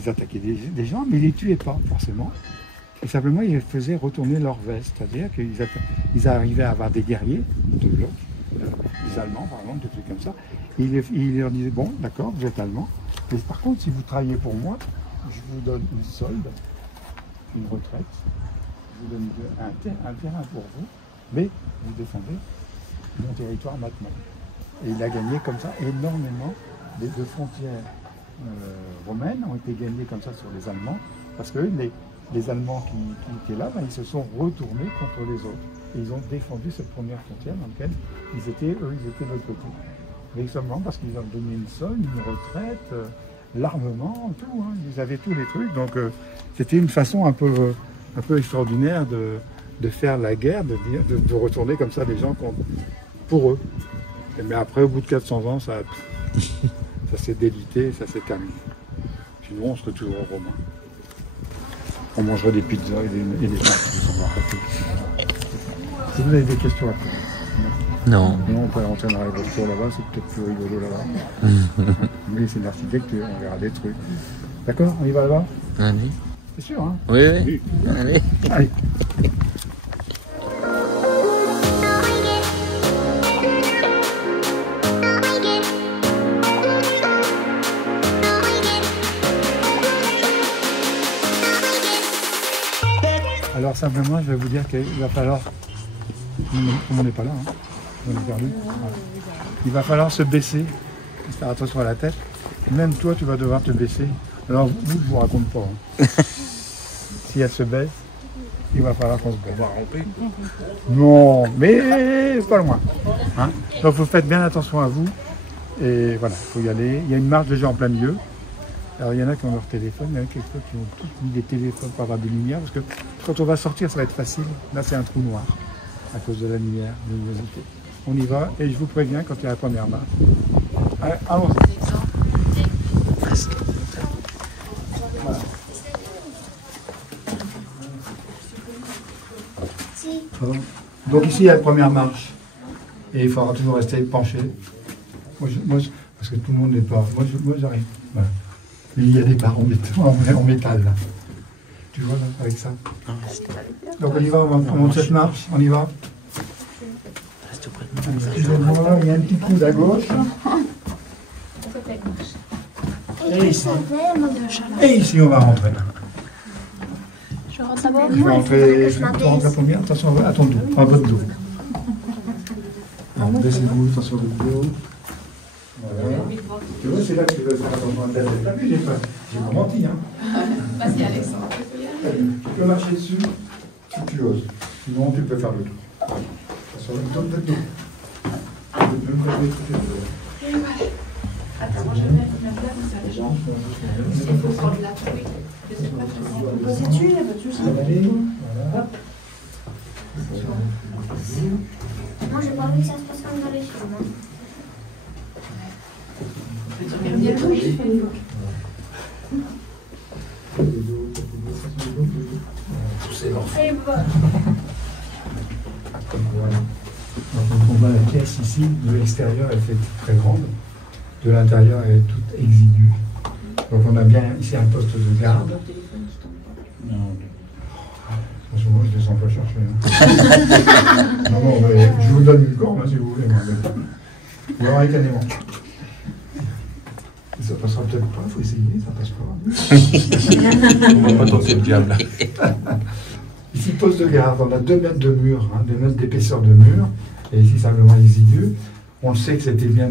attaquaient des gens, mais ils ne les tuaient pas forcément. Et simplement, ils faisaient retourner leur veste. C'est-à-dire qu'ils arrivaient à avoir des guerriers, des Allemands par exemple, des trucs comme ça. Et ils leur disaient, bon, d'accord, vous êtes Allemands, mais par contre, si vous travaillez pour moi, je vous donne une solde, une retraite, je vous donne un terrain pour vous, mais vous défendez mon territoire maintenant. Et il a gagné comme ça énormément de frontières romaines ont été gagnées comme ça sur les Allemands, parce que les Allemands qui étaient là, ben, ils se sont retournés contre les autres. Et ils ont défendu cette première frontière dans laquelle ils étaient de l'autre côté. Mais seulement parce qu'ils ont donné une solde, une retraite, l'armement, tout. Hein. Ils avaient tous les trucs. Donc c'était une façon un peu extraordinaire de faire la guerre, de retourner comme ça les gens pour eux. Mais après, au bout de 400 ans, ça s'est délité, ça s'est terminé. Sinon, on serait toujours romain. On mangerait des pizzas et des pâtes. Si vous avez des questions à poser. Non. On peut rentrer dans la voiture là-bas, c'est peut-être plus rigolo là-bas. Oui, c'est l'architecture, on verra des trucs. D'accord, on y va là-bas? Allez. C'est sûr, hein? Oui, oui. Allez. Allez. Alors simplement, je vais vous dire qu'il va falloir... Comme on n'est pas là, hein. On est perdu. Voilà. Il va falloir se baisser, faire attention à la tête. Même toi, tu vas devoir te baisser. Alors vous, je ne vous raconte pas. Hein. Si elle se baisse, il va falloir qu'on se baisse. On va ramper. Non, mais pas loin. Hein. Donc vous faites bien attention à vous. Et voilà, il faut y aller. Il y a une marche déjà en plein milieu. Alors il y en a qui ont leur téléphone, il y en a qui ont tous mis des téléphones pour avoir des lumières, parce que quand on va sortir, ça va être facile. Là, c'est un trou noir, à cause de la lumière, de luminosité. On y va, et je vous préviens quand il y a la première marche. Allez, allons-y. Voilà. Donc ici, il y a la première marche, et il faudra toujours rester penché. Moi, parce que tout le monde n'est pas... Moi, j'arrive. Voilà. Mais il y a des barres en métal, là. Tu vois, là, avec ça. Donc on y va, on monte cette marche, on y va. Excusez-moi, il y a un petit coude à gauche. Et ici, on va rentrer. Je rentre d'abord. Je vais rentrer. Tu rentres à combien? Attention à ton dos, à votre dos. Baissez-vous, attention à votre dos. Voilà. Tu vois, c'est là que tu veux faire attention à ta tête. T'as vu, j'ai pas menti, hein. Vas-y, Alexandre. Tu peux marcher dessus si tu oses. Sinon, tu peux faire le tour. Attention, le dos. Attends, je vais mettre la place, ça les gens. Il faut prendre la truie. Je sais pas comment. Posez dessus, il n'y a pas de souci. Voilà. Moi, j'ai pas envie que ça se passe comme dans les films. Donc on voit la pièce ici, de l'extérieur elle fait très grande, de l'intérieur elle est toute exiguë. Donc on a bien ici un poste de garde. Franchement, je descends pas chercher. Non, je vous donne une corde si vous voulez. Ou alors avec un aimant. Ça passera peut-être pas, il faut essayer, ça passe pas. On va pas tenter le diable. Ici, poste de garde, on a 2 mètres de mur, 2 mètres d'épaisseur de mur, et ici simplement exigu. On le sait que c'était bien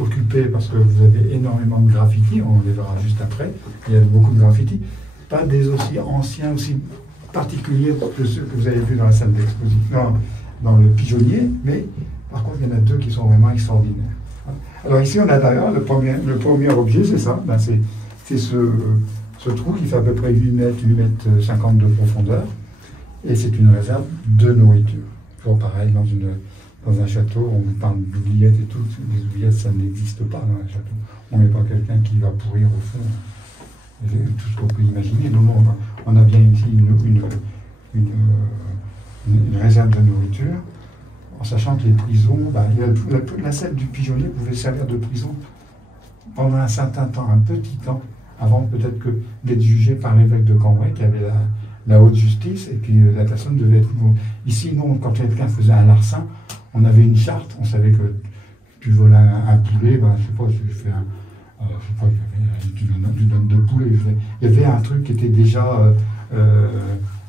occupé parce que vous avez énormément de graffiti, on les verra juste après. Il y a beaucoup de graffiti, pas des aussi anciens, aussi particuliers que ceux que vous avez vus dans la salle d'exposition, dans le pigeonnier, mais par contre il y en a 2 qui sont vraiment extraordinaires. Alors ici on a d'ailleurs le premier objet, c'est ça, c'est ce trou qui fait à peu près 8 mètres, 8 mètres 50 de profondeur. Et c'est une réserve de nourriture. Toujours pareil, dans un château, on vous parle d'oubliettes et tout. Les oubliettes, ça n'existe pas dans un château. On n'est pas quelqu'un qui va pourrir au fond. Tout ce qu'on peut imaginer. Donc on a bien ici une réserve de nourriture, en sachant que les prisons, la salle du pigeonnier pouvait servir de prison pendant un certain temps, un petit temps, avant peut-être d'être jugé par l'évêque de Cambrai, qui avait la haute justice, et puis la personne devait être... Ici, non, quand quelqu'un faisait un larcin, on avait une charte, on savait que tu voles un poulet, je sais pas, tu fais tu donnes 2 poulets. Il y avait un truc qui était déjà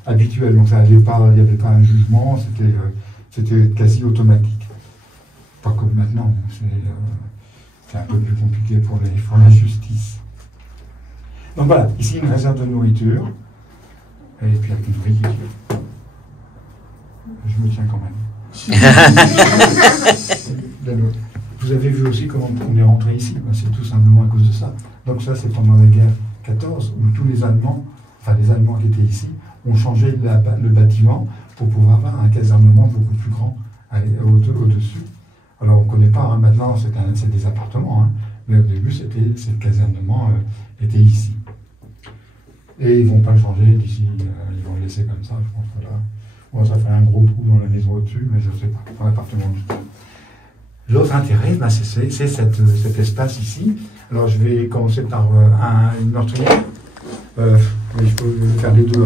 habituel, donc il n'y avait pas un jugement, c'était quasi automatique. Pas comme maintenant, c'est un peu plus compliqué pour la justice. Donc voilà, ici une réserve de nourriture. Et puis avec une nourriture. Je me tiens quand même. Vous avez vu aussi comment on est rentré ici. C'est tout simplement à cause de ça. Donc ça, c'est pendant la guerre 14, où tous les Allemands, enfin les Allemands qui étaient ici, ont changé le bâtiment pour pouvoir avoir un casernement beaucoup plus grand au-dessus. Alors on ne connaît pas, maintenant c'est des appartements, mais au début le casernement était ici. Et ils ne vont pas le changer d'ici, ils vont le laisser comme ça, je pense. Voilà. Bon, ça fait un gros trou dans la maison au-dessus, mais je ne sais pas, dans l'appartement du tout. L'autre intérêt, c'est cet espace ici. Alors je vais commencer par une meurtrière. Mais je peux faire les deux.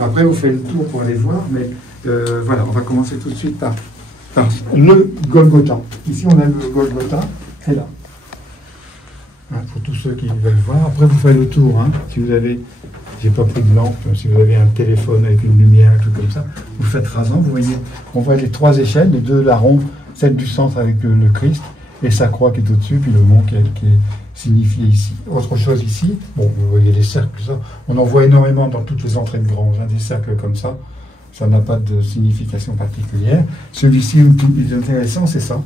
Après, vous faites le tour pour aller voir, mais voilà, on va commencer tout de suite par le Golgotha. Ici, on a le Golgotha, c'est là. Pour tous ceux qui veulent voir. Après, vous faites le tour. Si vous avez, j'ai pas pris de lampe, si vous avez un téléphone avec une lumière, un truc comme ça, vous faites rasant. Vous voyez, on voit les 3 échelles, les 2 larrons, celle du centre avec le Christ, et sa croix qui est au-dessus, puis le mont qui est signifié ici. Autre chose ici, bon, vous voyez les cercles, ça, on en voit énormément dans toutes les entrées de granges, des cercles comme ça. Ça n'a pas de signification particulière. Celui-ci, le plus intéressant, c'est ça.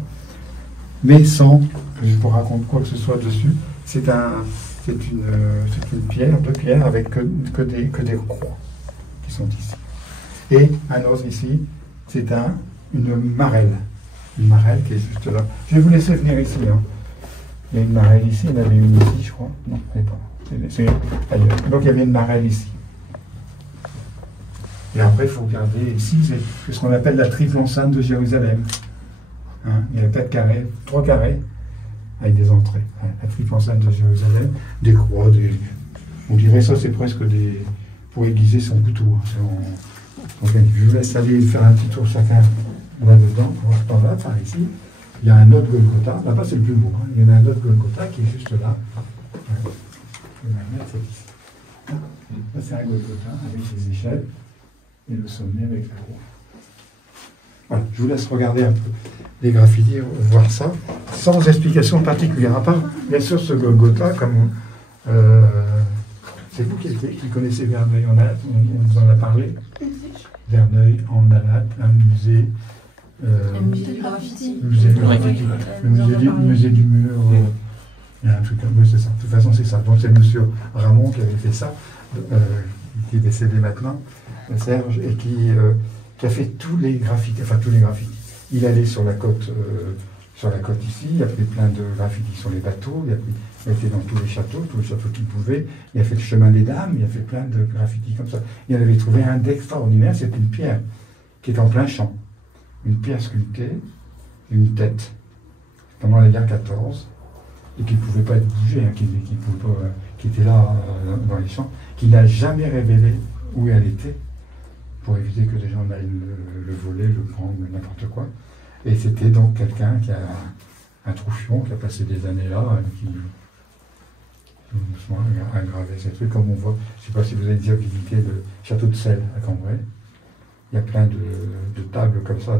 Mais sans que je vous raconte quoi que ce soit dessus. C'est une pierre, 2 pierres avec que des croix qui sont ici. Et un autre ici, c'est une marelle. Une marelle qui est juste là. Je vais vous laisser venir ici. Il y a une marelle ici, il y en avait une ici, je crois. Non, elle n'est pas. C'est ailleurs. Donc il y avait une marelle ici. Et après, il faut regarder ici, c'est ce qu'on appelle la triple enceinte de Jérusalem. Il y a 3 carrés avec des entrées. La triple enceinte de Jérusalem, des croix, on dirait ça, c'est presque pour aiguiser son couteau. Donc, je vous laisse aller faire un petit tour chacun là-dedans. On va par ici. Il y a un autre Golgotha. Là-bas, c'est le plus beau. Il y en a un autre Golgotha qui est juste là. Là, c'est un Golgotha avec ses échelles et le sommet avec la croix. Voilà, je vous laisse regarder un peu les graffitis, voir ça, sans explication particulière. À part, bien sûr, ce Golgotha, comme c'est vous qui connaissez Verneuil-en-Alate, on vous en a parlé. Verneuil-en-Alate, un musée. Le musée du graffiti. Le musée du mur. Il y a un truc comme ça, c'est ça. De toute façon, c'est ça. Donc, c'est monsieur Ramon qui avait fait ça, qui est décédé maintenant, Serge, et qui a fait tous les graffitis. Enfin, tous les graffitis. Il allait sur la côte ici, il a fait plein de graffitis sur les bateaux, il a été dans tous les châteaux qu'il pouvait. Il a fait le chemin des dames, il a fait plein de graffitis comme ça. Il en avait trouvé un d'extraordinaire, c'est une pierre qui est en plein champ. Une pierre sculptée, une tête, pendant la guerre 14, et qui ne pouvait pas être bougée, hein, qui était là dans les champs, qui n'a jamais révélé où elle était, pour éviter que les gens n'aillent le voler, le prendre, n'importe quoi. Et c'était donc quelqu'un qui a un troufion, qui a passé des années là, qui a gravé ces trucs, comme on voit. Je ne sais pas si vous avez déjà visité le château de Celles à Cambrai. Il y a plein de tables comme ça,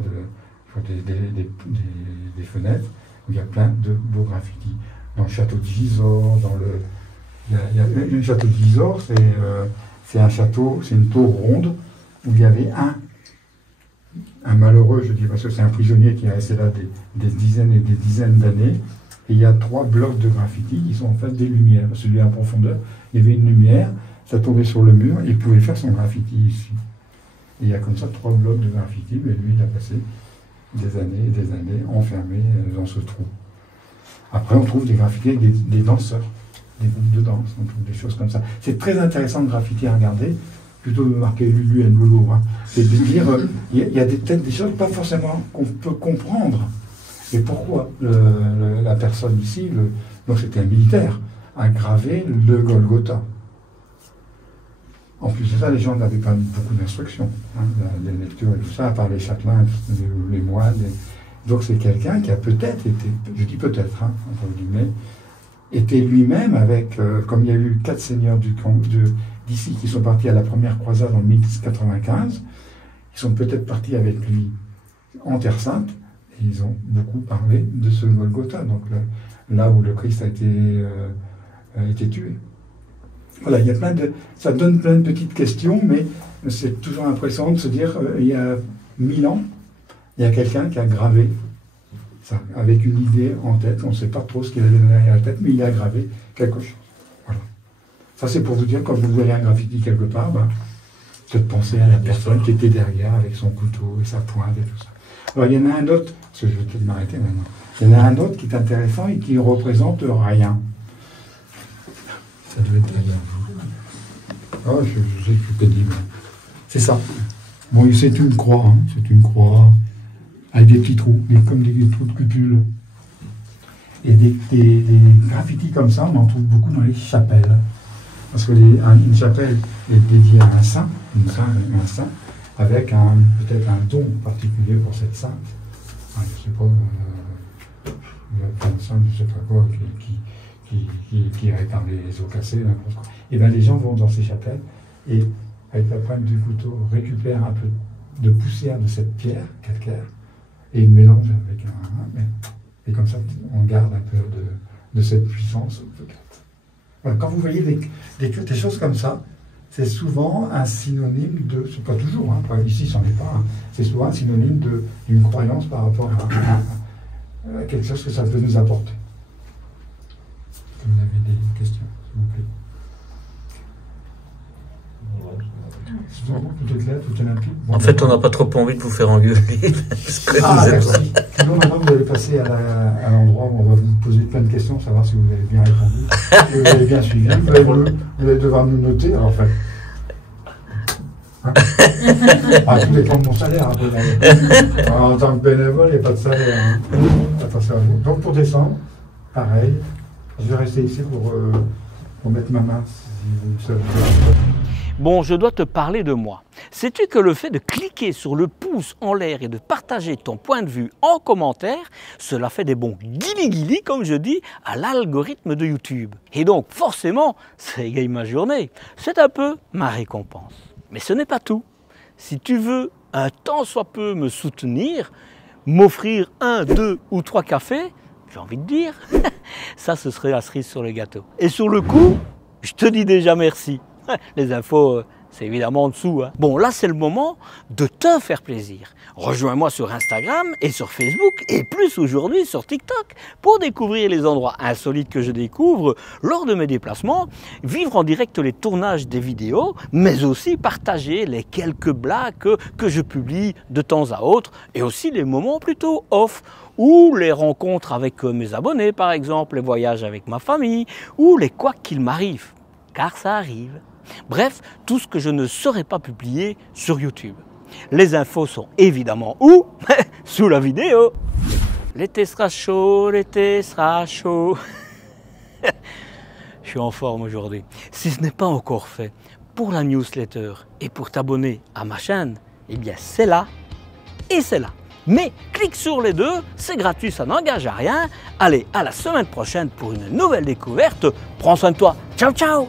des fenêtres, où il y a plein de beaux graffitis. Dans le château de Gisors, il y a le château de Gisors, c'est un château, c'est une tour ronde, où il y avait un malheureux, je dis, parce que c'est un prisonnier qui est resté là des dizaines et des dizaines d'années, et il y a 3 blocs de graffitis qui sont en fait des lumières. Celui en profondeur, il y avait une lumière, ça tombait sur le mur, et il pouvait faire son graffiti ici. Et il y a comme ça 3 blocs de graffiti, mais lui, il a passé des années et des années enfermé dans ce trou. Après, on trouve des graffitis avec des danseurs, des groupes de danse, on trouve des choses comme ça. C'est très intéressant de graffiti à regarder, plutôt de marquer Lulu et le Louvre. Hein. C'est de dire, il y a peut-être des choses pas forcément qu'on peut comprendre. Et pourquoi la personne ici, donc c'était un militaire, a gravé le Golgotha. En plus de ça, les gens n'avaient pas beaucoup d'instructions, hein, des lectures et tout ça, à part les châtelains, les moines. Donc c'est quelqu'un qui a peut-être été, je dis peut-être, hein, entre guillemets, était lui-même avec, comme il y a eu 4 seigneurs d'ici qui sont partis à la première croisade en 1095, ils sont peut-être partis avec lui en Terre Sainte, et ils ont beaucoup parlé de ce Golgotha, donc là où le Christ a été tué. Voilà, il y a ça donne plein de petites questions, mais c'est toujours impressionnant de se dire, il y a 1000 ans, il y a quelqu'un qui a gravé ça, avec une idée en tête, on ne sait pas trop ce qu'il avait derrière la tête, mais il a gravé quelque chose. Voilà. Ça c'est pour vous dire, quand vous voyez un graffiti quelque part, peut-être penser à la personne qui était derrière avec son couteau et sa pointe et tout ça. Alors il y en a un autre, parce que je vais peut-être m'arrêter maintenant, il y en a un autre qui est intéressant et qui ne représente rien. Ça devait être bien. Oh, je sais que c'est pénible. C'est ça. Bon, c'est une croix, hein. C'est une croix avec des petits trous, comme des trous de cupules. Et des graffitis comme ça, on en trouve beaucoup dans les chapelles. Parce que une chapelle est dédiée à un saint, un saint, avec peut-être un don particulier pour cette sainte. Je ne sais pas, il y a plein de saints, je ne sais pas quoi, qui répare les eaux cassées, n'importe quoi. Et bien les gens vont dans ces chapelles et, avec la pointe du couteau, récupèrent un peu de poussière de cette pierre calcaire et ils mélangent avec et comme ça, on garde un peu de cette puissance. Voilà, quand vous voyez des choses comme ça, c'est souvent un synonyme de, c'est pas toujours, hein, ici c'en est pas, hein, c'est souvent un synonyme d'une croyance par rapport à quelque chose que ça peut nous apporter. Vous avez des questions, s'il vous plaît. Tout est clair, tout est limpide. Bon, en fait, on n'a pas trop envie de vous faire engueuler. Merci. Sinon, maintenant, vous allez passer à l'endroit où on va vous poser plein de questions, savoir si vous avez bien répondu, si vous avez bien suivi. Vous allez devoir nous noter, alors, en fait. Hein, tout dépend de mon salaire. Alors, en tant que bénévole, il n'y a pas de salaire. Hein. Attention à vous. Donc, pour descendre, pareil. Je vais rester ici pour mettre ma main si ça vous plaît. Bon, je dois te parler de moi. Sais-tu que le fait de cliquer sur le pouce en l'air et de partager ton point de vue en commentaire, cela fait des bons guili-guili, comme je dis, à l'algorithme de YouTube. Et donc, forcément, ça égaye ma journée. C'est un peu ma récompense. Mais ce n'est pas tout. Si tu veux un tant soit peu me soutenir, m'offrir 1, 2 ou 3 cafés, j'ai envie de dire, ça ce serait la cerise sur le gâteau. Et sur le coup, je te dis déjà merci. Les infos, c'est évidemment en dessous. Hein. Bon, là c'est le moment de te faire plaisir. Rejoins-moi sur Instagram et sur Facebook et plus aujourd'hui sur TikTok pour découvrir les endroits insolites que je découvre lors de mes déplacements, vivre en direct les tournages des vidéos, mais aussi partager les quelques blagues que je publie de temps à autre et aussi les moments plutôt off ou les rencontres avec mes abonnés par exemple, les voyages avec ma famille ou les quoi qu'il m'arrive, car ça arrive. Bref, tout ce que je ne saurais pas publier sur YouTube. Les infos sont évidemment où? Sous la vidéo. L'été sera chaud, l'été sera chaud. Je suis en forme aujourd'hui. Si ce n'est pas encore fait, pour la newsletter et pour t'abonner à ma chaîne, eh bien c'est là et c'est là. Mais clique sur les deux, c'est gratuit, ça n'engage à rien. Allez, à la semaine prochaine pour une nouvelle découverte. Prends soin de toi. Ciao, ciao!